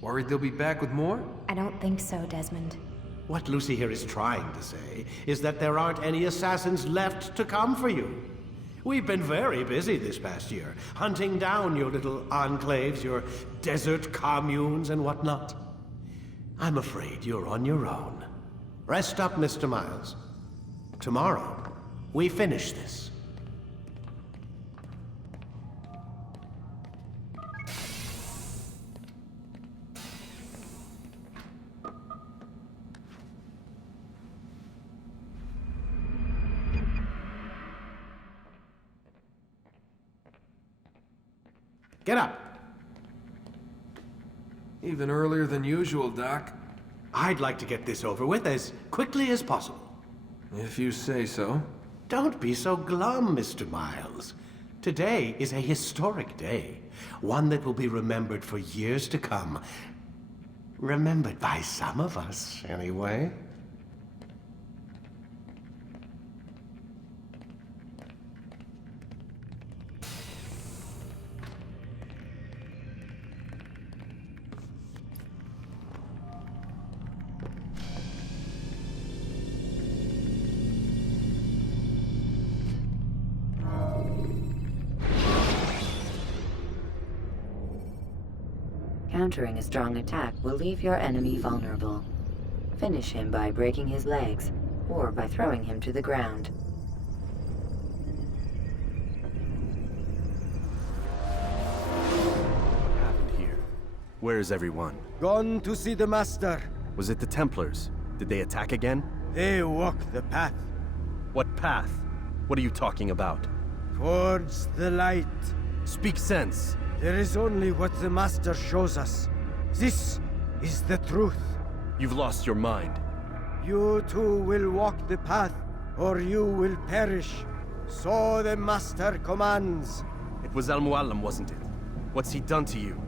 Worried they'll be back with more? I don't think so, Desmond. What Lucy here is trying to say is that there aren't any assassins left to come for you. We've been very busy this past year, hunting down your little enclaves, your desert communes and whatnot. I'm afraid you're on your own. Rest up, Mr. Miles. Tomorrow, we finish this. Get up. Even earlier than usual, Doc. I'd like to get this over with as quickly as possible. If you say so. Don't be so glum, Mr. Miles. Today is a historic day. One that will be remembered for years to come. Remembered by some of us, anyway. Countering a strong attack will leave your enemy vulnerable. Finish him by breaking his legs, or by throwing him to the ground. What happened here? Where is everyone? Gone to see the Master. Was it the Templars? Did they attack again? They walk the path. What path? What are you talking about? Towards the light. Speak sense. There is only what the Master shows us. This is the truth. You've lost your mind. You too will walk the path, or you will perish. So the Master commands. It was Al-Mualim, wasn't it? What's he done to you?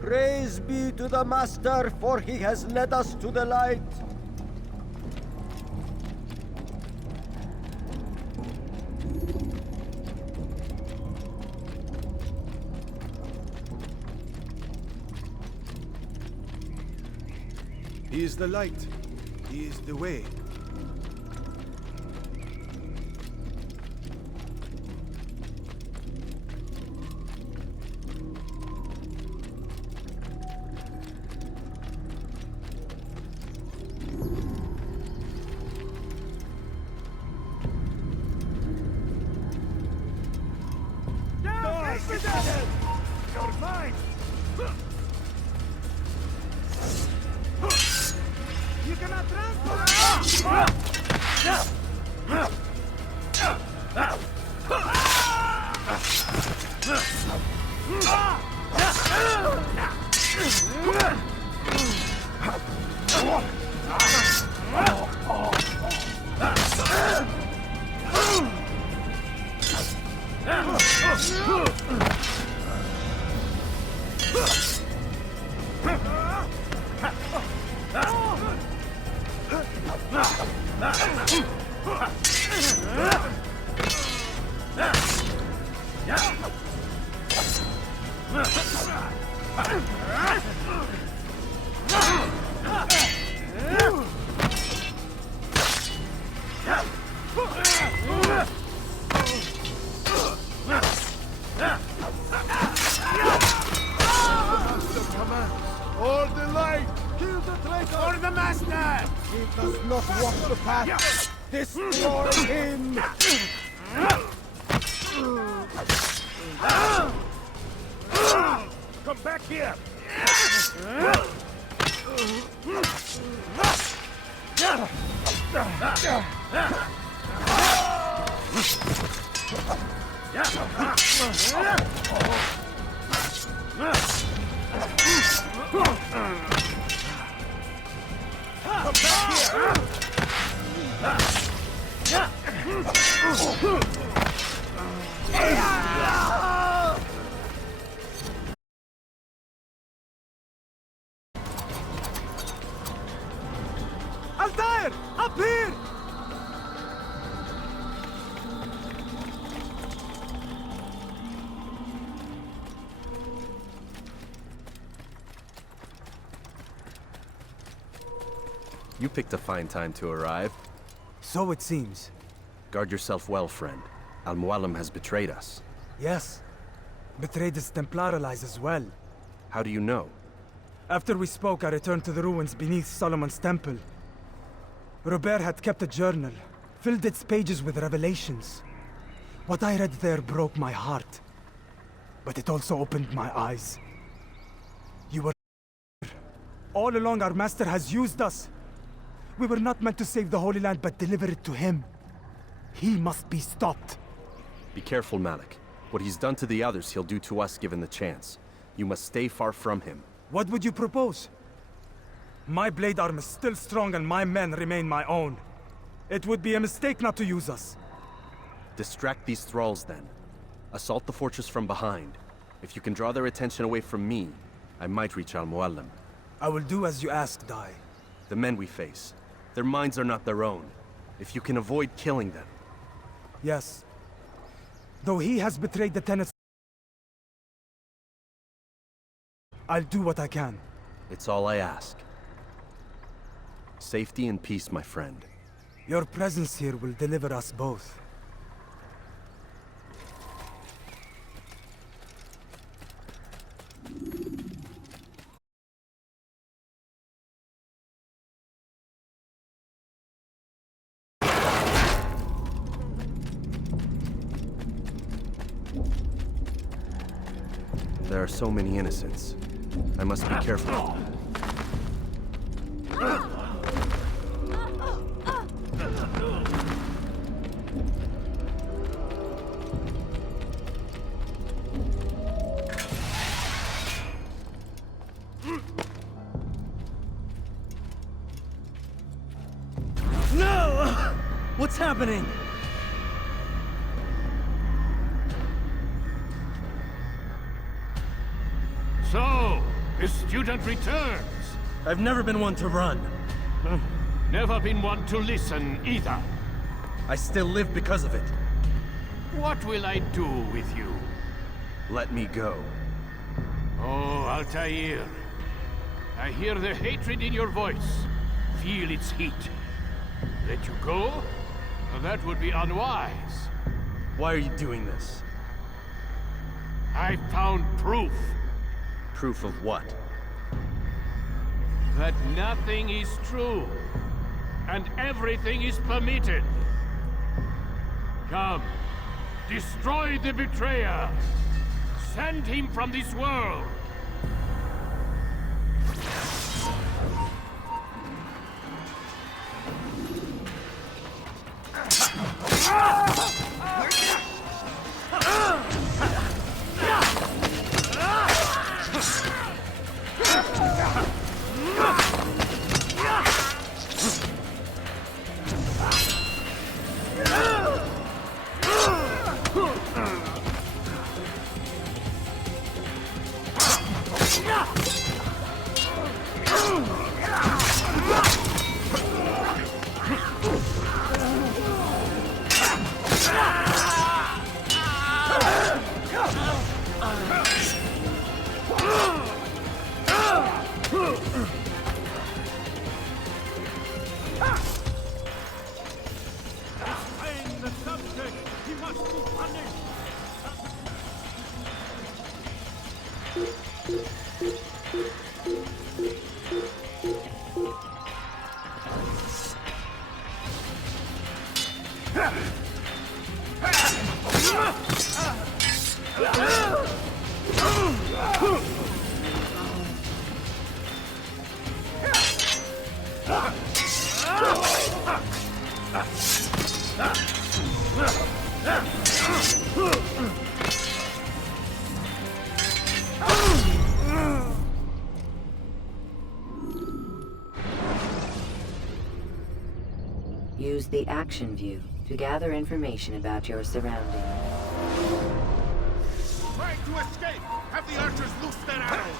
Praise be to the Master, for he has led us to the light. He is the light. He is the way. You're mine! You cannot transfer! Hold the light! Kill the traitor! For the Master! He does not walk the path. Destroy him! Come back here! Altair! Up here! You picked a fine time to arrive. So it seems. Guard yourself well, friend. Al-Mualim has betrayed us. Yes. Betrayed his Templar allies as well. How do you know? After we spoke, I returned to the ruins beneath Solomon's temple. Robert had kept a journal, filled its pages with revelations. What I read there broke my heart. But it also opened my eyes. You were... All along, our master has used us. We were not meant to save the Holy Land, but deliver it to him. He must be stopped. Be careful, Malik. What he's done to the others, he'll do to us given the chance. You must stay far from him. What would you propose? My blade arm is still strong and my men remain my own. It would be a mistake not to use us. Distract these thralls, then. Assault the fortress from behind. If you can draw their attention away from me, I might reach Al-Mualim. I will do as you ask, Dai. The men we face, their minds are not their own. If you can avoid killing them. Yes. Though he has betrayed the tenets, I'll do what I can. It's all I ask. Safety and peace, my friend. Your presence here will deliver us both. There are so many innocents. I must be careful. No! What's happening? So, the student returns. I've never been one to run. Never been one to listen either. I still live because of it. What will I do with you? Let me go. Oh, Altair. I hear the hatred in your voice. Feel its heat. Let you go? Well, that would be unwise. Why are you doing this? I found proof. Proof of what? That nothing is true. And everything is permitted. Come. Destroy the betrayer. Send him from this world. Use the action view to gather information about your surroundings. Trying to escape! Have the archers loose their arrows!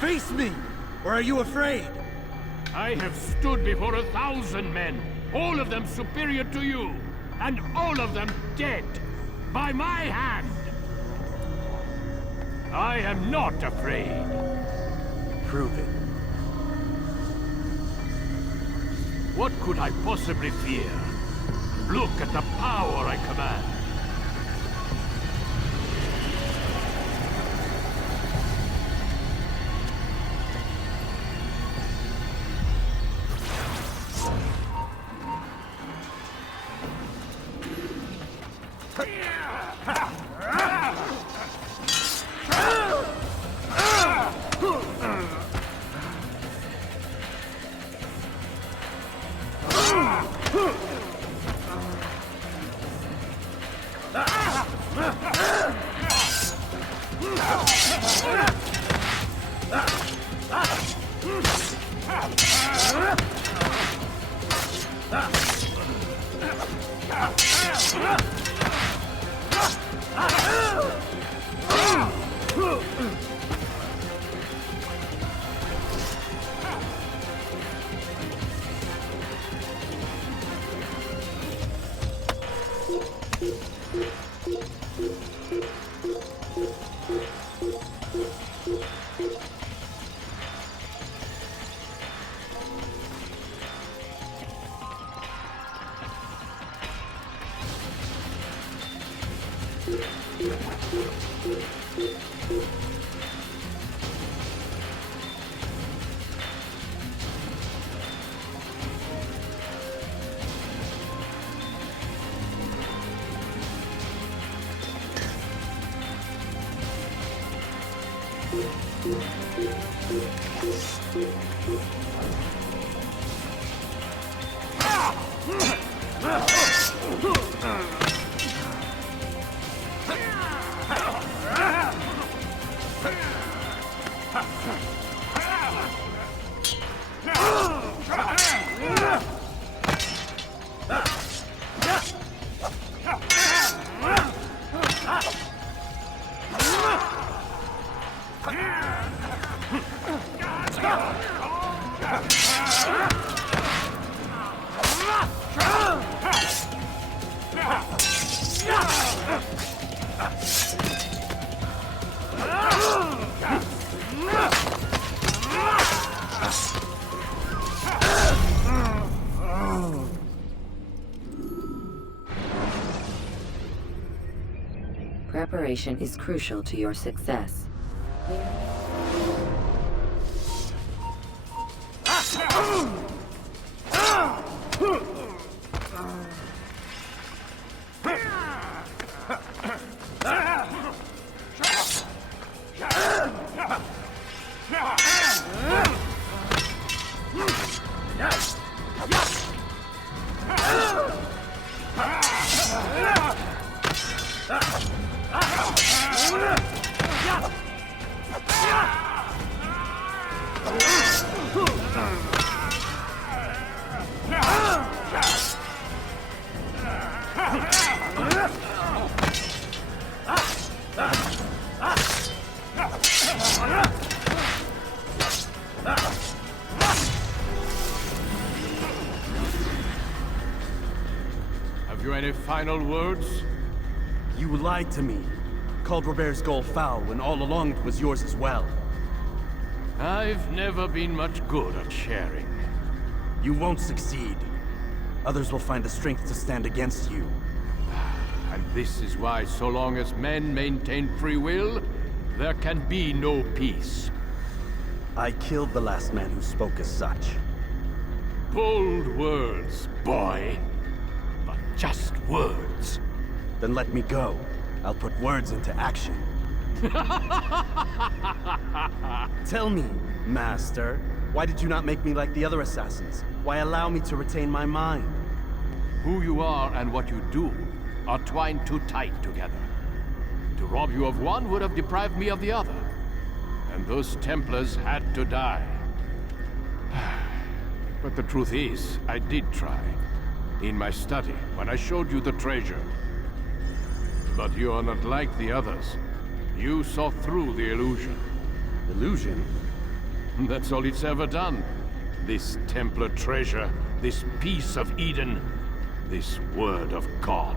Face me! Or are you afraid? I have stood before 1,000 men, all of them superior to you, and all of them dead, by my hand! I am not afraid. Prove it. What could I possibly fear? Look at the power I command. Preparation is crucial to your success. Have you any final words? You lied to me. Called Robert's goal foul when all along it was yours as well. I've never been much good at sharing. You won't succeed. Others will find the strength to stand against you. And this is why, so long as men maintain free will, there can be no peace. I killed the last man who spoke as such. Bold words, boy. But just words. Then let me go. I'll put words into action. Tell me, Master, why did you not make me like the other assassins? Why allow me to retain my mind? Who you are and what you do are twined too tight together. To rob you of one would have deprived me of the other. And those Templars had to die. But the truth is, I did try. In my study, when I showed you the treasure. But you are not like the others. You saw through the illusion. Illusion? That's all it's ever done. This Templar treasure, this piece of Eden, this word of God.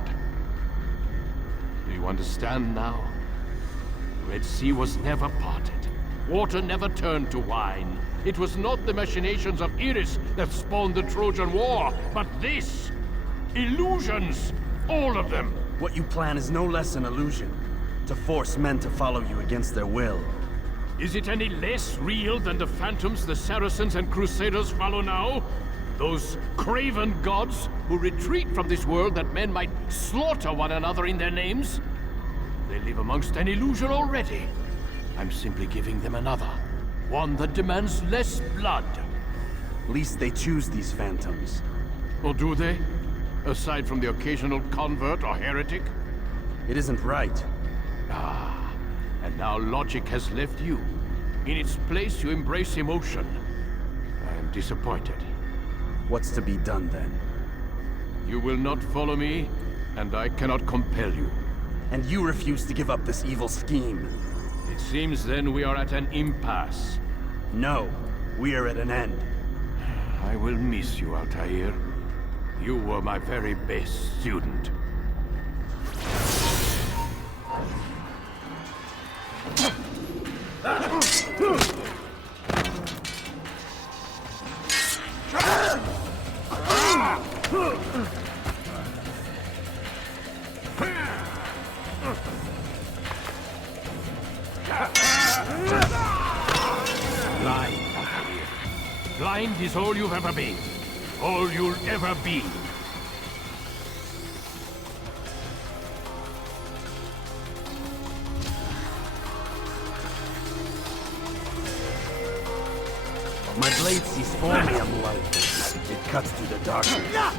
Do you understand now? The Red Sea was never parted. Water never turned to wine. It was not the machinations of Iris that spawned the Trojan War, but this! Illusions! All of them! What you plan is no less an illusion. To force men to follow you against their will. Is it any less real than the phantoms the Saracens and Crusaders follow now? Those craven gods who retreat from this world that men might slaughter one another in their names? They live amongst an illusion already. I'm simply giving them another. One that demands less blood. At least they choose these phantoms. Or do they? Aside from the occasional convert or heretic? It isn't right. Ah, and now logic has left you. In its place, you embrace emotion. I am disappointed. What's to be done then? You will not follow me, and I cannot compel you. And you refuse to give up this evil scheme. It seems then we are at an impasse. No, we are at an end. I will miss you, Altair. You were my very best student. Blind is all you've ever been. All you'll ever be. My blade sees formium light. It cuts through the darkness.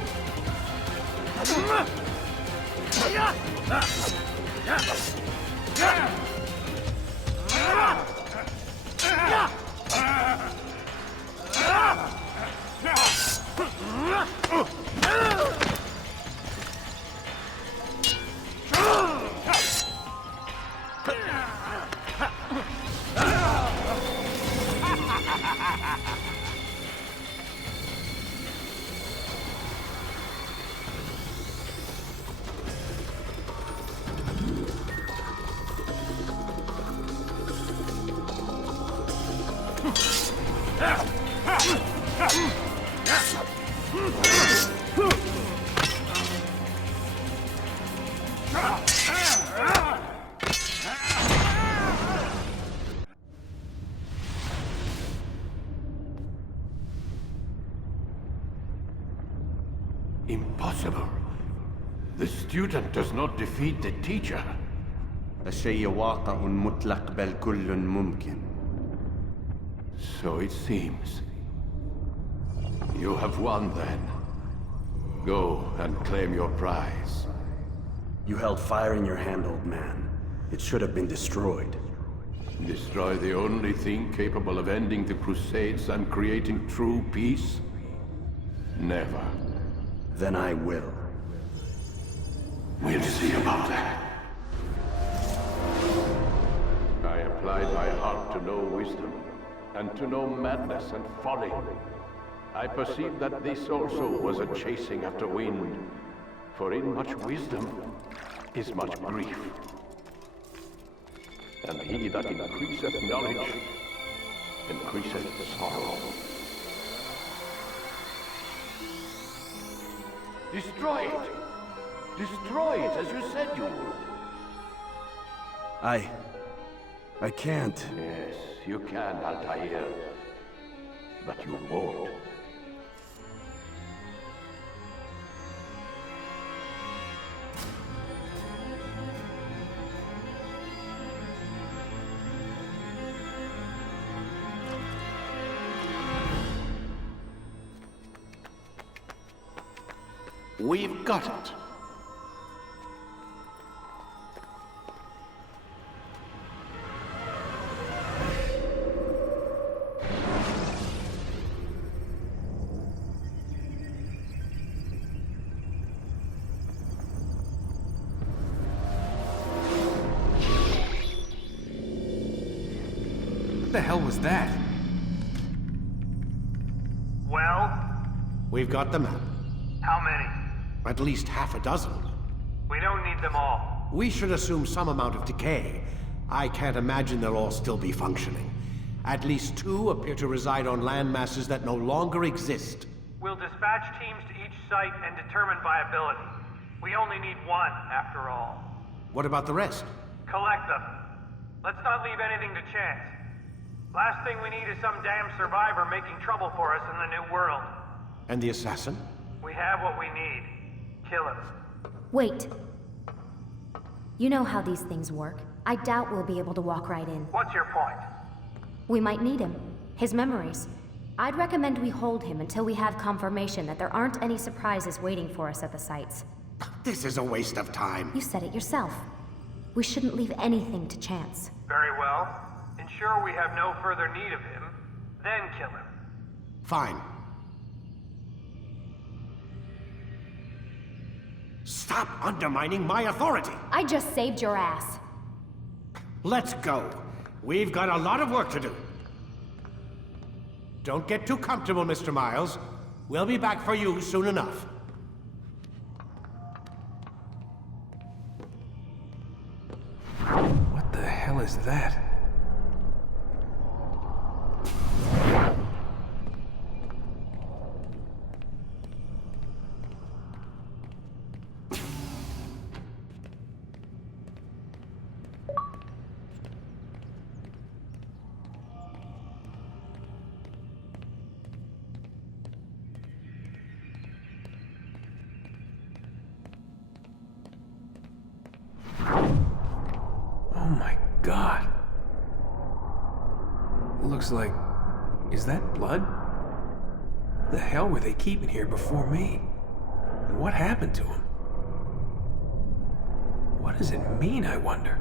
Impossible. The student does not defeat the teacher. الشيء واقع مطلق بل كل ممكن. So it seems. You have won then. Go and claim your prize. You held fire in your hand, old man. It should have been destroyed. Destroy the only thing capable of ending the Crusades and creating true peace? Never. Then I will. We'll see about that. I applied my heart to know wisdom, and to know madness and folly. I perceived that this also was a chasing after wind, for in much wisdom is much grief. And he that increaseth knowledge increaseth sorrow. Destroy it! Destroy it as you said you would. I can't. Yes, you can, Altair. But you won't. We've got it. What the hell was that? Well? We've got the map. How many? At least half a dozen. We don't need them all. We should assume some amount of decay. I can't imagine they'll all still be functioning. At least 2 appear to reside on land masses that no longer exist. We'll dispatch teams to each site and determine viability. We only need 1, after all. What about the rest? Collect them. Let's not leave anything to chance. Last thing we need is some damn survivor making trouble for us in the new world. And the assassin? We have what we need. Kill him. Wait. You know how these things work. I doubt we'll be able to walk right in. What's your point? We might need him. His memories. I'd recommend we hold him until we have confirmation that there aren't any surprises waiting for us at the sites. This is a waste of time. You said it yourself. We shouldn't leave anything to chance. Very well. Ensure we have no further need of him, then kill him. Fine. Stop undermining my authority! I just saved your ass. Let's go. We've got a lot of work to do. Don't get too comfortable, Mr. Miles. We'll be back for you soon enough. What the hell is that? Oh my God. Looks like... Is that blood? What the hell were they keeping here before me? And what happened to him? What does it mean, I wonder?